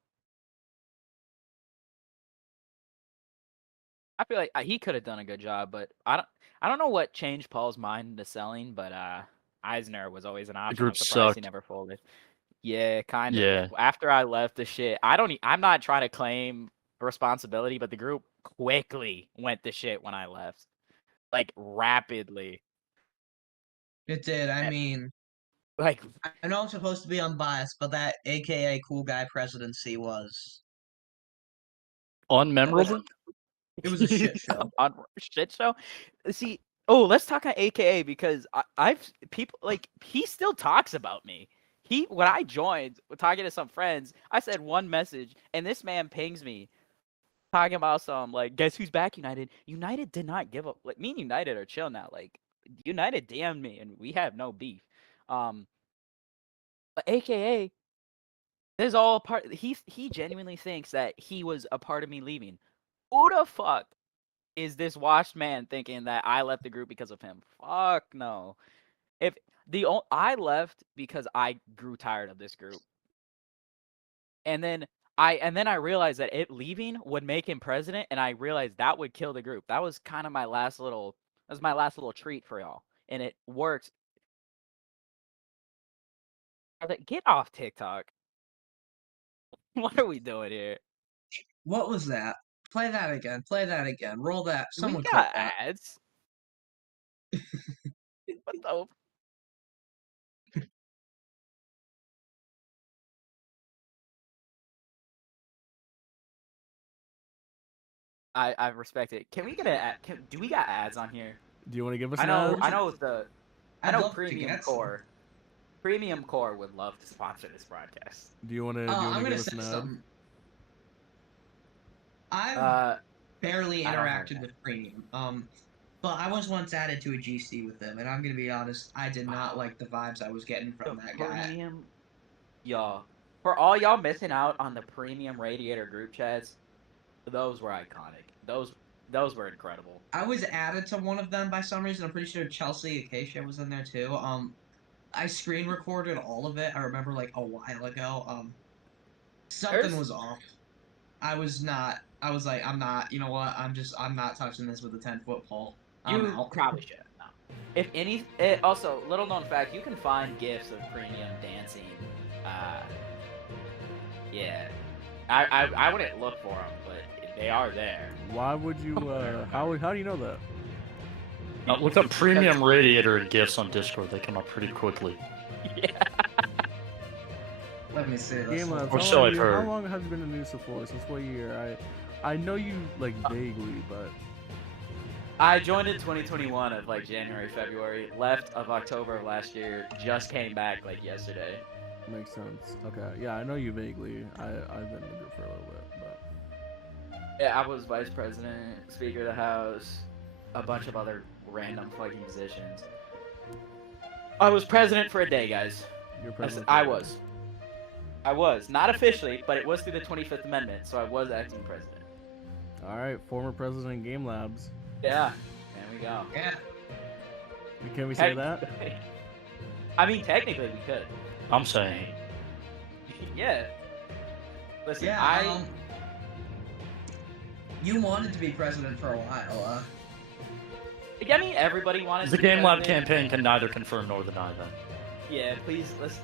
I feel like he could have done a good job, but I don't know what changed Paul's mind into selling, but Eisner was always an option. I'm group surprised he sucked. never folded. Yeah, kind of. Yeah. After I left the shit, I'm not trying to claim responsibility, but the group quickly went to shit when I left. Like rapidly. It did. I mean, like, I know I'm supposed to be unbiased, but that AKA cool guy presidency was Unmemorable? It was a shit show. Shit show? See, oh, let's talk on AKA because I've people like he still talks about me. When I joined, talking to some friends, I said one message, and this man pings me, talking about some like, guess who's back? United. United did not give up. Like, me and United are chill now. Like, United DM'd me, and we have no beef. But AKA, this is all part. He genuinely thinks that he was a part of me leaving. Who the fuck is this washed man thinking that I left the group because of him? Fuck no. I left because I grew tired of this group. And then I realized that leaving would make him president, and I realized that would kill the group. That was kind of my last little treat for y'all. And it worked. Get off TikTok. What are we doing here? What was that? Play that again. Play that again. Roll that. Someone We clip got that. ads. What the? I respect it. Can we get do we got ads on here? Do you want to give us I an know ad? I know the I know Premium Core would love to sponsor this broadcast. Do you want to? I'm give gonna us say an ad? something. I've barely I don't have interacted with Premium. But I was once added to a GC with them, and I'm gonna be honest, I did not like the vibes I was getting from that guy. Premium, y'all. For all y'all missing out on the Premium Radiator group chats, those were iconic. Those were incredible. I was added to one of them by some reason. I'm pretty sure Chelsea Acacia was in there too. I screen recorded all of it. I remember like a while ago. Something was off. I was like, I'm not. You know what? I'm not touching this with a 10-foot pole. You probably should. No. If any, also little known fact, you can find gifs of Premium dancing. Yeah, I wouldn't look for them, but they are there. Why would you? How do you know that? Look up Premium Radiator gifts on Discord. They come up pretty quickly. Yeah. Let me see this. Game Labs, Or so I've heard. How long have you been in Noosa for? Since what year? I know you like vaguely, but I joined in 2021 of like January, February. Left of October of last year. Just came back like yesterday. makes sense. Okay, yeah, I know you vaguely. I've been in the group for a little bit, but yeah, I was vice president, speaker of the house, a bunch of other random fucking positions. I was president for a day, guys. You're president. I was not officially, but it was through the 25th Amendment, so I was acting president. All right, former president of Game Labs. Yeah, there we go. Yeah. Can we say that? I mean, technically we could. I'm saying. Yeah. Listen, yeah, you wanted to be president for a while, I mean, everybody wanted The to be Game Lab president. campaign can neither confirm nor deny that. Yeah, please, let's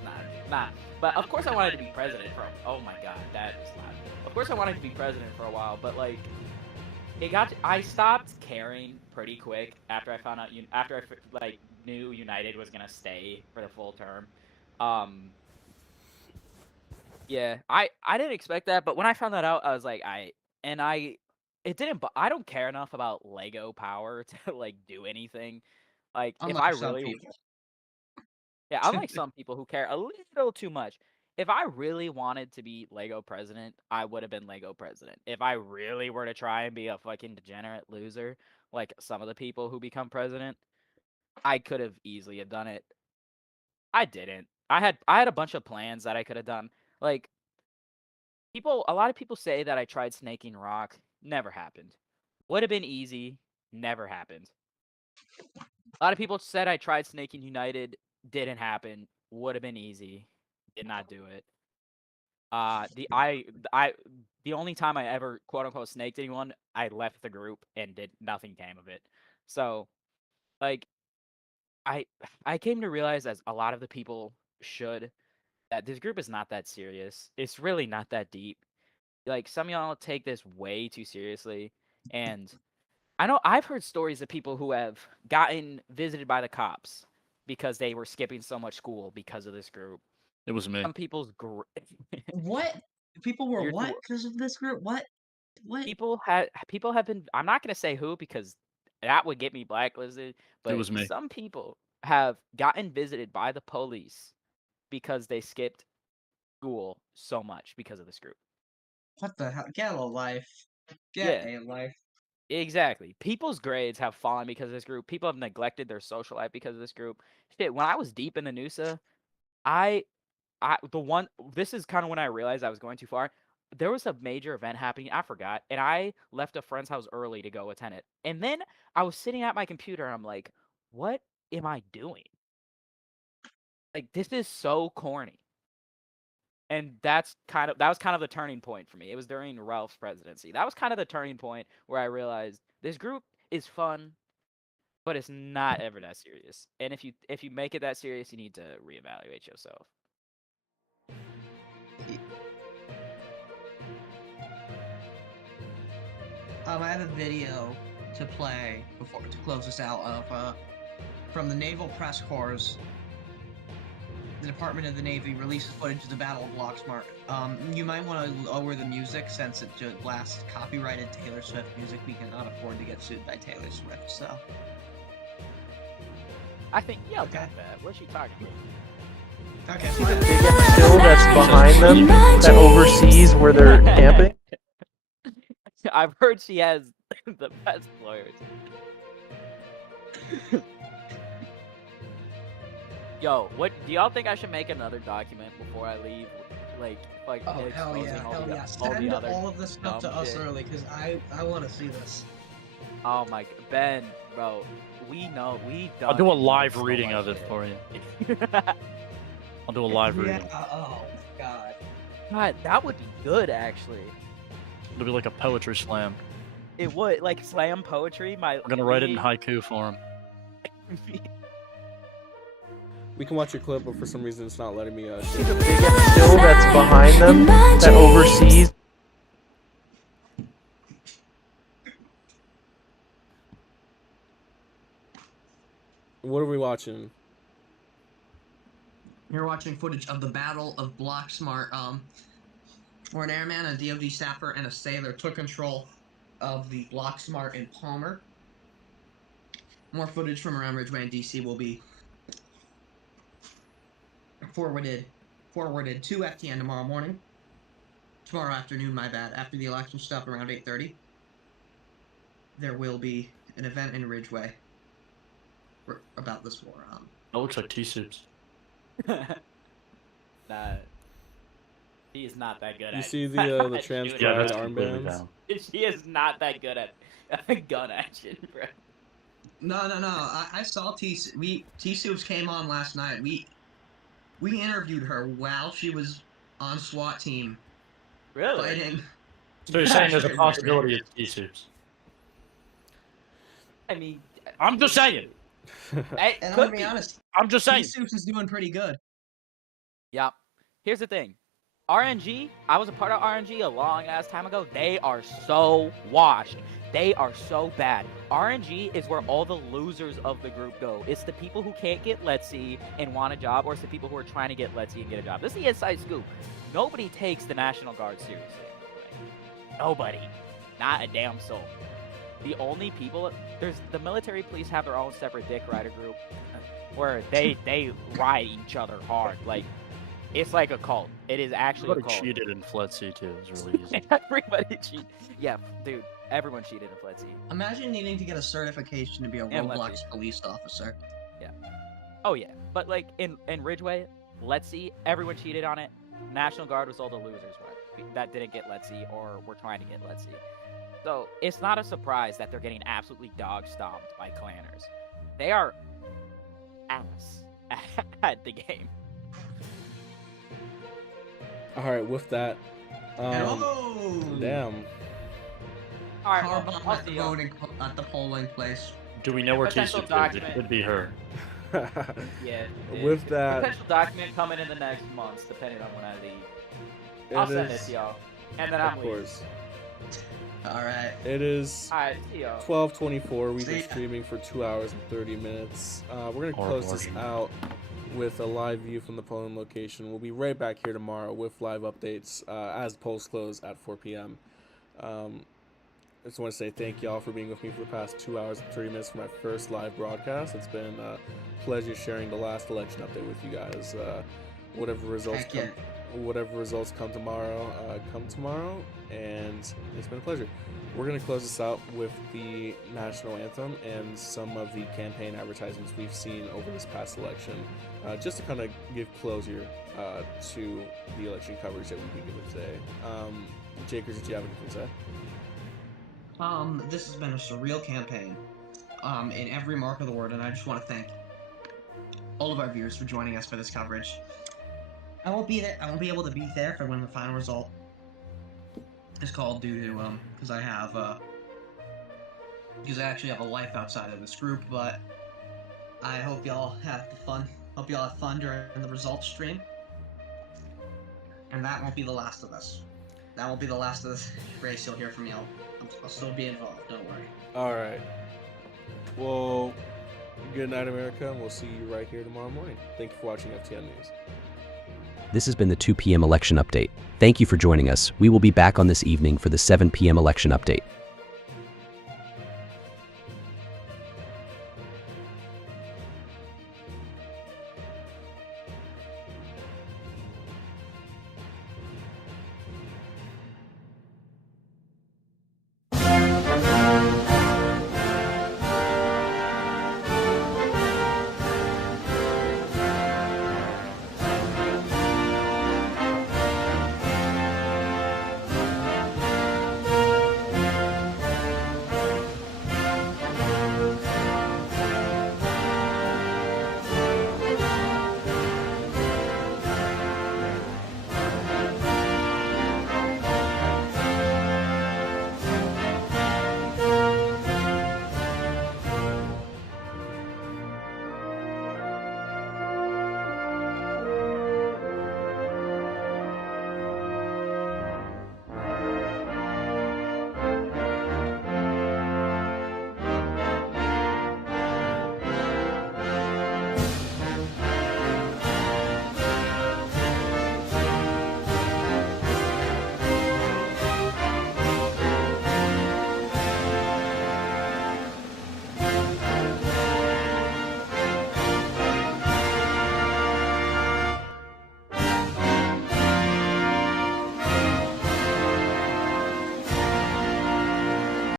not. But of course I wanted to be president for, oh my god, that is loud. Of course I wanted to be president for a while, but like, I stopped caring pretty quick after I found out, after I like knew United was gonna stay for the full term. Yeah, I didn't expect that, but when I found that out, I was like, I don't care enough about Lego power to like do anything. Like, if I really, yeah, unlike some people who care a little too much. If I really wanted to be Lego president, I would have been Lego president. If I really were to try and be a fucking degenerate loser, like some of the people who become president, I could have easily have done it. I didn't. I had a bunch of plans that I could have done. Like, a lot of people say that I tried snaking Rock. Never happened. Would have been easy. Never happened. A lot of people said I tried snaking United. Didn't happen. Would have been easy. Did not do it. The only time I ever quote unquote snaked anyone, I left the group and nothing came of it. So, like, I came to realize, as a lot of the people should, that this group is not that serious. It's really not that deep. Like, some of y'all take this way too seriously, and I know I've heard stories of people who have gotten visited by the cops because they were skipping so much school because of this group. It was me. Some people's What? People were what because of this group? What? People have been. I'm not gonna say who because that would get me blacklisted. But It was me. some people have gotten visited by the police because they skipped school so much because of this group. What the hell? Get a life. Get a life. Exactly. People's grades have fallen because of this group. People have neglected their social life because of this group. Shit, when I was deep in the Noosa, this is kind of when I realized I was going too far. There was a major event happening, I forgot, and I left a friend's house early to go attend it. And then I was sitting at my computer and I'm like, what am I doing? Like, this is so corny. And that was kind of the turning point for me. It was during Ralph's presidency. That was kind of the turning point where I realized this group is fun, but it's not ever that serious. And if you make it that serious, you need to reevaluate yourself. I have a video to play to close this out of from the Naval Press Corps. The Department of the Navy releases footage of the Battle of Locksmart. You might want to lower the music since it just blasts copyrighted Taylor Swift music. We cannot afford to get sued by Taylor Swift, so. I think Yale got that. What's she talking about? Okay, See the biggest hill that's behind them that oversees where they're camping? I've heard she has the best lawyers. Yo, what do y'all think I should make another document before I leave? Like Oh, hell exposing yeah, all hell the, yeah. all the Send other all of this stuff to dumb us shit. early, because I want to see this. Oh my, Ben, bro, we know we done. I'll do a it, live so reading much of it shit. for you. I'll do a live Yeah, reading. oh, God. God, that would be good actually. It'll be like a poetry slam. It would like slam poetry. I'm gonna write it in haiku form. We can watch your clip, but for some reason it's not letting me. See the biggest hill that's behind them that oversees. What are we watching? You're watching footage of the Battle of Block Smart, where an airman, a DoD staffer, and a sailor took control of the Block Smart in Palmer. More footage from around Ridgeway and DC will be forwarded to FTN tomorrow afternoon, my bad, after the election stuff around 8:30. There will be an event in Ridgeway about this war. That looks like T-Suits. Nah, he is not that good You at. see the at transcribed shooting. that's completely armbands? down. She is not that good at gun action, bro. No. I saw T-Soups came on last night. We interviewed her while she was on SWAT team. Really? Fighting. So you're saying there's a possibility of T-Suits? I mean, I'm just saying. It And I'm could gonna be be. honest, I'm just saying. T-Soups is doing pretty good. Yeah. Here's the thing. RNG, I was a part of RNG a long ass time ago. They are so washed. They are so bad. RNG is where all the losers of the group go. It's the people who can't get Let's See and want a job, or it's the people who are trying to get Let's See and get a job. This is the inside scoop. Nobody takes the National Guard seriously. Nobody. Not a damn soul. The only people, there's the military police have their own separate Dick Rider group where they ride each other hard. Like, it's like a cult. It is actually a Everybody cult. cheated in FLETC too. It was really easy. Everybody cheated. Yeah, dude, everyone cheated in FLETC. Imagine needing to get a certification to be a And Roblox Let's See. police officer. Yeah. Oh yeah, but like in Ridgeway, Let's See, everyone cheated on it. National Guard was all the losers, right? That didn't get Let's See or were trying to get Let's See. So it's not a surprise that they're getting absolutely dog stomped by clanners. They are ass at the game. All right, with that, damn. All right, Car well, bomb I'll at the see y'all. voting at the polling place. Do we know where Potential T-Suits is? It document. could be her. Yeah. With that, Potential document coming in the next months, depending on when I leave. I'll send it to y'all, and then I'm of leaving. course. All right. It is All right, see y'all. 12:24. We've See been ya. streaming for 2 hours and 30 minutes. We're gonna Horrible close this argument. out with a live view from the polling location. We'll be right back here tomorrow with live updates as polls close at 4 p.m. I just want to say thank y'all for being with me for the past 2 hours and 30 minutes for my first live broadcast. It's been a pleasure sharing the last election update with you guys. Whatever results Heck yeah. come tomorrow, and it's been a pleasure. We're going to close this out with the national anthem and some of the campaign advertisements we've seen over this past election, just to kind of give closure to the election coverage that we've been given today. Jakers, did you have anything to say? This has been a surreal campaign, in every mark of the word, and I just want to thank all of our viewers for joining us for this coverage. I won't be there. I won't be able to be there for when the final result is called, due to because I actually have a life outside of this group. But I hope y'all have fun. Hope y'all have fun during the results stream. And that won't be the last of us. That won't be the last of this race. You'll hear from y'all. I'll still be involved. Don't worry. All right. Well, good night, America, and we'll see you right here tomorrow morning. Thank you for watching FTN News. This has been the 2 p.m. election update. Thank you for joining us. We will be back on this evening for the 7 p.m. election update.